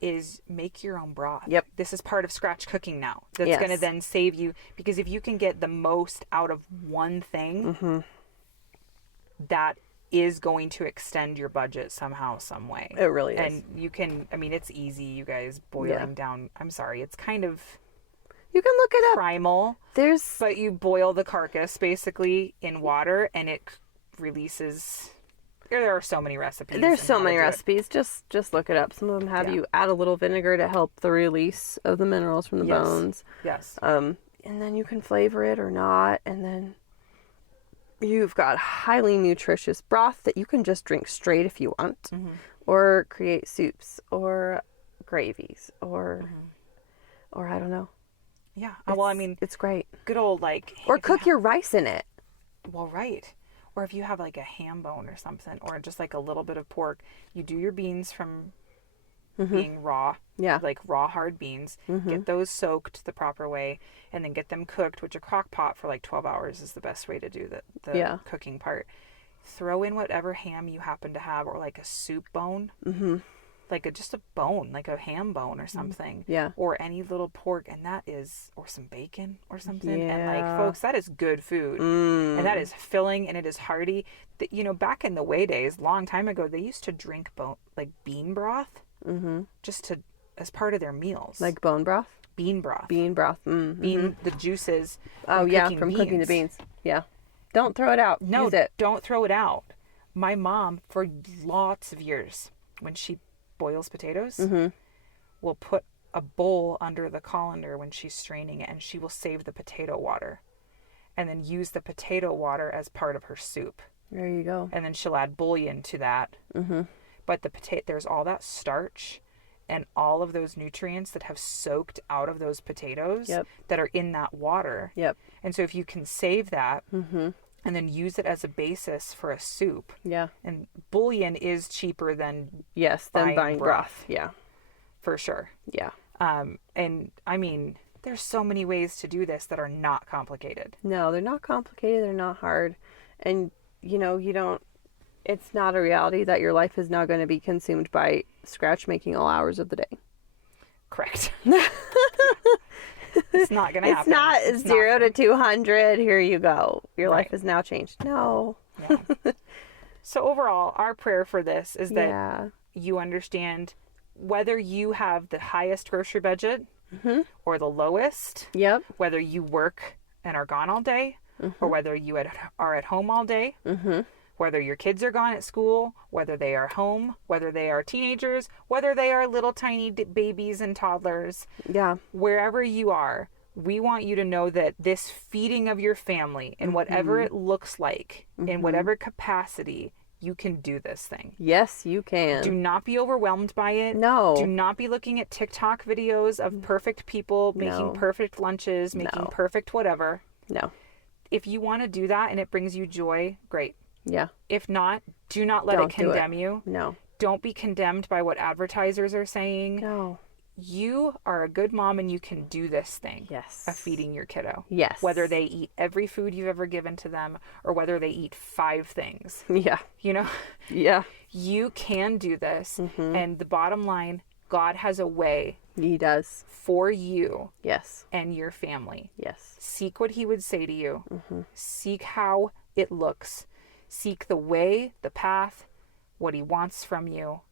is make your own broth. Yep. This is part of scratch cooking now. That's Yes. going to then save you, because if you can get the most out of one thing, that is going to extend your budget somehow, some way. It really is. And you can, I mean, it's easy, you guys, boiling down. I'm sorry, it's kind of You can look it up. primal, There's but you boil the carcass basically in water, and it releases. There are so many recipes. There's on so how to many do it. recipes. Just look it up. Some of them have you add a little vinegar to help the release of the minerals from the Yes. bones. Yes. And then you can flavor it or not, and then you've got highly nutritious broth that you can just drink straight if you want, or create soups or gravies or I don't know. Yeah. Well, I mean, It's great. good old like. Or if you cook your rice in it. Well, right. Or if you have like a ham bone or something, or just like a little bit of pork, you do your beans from being raw, Yeah. like raw hard beans, get those soaked the proper way, and then get them cooked, which a crock pot for like 12 hours is the best way to do the cooking part. Throw in whatever ham you happen to have, or like a soup bone, like just a bone, like a ham bone or something, Yeah. or any little pork, and that is, or some bacon or something, and like, Yeah. folks, that is good food, and that is filling, and it is hearty. You know, back in the way days, long time ago, they used to drink like bean broth, just to as part of their meals, Like bone broth? bean broth, Bean broth. bean the juices. Oh, from yeah, cooking from cooking the beans. beans. Yeah. Don't throw it out. No, Use it. don't throw it out. My mom, for lots of years, when she boils potatoes, will put a bowl under the colander when she's straining it, and she will save the potato water and then use the potato water as part of her soup. There you go. And then she'll add bouillon to that. But the there's all that starch and all of those nutrients that have soaked out of those potatoes that are in that water. Yep. And so if you can save that and then use it as a basis for a soup, Yeah. and bouillon is cheaper than Yes, then buying buying broth. broth. Yeah. for sure. Yeah. And I mean, there's so many ways to do this that are not complicated. No, they're not complicated. They're not hard. And, you know, it's not a reality that your life is now going to be consumed by scratch making all hours of the day. Correct. It's not going to happen. It's not 0 to 200. Here you go. Your life is now changed. No. Yeah. So overall, our prayer for this is that Yeah. you understand whether you have the highest grocery budget or the lowest, Yep. whether you work and are gone all day, or whether you are at home all day, whether your kids are gone at school, whether they are home, whether they are teenagers, whether they are little tiny babies and toddlers, Yeah. wherever you are, we want you to know that this feeding of your family, in whatever it looks like, in whatever capacity, you can do this thing. Yes, you can. Do not be overwhelmed by it. No. Do not be looking at TikTok videos of perfect people making perfect lunches, making perfect whatever. No. If you want to do that and it brings you joy, great. Yeah. If not, do not let Don't it do it. condemn you. No. Don't be condemned by what advertisers are saying. No. You are a good mom and you can do this thing Yes. of feeding your kiddo. Yes. Whether they eat every food you've ever given to them or whether they eat 5 things. Yeah. You know, Yeah. you can do this. And the bottom line, God has a way He does. for you Yes. and your family. Yes. Seek what he would say to you. Seek how it looks. Seek the way, the path, what he wants from you.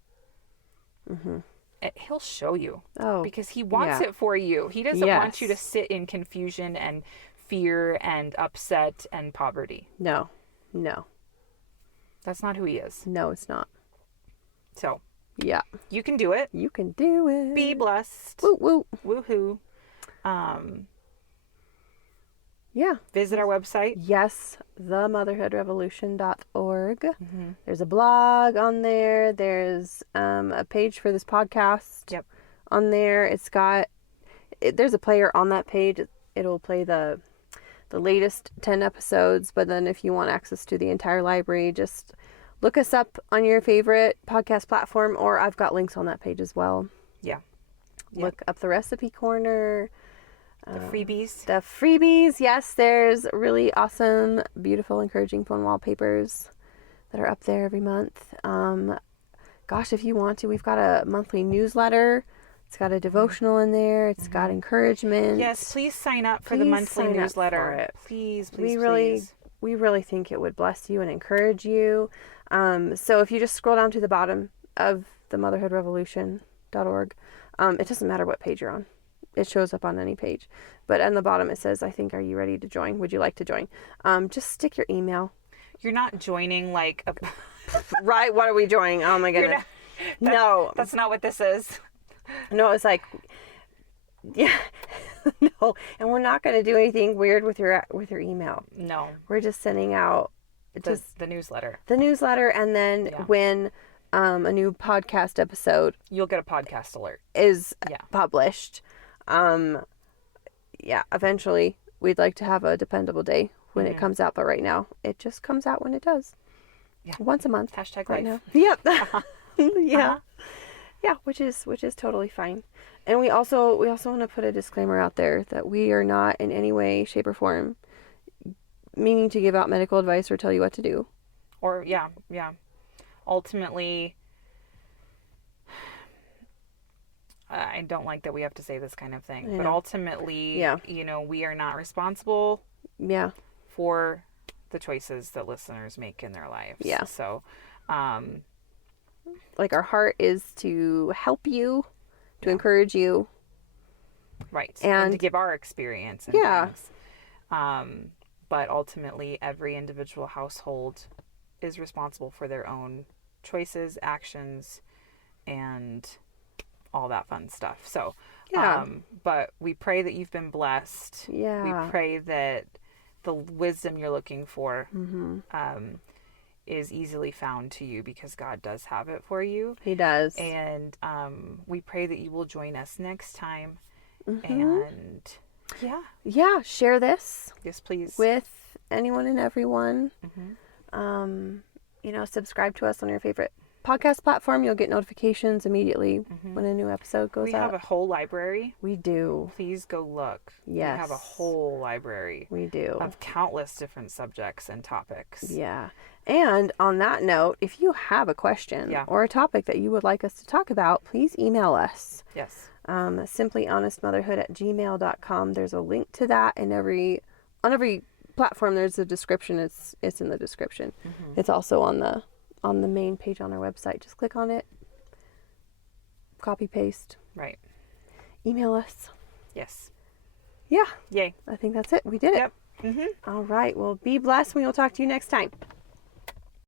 And he'll show you. Oh. Because he wants yeah. it for you. He doesn't want you to Yes. sit in confusion and fear and upset and poverty. No. No. That's not who he is. No, it's not. So, Yeah. you can do it. You can do it. Be blessed. Woo woo. Woohoo. Yeah. Visit our website. Yes, themotherhoodrevolution.org. There's a blog on there. There's a page for this podcast Yep. on there. There's a player on that page. It'll play the latest 10 episodes, but then if you want access to the entire library, just look us up on your favorite podcast platform, or I've got links on that page as well. Yeah. Look up the recipe corner. The freebies. The freebies, yes, there's really awesome, beautiful, encouraging phone wallpapers that are up there every month. Gosh, if you want to, we've got a monthly newsletter. It's got a devotional in there. It's got encouragement. Yes, please sign up for the monthly newsletter. Please, please, we really think it would bless you and encourage you. So if you just scroll down to the bottom of the motherhoodrevolution.org, it doesn't matter what page you're on. It shows up on any page. But on the bottom it says, I think, are you ready to join? Would you like to join? Just stick your email. You're not joining like a... Right, what are we joining? Oh my goodness. No. That's not what this is. No, it's like, yeah, no. And we're not going to do anything weird with your email. No. We're just sending out the newsletter. The newsletter, and then when a new podcast episode... You'll get a podcast alert. ...is published. Eventually we'd like to have a dependable day when it comes out, but right now it just comes out when it does. Yeah. Once a month. Hashtag right life. now. Yep. Yeah. Yeah, which is totally fine. And we also want to put a disclaimer out there that we are not in any way, shape, or form meaning to give out medical advice or tell you what to do. Or ultimately, I don't like that we have to say this kind of thing, but ultimately, we are not responsible for the choices that listeners make in their lives. Yeah. So, like, our heart is to help you, to encourage you. Right. And to give our experience. And things. But ultimately, every individual household is responsible for their own choices, actions, and all that fun stuff. So, but we pray that you've been blessed. Yeah. We pray that the wisdom you're looking for is easily found to you, because God does have it for you. He does. And we pray that you will join us next time. And share this. Yes, please. With anyone and everyone. Subscribe to us on your favorite podcast platform. You'll get notifications immediately when a new episode goes out. We have a whole library. We do. Please go look. Yes. We have a whole library. We do. Of countless different subjects and topics. Yeah. And on that note, if you have a question or a topic that you would like us to talk about, please email us. Yes. simplyhonestmotherhood@gmail.com. There's a link to that on every platform. There's a description. It's in the description. It's also on the main page on our website. Just click on it, copy paste. Right. Email us. Yes. Yeah. Yay. I think that's it. We did it. Yep. All right. Well, be blessed. We will talk to you next time.